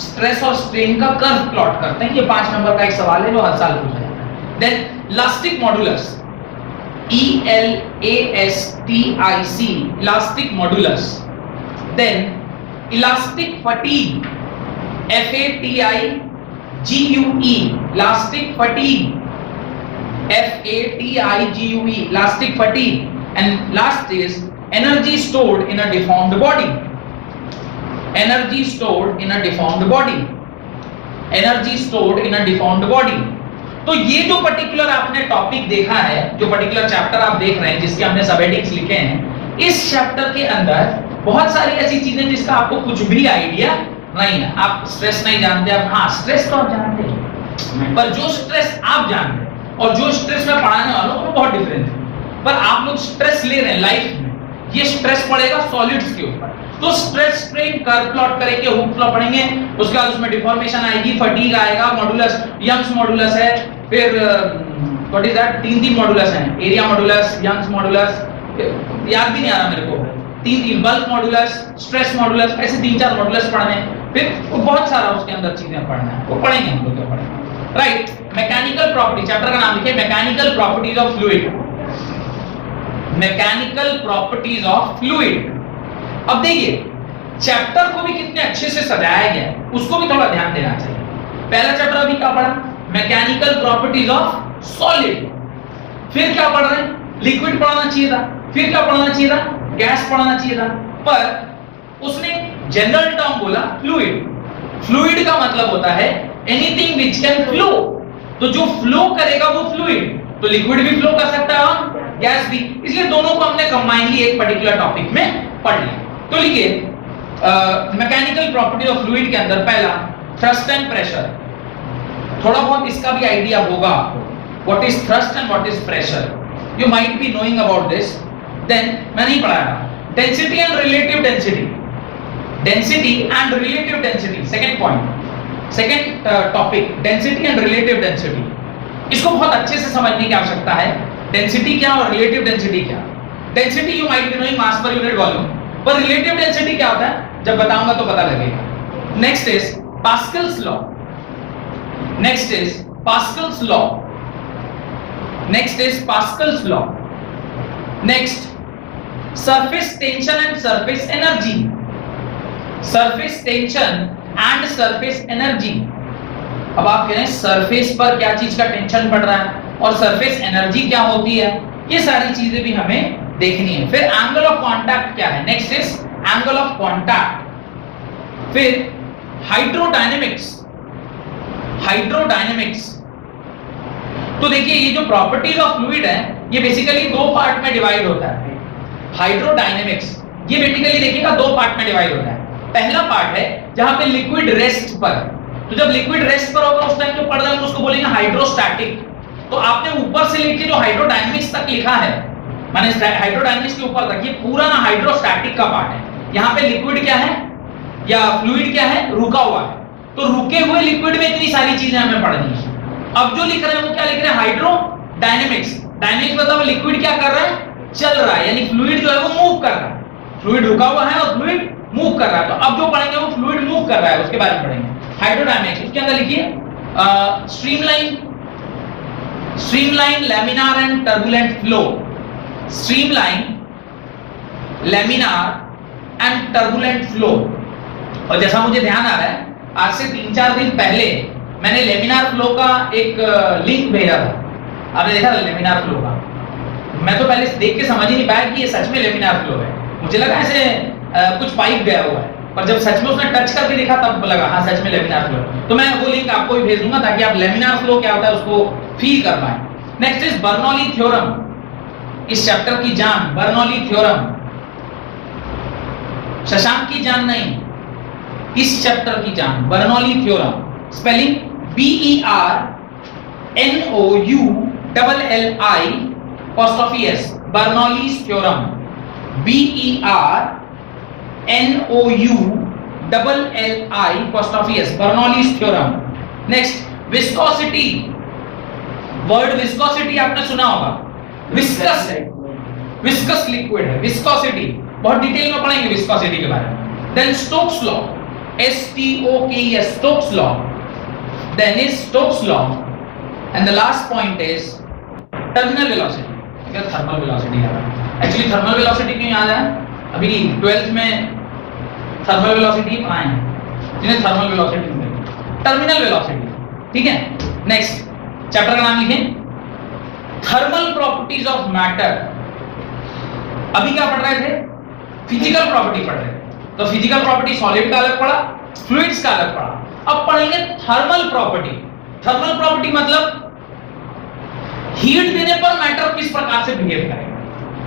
stress और स्ट्रेन का कर्व प्लॉट करते हैं ये 5 नंबर का एक सवाल है जो हर साल पूछा जाता है then elastic modulus ELASTIC elastic modulus then elastic fatigue FATIGUE elastic fatigue FATIGUE elastic fatigue and last is energy stored in a deformed body energy stored in a deformed body energy stored in a deformed body तो ये जो पर्टिकुलर आपने टॉपिक देखा है जो पर्टिकुलर चैप्टर आप देख रहे हैं जिसके हमने सब हेडिंग्स लिखे हैं इस चैप्टर के अंदर बहुत सारी ऐसी चीजें जिसका आपको कुछ भी आइडिया नहीं है आप स्ट्रेस नहीं जानते आप हाँ स्ट्रेस तो आप जानते हैं पर जो स्ट्रेस आप जानते हैं और जो स्ट्रेस में पढ़ाने वालों को बहुत डिफरेंस है पर आप लोग स्ट्रेस ले रहे हैं लाइफ में ये स्ट्रेस पड़ेगा सॉलिड्स के ऊपर तो स्ट्रेस स्ट्रेन कर्व प्लॉट करेंगे हुक लॉ पढ़ेंगे उसके बाद उसमें डिफॉर्मेशन आएगी फटीग आएगा मॉडुलस यंग्स मॉडुलस है फिर व्हाट इज दैट तीन मॉडुलस हैं एरिया मॉडुलस यंग्स मॉडुलस याद भी नहीं आ रहा मेरे को तीन बल्क मॉडुलस स्ट्रेस मॉडुलस ऐसे 3-4 मॉडुलस पढ़ने हैं फिर बहुत सारा उसके अंदर चीजें पढ़ना है वो पढ़ेंगे हम लोग क्या पढ़ेंगे राइट मैकेनिकल प्रॉपर्टी चैप्टर का नाम लिखिए mechanical properties of fluid mechanical properties of fluid अब देखिए चैप्टर को भी कितने अच्छे से सजाया गया है उसको भी थोड़ा ध्यान देना चाहिए पहला चैप्टर अभी क्या पढ़ा मैकेनिकल प्रॉपर्टीज ऑफ सॉलिड फिर क्या पढ़ रहे हैं लिक्विड पढ़ना चाहिए था फिर क्या पढ़ना चाहिए था गैस पढ़ना चाहिए था पर उसने जनरल टर्म बोला फ्लूइड फ्लूइड का मतलब होता है एनीथिंग व्हिच कैन फ्लो तो जो फ्लो करेगा वो फ्लूइड तो लिक्विड भी फ्लो कर सकता है और गैस भी इसलिए दोनों को हमने कंबाइनली एक पर्टिकुलर टॉपिक में पढ़ लिया तो लिखिए मैकेनिकल प्रॉपर्टी ऑफ फ्लूइड के अंदर पहला थ्रस्ट एंड प्रेशर थोड़ा बहुत इसका भी आइडिया होगा आपको what is thrust and what is pressure you might be knowing about this then मैं नहीं पढ़ाया density and relative density second point second topic density and relative density इसको बहुत अच्छे से समझने की आवश्यकता है डेंसिटी क्या और रिलेटिव डेंसिटी क्या density you might be knowing mass per unit volume पर रिलेटिव डेंसिटी क्या होता है जब बताऊंगा तो पता लगेगा next is Pascal's law next is Pascal's law next is Pascal's law next surface tension and surface energy surface tension and surface energy अब आप कह रहे हैं सरफेस पर क्या चीज का टेंशन पड़ रहा है और सरफेस एनर्जी क्या होती है ये सारी चीजें भी हमें देखनी है फिर एंगल ऑफ कांटेक्ट क्या है next is angle of contact फिर हाइड्रोडायनेमिक्स तो देखिए ये जो प्रॉपर्टीज ऑफ फ्लूइड है ये बेसिकली दो पार्ट में डिवाइड होता है हाइड्रोडायनेमिक्स ये बेसिकली देखिएगा दो पार्ट में डिवाइड होता है पहला पार्ट है जहां पे लिक्विड रेस्ट पर तो जब लिक्विड रेस्ट पर होगा उस टाइम जो पढ़ रहे हैं उसको बोलेंगे हाइड्रोस्टैटिक तो आपने ऊपर से लेके जो हाइड्रोडायनेमिक्स तक लिखा है माने हाइड्रोडायनेमिक्स के ऊपर तक ये पूरा ना हाइड्रोस्टैटिक का पार्ट है यहाँ पे लिक्विड क्या है या फ्लूइड क्या है रुका हुआ है तो रुके हुए लिक्विड में इतनी सारी चीजें हमें पढ़नी है अब जो लिख रहे हैं वो क्या लिख रहे हैं हाइड्रोडायनेमिक्स डायनेमिक्स मतलब लिक्विड क्या कर रहा है चल रहा है यानी फ्लूइड जो है वो मूव कर रहा है फ्लूइड रुका हुआ है और फ्लूइड मूव कर रहा है। तो अब जो पढ़ेंगे वो फ्लूइड मूव कर रहा है उसके बारे में पढ़ेंगे। हाइड्रोडायनेमिक्स, उसके अंदर लिखिए streamline laminar and turbulent flow, streamline laminar and turbulent flow. और जैसा मुझे ध्यान आ रहा है, आज से 3-4 दिन पहले मैंने लेमिनार फ्लो का एक लिंक भेजा था, आपने देखा था लेमिनार फ्लो का? मैं तो पहले देख के समझ ही नहीं पाया कि ये सच में लेमिनार फ्लो है, मुझे लगा ऐसे कुछ पाइप गया हुआ है, पर जब सच में उसने टच करके देखा तब लगा हाँ सच में लेमिनार फ्लो। तो मैं वो लिंक आपको भी भेज दूंगा ताकि आप लेमिनार फ्लो क्या होता है उसको फील कर पाए। नेक्स्ट इज बर्नौली थ्योरम, इस चैप्टर की जान बर्नौली थ्योरम, शशांक की जान नहीं, इस चैप्टर की जान Bernoulli theorem. Spelling BERNOULLI Bernoulli's theorem, BERNOULLI Bernoulli's theorem. Next viscosity, word viscosity आपने सुना होगा, विस्कस है, विस्कस लिक्विड है, विस्कोसिटी बहुत डिटेल में पढ़ेंगे विस्कोसिटी के बारे में। Then Stokes law, STOKES, Stokes law, then is Stokes law, and the last point is terminal velocity। क्या थर्मल वेलोसिटी याद है? एक्चुअली थर्मल वेलोसिटी क्यों याद है? अभी 12th में थर्मल वेलोसिटी पढ़ाए हैं, जिन्हें थर्मल वेलोसिटी मिलेगी, टर्मिनल वेलोसिटी, ठीक है। नेक्स्ट चैप्टर का नाम लिखें थर्मल प्रॉपर्टीज ऑफ मैटर। अभी क्या पढ़ रहे थे? फिजिकल प्रॉपर्टी पढ़ रहे थे, तो फिजिकल प्रॉपर्टी सॉलिड का अलग पढ़ा, फ्लूइड्स का अलग पढ़ा। अब पढ़ेंगे थर्मल प्रॉपर्टी। थर्मल प्रॉपर्टी मतलब हीट देने पर मैटर किस प्रकार से बिहेव करेगा।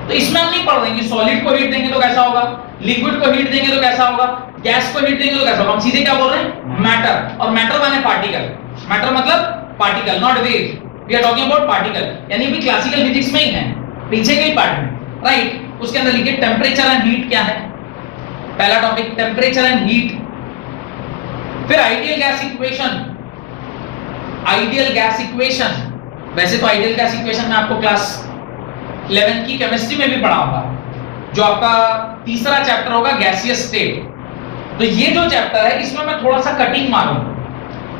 तो इसमें हम नहीं पढ़ रहे हैं कि सॉलिड को हीट देंगे तो कैसा होगा, लिक्विड को हीट देंगे तो कैसा होगा, गैस को हीट देंगे तो कैसा होगा। हम सीधे क्या बोल रहे हैं? मैटर। और मैटर माने पार्टिकल, मैटर मतलब particle, not wave, we are talking about particle, यानी भी क्लासिकल फिजिक्स में ही है, पीछे के ही पार्ट में, राइट। उसके अंदर लिखिए टेम्परेचर एंड हीट क्या है, पहला टॉपिक टेम्परेचर एंड हीट। फिर ideal gas equation, ideal gas equation. वैसे तो आइडियल गैस इक्वेशन में आपको क्लास 11 की केमिस्ट्री में भी पढ़ा होगा, जो आपका तीसरा चैप्टर होगा गैसियस स्टेट। तो ये जो चैप्टर है इसमें मैं थोड़ा सा कटिंग मारूंगा,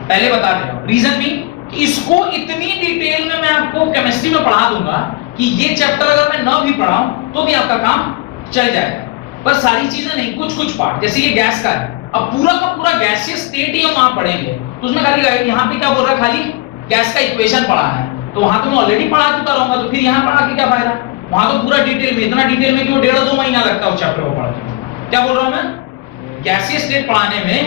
पहले बता दे रहा हूं। रीजन भी कि इसको इतनी डिटेल में मैं आपको केमिस्ट्री में पढ़ा दूंगा कि ये चैप्टर अगर मैं ना भी पढ़ाऊं तो भी आपका काम चल जाएगा, पर सारी चीजें नहीं, कुछ कुछ पार्ट। जैसे ये गैस का है, अब पूरा का पूरा गैसियस स्टेट ही हम वहां पढ़ेंगे, तो उसमें खाली यहाँ पे क्या बोल रहा है, खाली गैस का इक्वेशन पढ़ा है, तो वहां तो मैं ऑलरेडी पढ़ा चुका रहूंगा, तो फिर यहाँ पढ़ा के क्या फायदा। वहां तो पूरा डिटेल में, इतना डिटेल में कि वो 1.5-2 महीना लगता है उस चैप्टर को पढ़ने। क्या बोल रहा हूं मैं? गैसियस स्टेट पढ़ाने में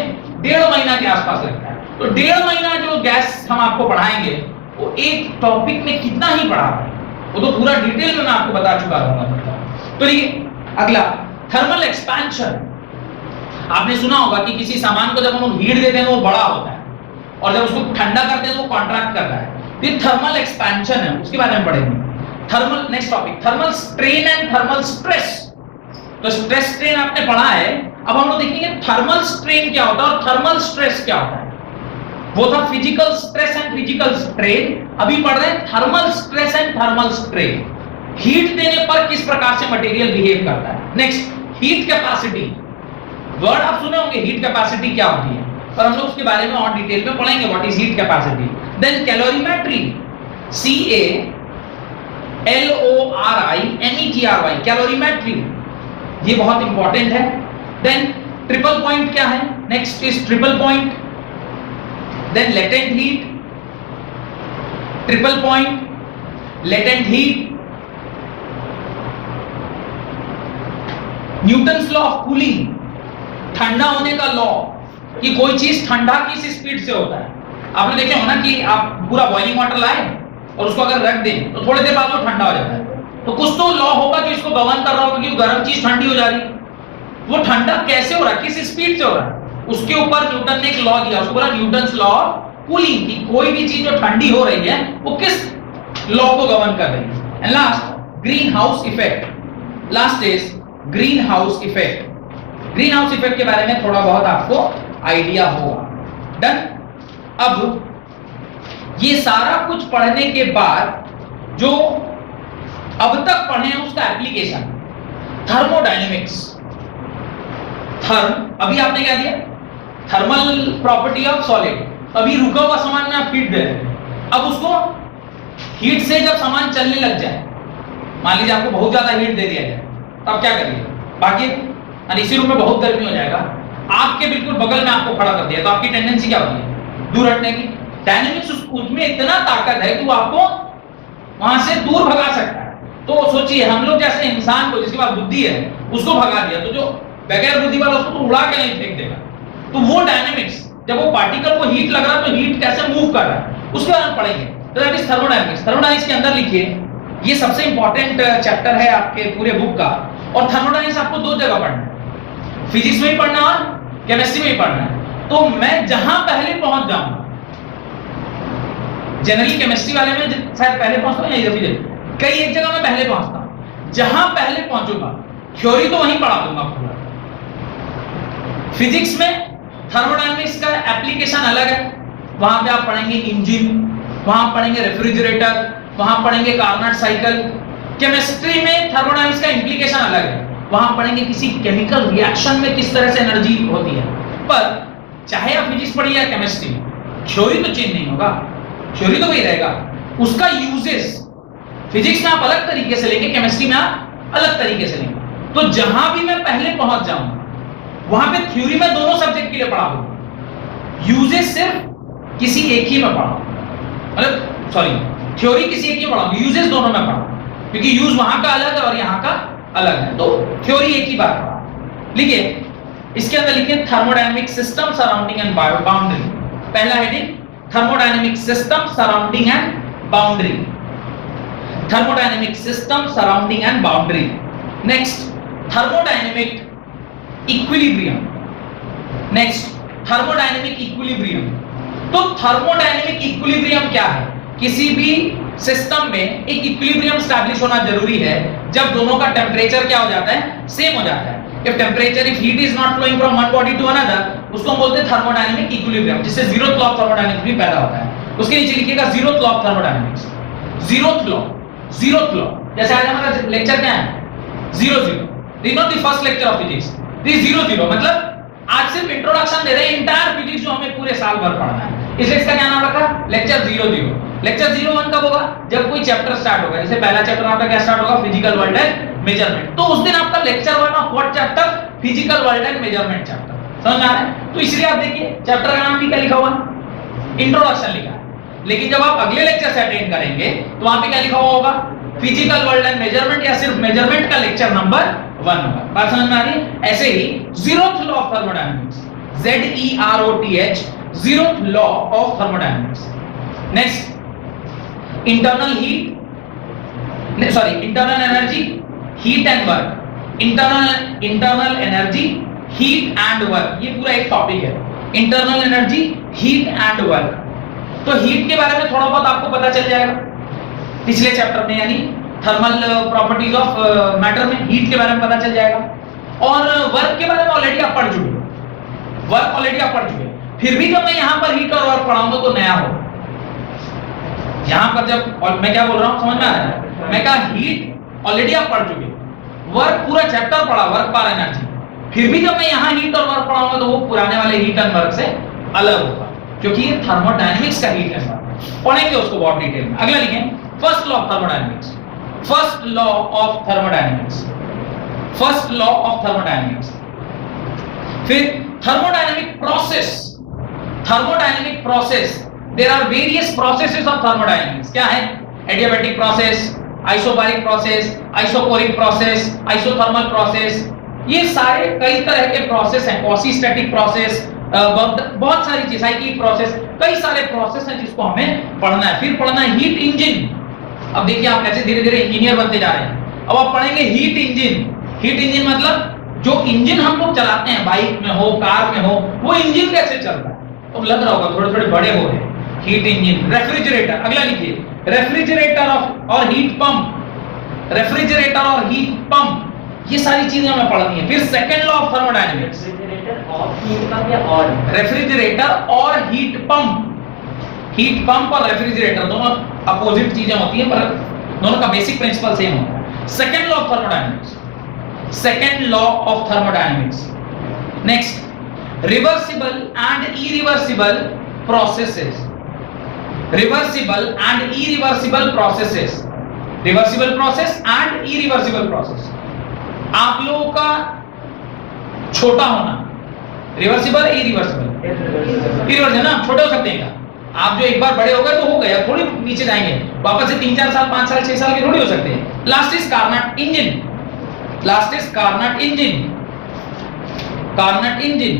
1.5 महीना के आसपास लगता है। तो 1.5 महीना जो गैस हम आपको पढ़ाएंगे वो एक टॉपिक में कितना ही पढ़ा है, वो तो पूरा डिटेल में मैं आपको बता चुका रहूंगा। तो ये अगला थर्मल एक्सपेंशन। आपने सुना होगा कि किसी सामान को जब हम हीट देते हैं वो बड़ा होता है, और जब उसको ठंडा करते हैं तो वो कॉन्ट्रैक्ट करता है। ये थर्मल एक्सपेंशन है, उसके बारे में पढ़ेंगे। Thermal, next topic thermal strain and thermal stress. तो स्ट्रेस स्ट्रेन आपने पढ़ा है, अब हम लोग देखेंगे थर्मल स्ट्रेन क्या होता है और थर्मल स्ट्रेस क्या होता है। वो था physical stress and physical strain, अभी पढ़ रहे हैं thermal stress and thermal strain. Heat देने पर किस प्रकार से मटेरियल बिहेव करता है। नेक्स्ट हीट कैपेसिटी, वर्ड आप सुने होंगे, हीट कैपेसिटी क्या होती है, पर हम लोग उसके बारे में और डिटेल में पढ़ेंगे, what is heat capacity. Then calorimetry, CALORIMETRY, calorimetry, ये बहुत इंपॉर्टेंट है। देन ट्रिपल पॉइंट क्या है, next is triple point. Then latent heat, triple point, latent heat, Newton's law of cooling, ठंडा होने का लॉ, कि कोई चीज ठंडा किस स्पीड से होता है। आपने देखे हो ना कि आप पूरा बॉइलिंग वाटर लाए और उसको अगर रख दें तो थोड़ी देर बाद वो ठंडा हो जाता है, तो कुछ तो लॉ होगा जो इसको गवर्न कर रहा होगा कि गर्म चीज ठंडी हो जा रही है। वो ठंडा कैसे हो रहा है, किस स्पीड से हो रहा है, उसके ऊपर न्यूटन ने एक लॉ दिया, उसको बोला न्यूटन्स लॉ ऑफ कूलिंग, कि कोई भी चीज जो ठंडी हो रही है वो किस लॉ को गवर्न कर रही है। And last green house effect, last is green house effect. Green house effect के बारे में थोड़ा बहुत आपको आइडिया होगा। डन। अब ये सारा कुछ पढ़ने के बाद जो अब तक पढ़े हैं उसका एप्लीकेशन, थर्मोडायनेमिक्स। अभी आपने क्या दिया, थर्मल प्रॉपर्टी ऑफ सॉलिड। अभी रुका हुआ सामान में आप हीट दे रहे हैं, अब उसको हीट से जब सामान चलने लग जाए, मान लीजिए आपको बहुत ज्यादा हीट दे दिया जाए, तो आप क्या करिए, बाकी और इसी रूम में बहुत गर्मी हो जाएगा, आपके बिल्कुल बगल में आपको खड़ा कर दिया, तो आपकी टेंडेंसी क्या होती है, दूर हटने की। डायनेमिक्स उसमें इतना ताकत है कि वो आपको वहां से दूर भगा सकता है। तो सोचिए हम लोग जैसे इंसान को जिसके पास बुद्धि है उसको भगा दिया, तो जो बगैर बुद्धि वाला उसको तो उड़ा के नहीं फेंक देगा। तो वो डायनेमिक्स, जब वो पार्टिकल को हीट लग रहा है तो हीट कैसे मूव कर रहा है उसके बारे में पढ़ेंगे। तो दैट इज थर्मोडायनेमिक्स। थर्मोडायनेमिक्स के अंदर लिखिए, ये सबसे इंपॉर्टेंट चैप्टर है आपके पूरे बुक का। और थर्मोडायनेमिक्स आपको दो जगह पढ़ना है, फिजिक्स में भी पढ़ना और केमिस्ट्री में भी पढ़ना है। तो मैं जहां पहले पहुंच जाऊंगा, जनरली केमिस्ट्री वाले में शायद पहले पहुंचता हूं या इधर कई एक जगह मैं पहले पहुंचता हूं, जहां पहले पहुंचूंगा थ्योरी तो वहीं पढ़ा दूंगा पूरा। फिजिक्स में थर्मोडायनेमिक्स का एप्लीकेशन अलग है, वहां पे आप पढ़ेंगे इंजन, वहां पढ़ेंगे रेफ्रिजरेटर, वहां पढ़ेंगे कार्नट साइकिल। केमिस्ट्री में थर्मोडायनेमिक्स का इंप्लीकेशन अलग है, वहां पढ़ेंगे किसी केमिकल रिएक्शन में किस तरह से एनर्जी होती है। पर चाहे आप फिजिक्स पढ़िए या केमिस्ट्री, थ्योरी तो चेंज नहीं होगा, थ्योरी तो वही रहेगा। उसका यूजेस फिजिक्स में आप अलग तरीके से लेंगे, केमिस्ट्री में आप अलग तरीके से लेंगे। तो जहां भी मैं पहले पहुंच जाऊंगा वहां पे थ्योरी में दोनों सब्जेक्ट के लिए पढ़ा दूंगा, यूजेस सिर्फ किसी एक ही में पढ़ा, मतलब सॉरी थ्योरी किसी एक ही पढ़ाऊंगा, यूजेस दोनों में पढ़ा, क्योंकि यूज वहां का अलग है और यहां का अलग है। तो थ्योरी एक ही बार पढ़ा। लिखिए इसके अंदर लिखिए thermodynamic system surrounding and boundary. पहला heading thermodynamic system surrounding and boundary, thermodynamic system surrounding and boundary. Next thermodynamic equilibrium, next thermodynamic equilibrium. तो थर्मोडायनेमिक इक्विलिब्रियम क्या है, किसी भी सिस्टम में एक इक्विलिब्रियम स्टैब्लिश होना जरूरी है जब दोनों का टेंपरेचर क्या हो जाता है, सेम हो जाता है। If temperature, if heat is not flowing from one body to another, उसको हम बोलते हैं थर्मोडायनेमिक इक्विलिब्रियम, जिससे जीरोथ लॉ ऑफ थर्मोडायनेमिक्स भी पैदा होता है। उसके नीचे लिखिएगा zeroth law of thermodynamics, zeroth law, zeroth law. जैसे आज हमारा लेक्चर क्या है, 0-0, this is not the first lecture of physics, this 0-0 मतलब आज सिर्फ इंट्रोडक्शन दे रहे हैं इंटायर फिजिक्स जो हमें पूरे साल भर पढ़ना है, इसलिए इसका क्या नाम रखा, लेक्चर 0-0। लेक्चर 0-1 कब होगा, जब कोई चैप्टर स्टार्ट होगा। जैसे पहला चैप्टर आपका क्या स्टार्ट होगा, फिजिकल वर्ल्ड एंड मेजरमेंट, तो उस दिन आपका lecture 1 of what chapter, physical world and measurement chapter. समझ आ रहा है? तो इसलिए आप देखिए चैप्टर का नाम भी क्या लिखा हुआ, इंट्रोडक्शन लिखा है। लेकिन जब आप अगले लेक्चर से अटेंड करेंगे तो वहां पे क्या लिखा हुआ होगा, फिजिकल वर्ल्ड एंड मेजरमेंट, या सिर्फ मेजरमेंट का लेक्चर नंबर 1 होगा। बात समझ में आ रही है? ऐसे ही zeroth law of thermodynamics, ZEROTH, zeroth law of thermodynamics. Next internal heat, sorry internal energy, heat and work. Internal energy, heat and work, ये पूरा एक टॉपिक है, internal energy, heat and work. तो हीट के बारे में थोड़ा बहुत आपको पता चल जाएगा पिछले चैप्टर में, यानी थर्मल प्रॉपर्टीज ऑफ मैटर में हीट के बारे में पता चल जाएगा। और वर्क के बारे में ऑलरेडी आप पढ़ चुके, वर्क ऑलरेडी आप पढ़ चुके। फिर भी जब मैं यहां पर हीट और वर्क पढ़ाऊंगा तो नया हो। यहां पर जब, और मैं क्या बोल रहा हूं समझ में आ रहा है, मैं कहा हीट ऑलरेडी आप पढ़ चुके, वर्क पूरा चैप्टर पढ़ा, वर्क पार एनर्जी। फिर भी जब मैं यहां हीट और वर्क पढ़ाऊंगा तो वो पुराने वाले हीट एंड वर्क से अलग होगा, क्योंकि ये थर्मोडायनेमिक्स का हीट एंड वर्क। पढ़ेंगे उसको बहुत डिटेल में। अगला लिखें first law of thermodynamics, first law of thermodynamics, first law of thermodynamics. फिर thermodynamic process, thermodynamic process, there are various processes of thermodynamics. क्या है, adiabatic process, isobaric process, isochoric process, isothermal process, ये सारे कई तरह के प्रोसेस हैं, क्वासी-स्टैटिक प्रोसेस, बहुत सारी चीज, साइक्लिक प्रोसेस, कई सारे प्रोसेस हैं जिसको हमें पढ़ना है। फिर पढ़ना है हीट इंजन। अब देखिए आप कैसे धीरे धीरे इंजीनियर बनते जा रहे हैं। अब आप पढ़ेंगे हीट इंजन। हीट इंजन मतलब जो इंजन हम लोग चलाते हैं, बाइक में हो, कार में हो, वो इंजन कैसे चलता है। तो लग रहा होगा थोड़े थोड़े बड़े हो रहे हैं। हीट इंजन, रेफ्रिजरेटर, अगला लिखिए रेफ्रिजरेटर और हीट पंप, रेफ्रिजरेटर और हीट पंप, ये सारी चीजें हमें पढ़नी है। फिर second law of thermodynamics, refrigerator और हीट पंप या और, रेफ्रिजरेटर और हीट पंप। हीट पंप और रेफ्रिजरेटर दोनों अपोजिट चीजें होती हैं, पर दोनों का बेसिक प्रिंसिपल सेम होता है। Second law of thermodynamics, second law of thermodynamics. Next, reversible and irreversible processes, reversible and irreversible processes, reversible process and irreversible process. आप लोगों का छोटा होना, रिवर्सिबल इरिवर्सिबल, इरिवर्सिबल ना, छोटे हो सकते हैं। आप जो एक बार बड़े हो गए तो हो गए, थोड़ी नीचे जाएंगे, वापस से 3-4 साल 5 साल 6 साल के थोड़ी हो सकते हैं। Last is Carnot engine, last is Carnot engine, Carnot engine,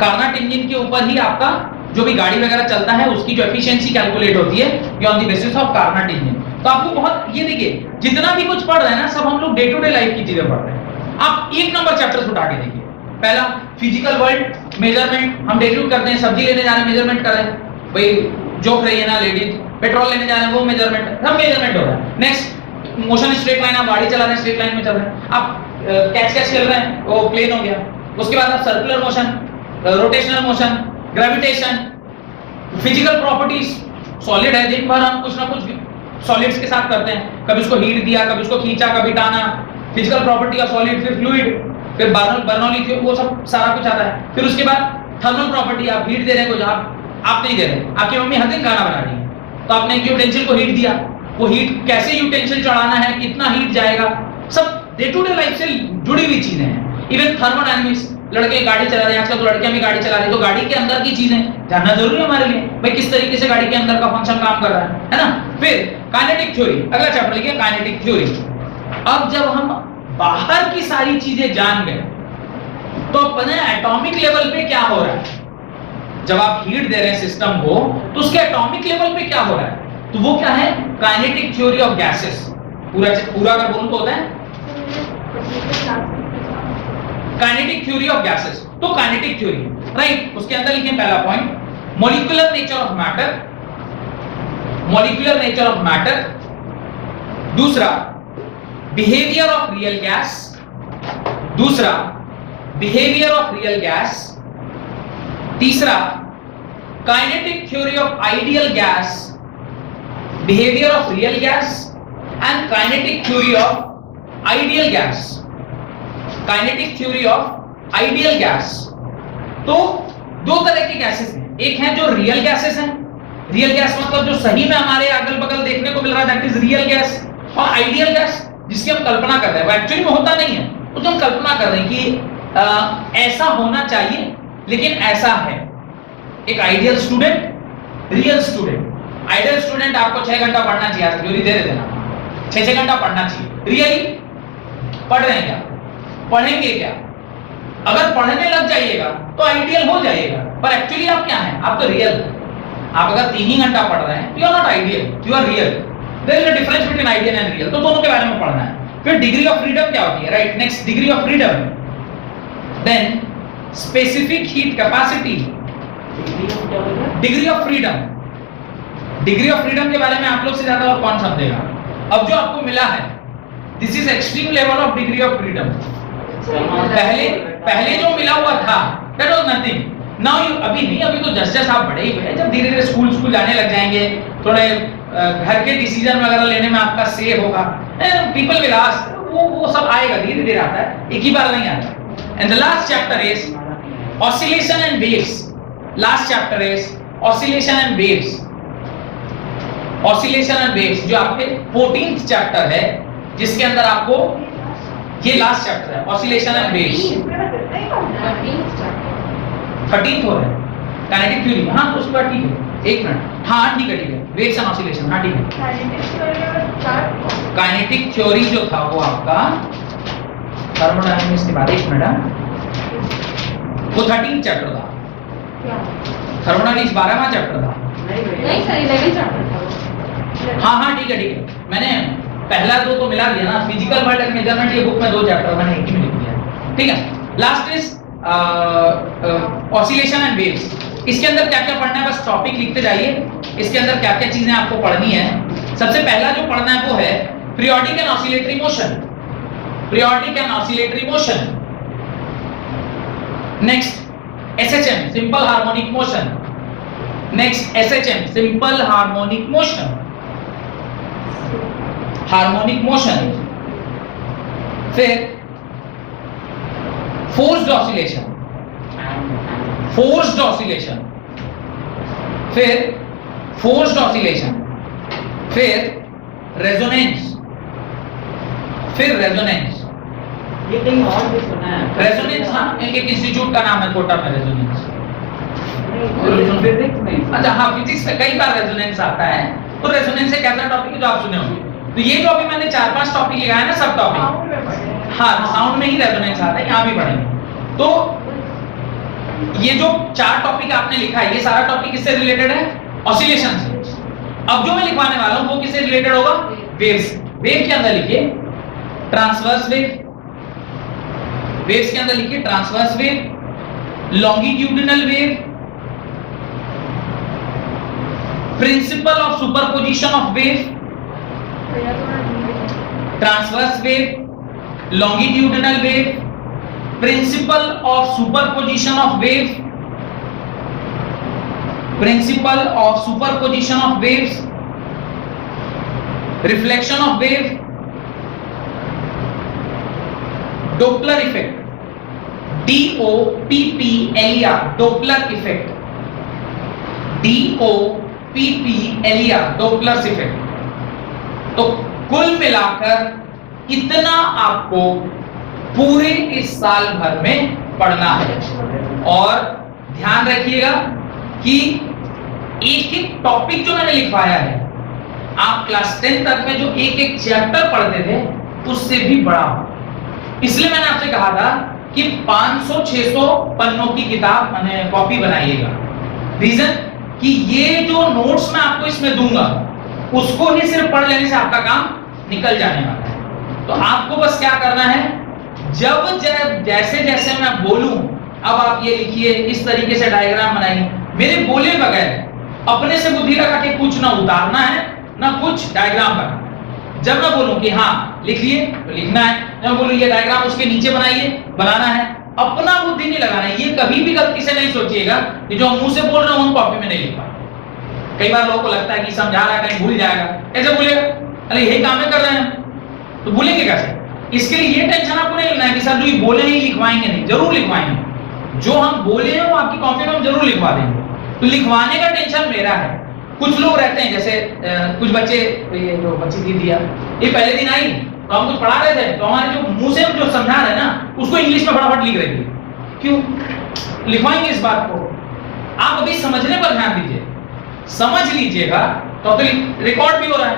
Carnot engine के ऊपर ही आपका जो भी गाड़ी वगैरह चलता है उसकी जो एफिशिएंसी कैलकुलेट होती है ये on the basis of Carnot engine. तो आपको बहुत, ये देखिए जितना भी कुछ पढ़ रहे हैं ना सब हम लोग डे टू डे लाइफ की चीजें पढ़ रहे हैं। आप 1 नंबर चैप्टर्स उठा के देखिए, पहला फिजिकल वर्ल्ड, मेजरमेंट, हम डेली करते हैं, सब्जी लेने जा रहे हैं मेजरमेंट कर रहे हैं, भाई जोक रही है ना लेडीज, पेट्रोल लेने जा रहे हैं वो मेजरमेंट, सब मेजरमेंट हो रहा है। नेक्स्ट, मोशन स्ट्रेट लाइन, आप गाड़ी चला रहे हैं स्ट्रेट लाइन में चल रहे हैं, आप कैच खेल रहे हैं वो प्लेन हो गया। उसके बाद आप circular motion, rotational motion, gravitation, physical properties, solid है, दिन भर हम कुछ ना कुछ सॉलिड्स के साथ करते हैं, कभी उसको हीट दिया, कभी उसको खींचा, कभी टाना, फिजिकल प्रॉपर्टी ऑफ सॉलिड, फिर फ्लूइड, फिर बर्नौली थ्योरी, वो सब सारा कुछ आता है। फिर उसके बाद थर्मल प्रॉपर्टी, आप हीट दे रहे हैं कुछ, आप नहीं दे रहे, आपकी मम्मी हर दिन खाना बना रही है तो आपने यूटेंसिल को हीट दिया, वो हीट कैसे यूटेंसिल चढ़ाना है, कितना हीट जाएगा, सब डे टू डे लाइफ से जुड़ी हुई चीजें हैं। इवन थर्मोडायनामिक्स, लड़के गाड़ी चला रहे हैं आजकल, तो लड़कियां भी गाड़ी चला रही है, तो गाड़ी के अंदर की चीजें जानना जरूरी है हमारे लिए, भाई किस तरीके से गाड़ी के अंदर का फंक्शन काम कर रहा है ना। फिर काइनेटिक थ्योरी, अगला चैप्टर लिखिए काइनेटिक थ्योरी। अब जब हम बाहर की सारी चीजें जान गए तो अपने एटॉमिक लेवल पे क्या हो रहा है, जब आप हीट दे रहे हैं सिस्टम को तो उसके एटॉमिक लेवल पे क्या हो रहा है, तो वो क्या है, काइनेटिक थ्योरी ऑफ गैसेस। पूरा अगर बोलूं तो होता है काइनेटिक थ्योरी ऑफ गैसेस। तो काइनेटिक थ्योरी, राइट, उसके अंदर लिखें पहला point, molecular nature of matter, molecular nature of matter. दूसरा, बिहेवियर ऑफ रियल गैस, दूसरा बिहेवियर ऑफ रियल गैस। तीसरा, kinetic theory of ideal gas, behaviour of real gas and kinetic theory of ideal gas, kinetic theory of ideal gas. तो दो तरह की गैसेस हैं, एक है जो रियल गैसेस हैं, रियल गैस मतलब जो सही में हमारे अगल बगल देखने को मिल रहा है, दैट इज रियल गैस, और आइडियल गैस जिसकी हम कल्पना कर रहे हैं, वो एक्चुअली में होता नहीं है, तो हम कल्पना कर रहे हैं कि ऐसा होना चाहिए लेकिन ऐसा है। एक ideal student, real student. Ideal student आपको 6 घंटा पढ़ना चाहिए, आज थ्योरी दे देना 6 घंटा पढ़ना चाहिए, रियली पढ़ रहे हैं क्या, पढ़ेंगे क्या, अगर पढ़ने लग जाइएगा तो आइडियल हो जाएगा, पर एक्चुअली आप क्या हैं, आप तो रियल। आप अगर 3 ही घंटा पढ़ रहे हैं, you are not ideal, you are real. There is a difference between ideal and real, तो दोनों के बारे में पढ़ना है। फिर डिग्री ऑफ फ्रीडम क्या होती है, right, next degree of freedom, then specific heat capacity, degree of freedom. Degree of freedom के बारे में आप लोग से ज्यादा और कौन समझेगा। अब जो आपको मिला है, this is extreme level of degree of freedom. पहले जो मिला हुआ था that was nothing, now you, अभी नहीं, अभी तो जस्ट आप बड़े ही हुए, जब धीरे धीरे स्कूल जाने लग जाएंगे, थोड़े घर के डिसीजन वगैरह लेने में आपका से होगा, पीपल विल आस्क, वो सब आएगा, धीरे धीरे आता है, एक ही बार नहीं आता। And the last chapter is oscillation and waves, last chapter is oscillation and waves, oscillation and waves जो आपके 14th चैप्टर है, जिसके अंदर आपको ये लास्ट चैप्टर है ऑसिलेशन एंड वेव्स। 13th हो रहा है काइनेटिक थ्योरी, हाँ तो उसके बाद ठीक है, एक मिनट, हाँ ठीक है, वेव्स एंड ऑसिलेशन, हाँ ठीक है। काइनेटिक थ्योरी जो था वो आपका थर्मोडायनामिक्स के बाद, एक मिनट, वो 13th चैप्टर था, थर्मोडायनामिक्स 12वां चैप्टर था, नहीं सर 11 चैप्टर था। हाँ ठीक है, मैंने पहला दो तो मिला दिया ना, फिजिकल वर्ल्ड एंड मेजरमेंट, ये बुक में 2 चैप्टर मैंने एक ही में लिख दिया, ठीक है। Last is oscillation and waves. इसके अंदर क्या क्या पढ़ना है, बस टॉपिक लिखते जाइए, इसके अंदर क्या क्या चीजें आपको पढ़नी है। सबसे पहला जो पढ़ना है वो है periodic and oscillatory motion, periodic and oscillatory motion. Next SHM, simple harmonic motion, next SHM, simple harmonic motion, harmonic motion. फिर फोर्स्ड ऑसिलेशन, फोर्स्ड ऑसिलेशन, फिर फोर्स्ड ऑसिलेशन, फिर रेजोनेंस, फिर रेजोनेंस। ये कहीं और भी सुना है रेजोनेंस, हाँ, एक इंस्टीट्यूट का नाम है कोटा में, रेजोनेंस। फिजिक्स में अच्छा हाँ, फिजिक्स में कई बार रेजोनेंस आता है। तो रेजोनेंस एक ऐसा टॉपिक है जो आप सुने होंगे। तो ये जो अभी मैंने 4-5 टॉपिक लिखा है ना, सब टॉपिक, हाँ, साउंड में ही रेजोनेंस आता है, यहाँ भी पढ़ेंगे। तो ये जो 4 टॉपिक आपने लिखा है, ये सारा टॉपिक किससे रिलेटेड है? ऑसिलेशन से। अब जो मैं लिखवाने वाला हूं वो किससे रिलेटेड होगा? वेव्स। वेव के अंदर लिखिए ट्रांसवर्स वेव, वेव्स के अंदर लिखिए transverse wave, longitudinal wave, principle of superposition of wave, transverse wave, longitudinal wave, principle of superposition of wave, principle of superposition of waves, reflection of wave, Doppler effect, DOPPLER, Doppler effect, DOPPLER, Doppler effect. तो कुल मिलाकर इतना आपको पूरे इस साल भर में पढ़ना है। और ध्यान रखिएगा कि एक एक टॉपिक जो मैंने लिखवाया है, आप क्लास 10 तक में जो एक एक चैप्टर पढ़ते थे उससे भी बड़ा हो। इसलिए मैंने आपसे कहा था कि 500-600 पन्नों की किताब मैंने कॉपी बनाइएगा। रीजन कि ये जो नोट्स मैं आपको इसमें दूंगा उसको ही सिर्फ पढ़ लेने से आपका काम निकल जाने वाला है। तो आपको बस क्या करना है, जब जैसे जैसे मैं बोलूं, अब आप ये लिखिए, इस तरीके से डायग्राम बनाइए, मेरे बोले बगैर अपने से बुद्धि लगा के कुछ ना उतारना है ना कुछ डायग्राम बनाना है। जब मैं बोलूं कि हाँ लिखिए तो लिखना है, जब मैं बोलूं ये डायग्राम उसके नीचे बनाइए, बनाना है। अपना बुद्धि नहीं लगाना है। ये कभी भी गलती से नहीं सोचिएगा कि जो हम मुंह से बोल रहे हैं हम कॉपी में नहीं लिख पाए। कई बार लोगों को लगता है कि समझा रहा है कहीं भूल जाएगा, कैसे भूलेगा? अरे यही काम कर रहे हैं तो भूलेंगे कैसे? इसके लिए ये टेंशन आपको नहीं लेना है कि सर जो ये बोले नहीं लिखवाएंगे नहीं, जरूर लिखवाएंगे। जो हम बोले हैं वो आपकी कॉपी में हम जरूर लिखवा देंगे। तो लिखवाने का टेंशन मेरा है। कुछ लोग रहते हैं जैसे कुछ बच्चे, ये जो बच्ची थी दिया, ये पहले दिन आई तो हम कुछ पढ़ा रहे थे तो हमारे जो मुंह से जो समझा रहे ना उसको इंग्लिश में फटाफट लिख रही थी। क्यों लिखवाएंगे इस बात को? आप अभी समझने पर ध्यान दीजिए, समझ लीजिएगा तो रिकॉर्ड भी हो रहा है।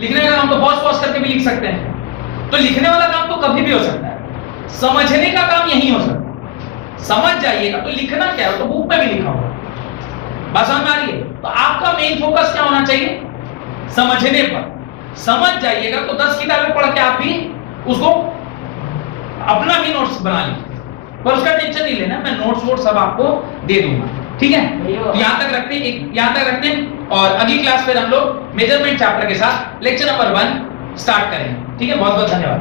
लिखने का काम तो पॉज करके भी लिख सकते हैं। तो लिखने वाला काम तो कभी भी हो सकता है, समझने का काम यही हो सकता है। समझ जाइएगा तो लिखना क्या है तो बुक में भी लिखा होगा। बात समझ में आ रही है? तो आपका मेन फोकस क्या होना चाहिए? समझने पर। समझ जाइएगा तो 10 किताबें पढ़ के आप भी उसको अपना भी नोट्स बना लीजिए, पर उसका टेंशन नहीं लेना, मैं नोट्स सब आपको दे दूंगा। ठीक है, यहां तक रखते हैं, यहां तक रखते हैं। और अगली क्लास फिर हम लोग मेजरमेंट चैप्टर के साथ लेक्चर नंबर 1 स्टार्ट करेंगे। ठीक है, बहुत बहुत धन्यवाद।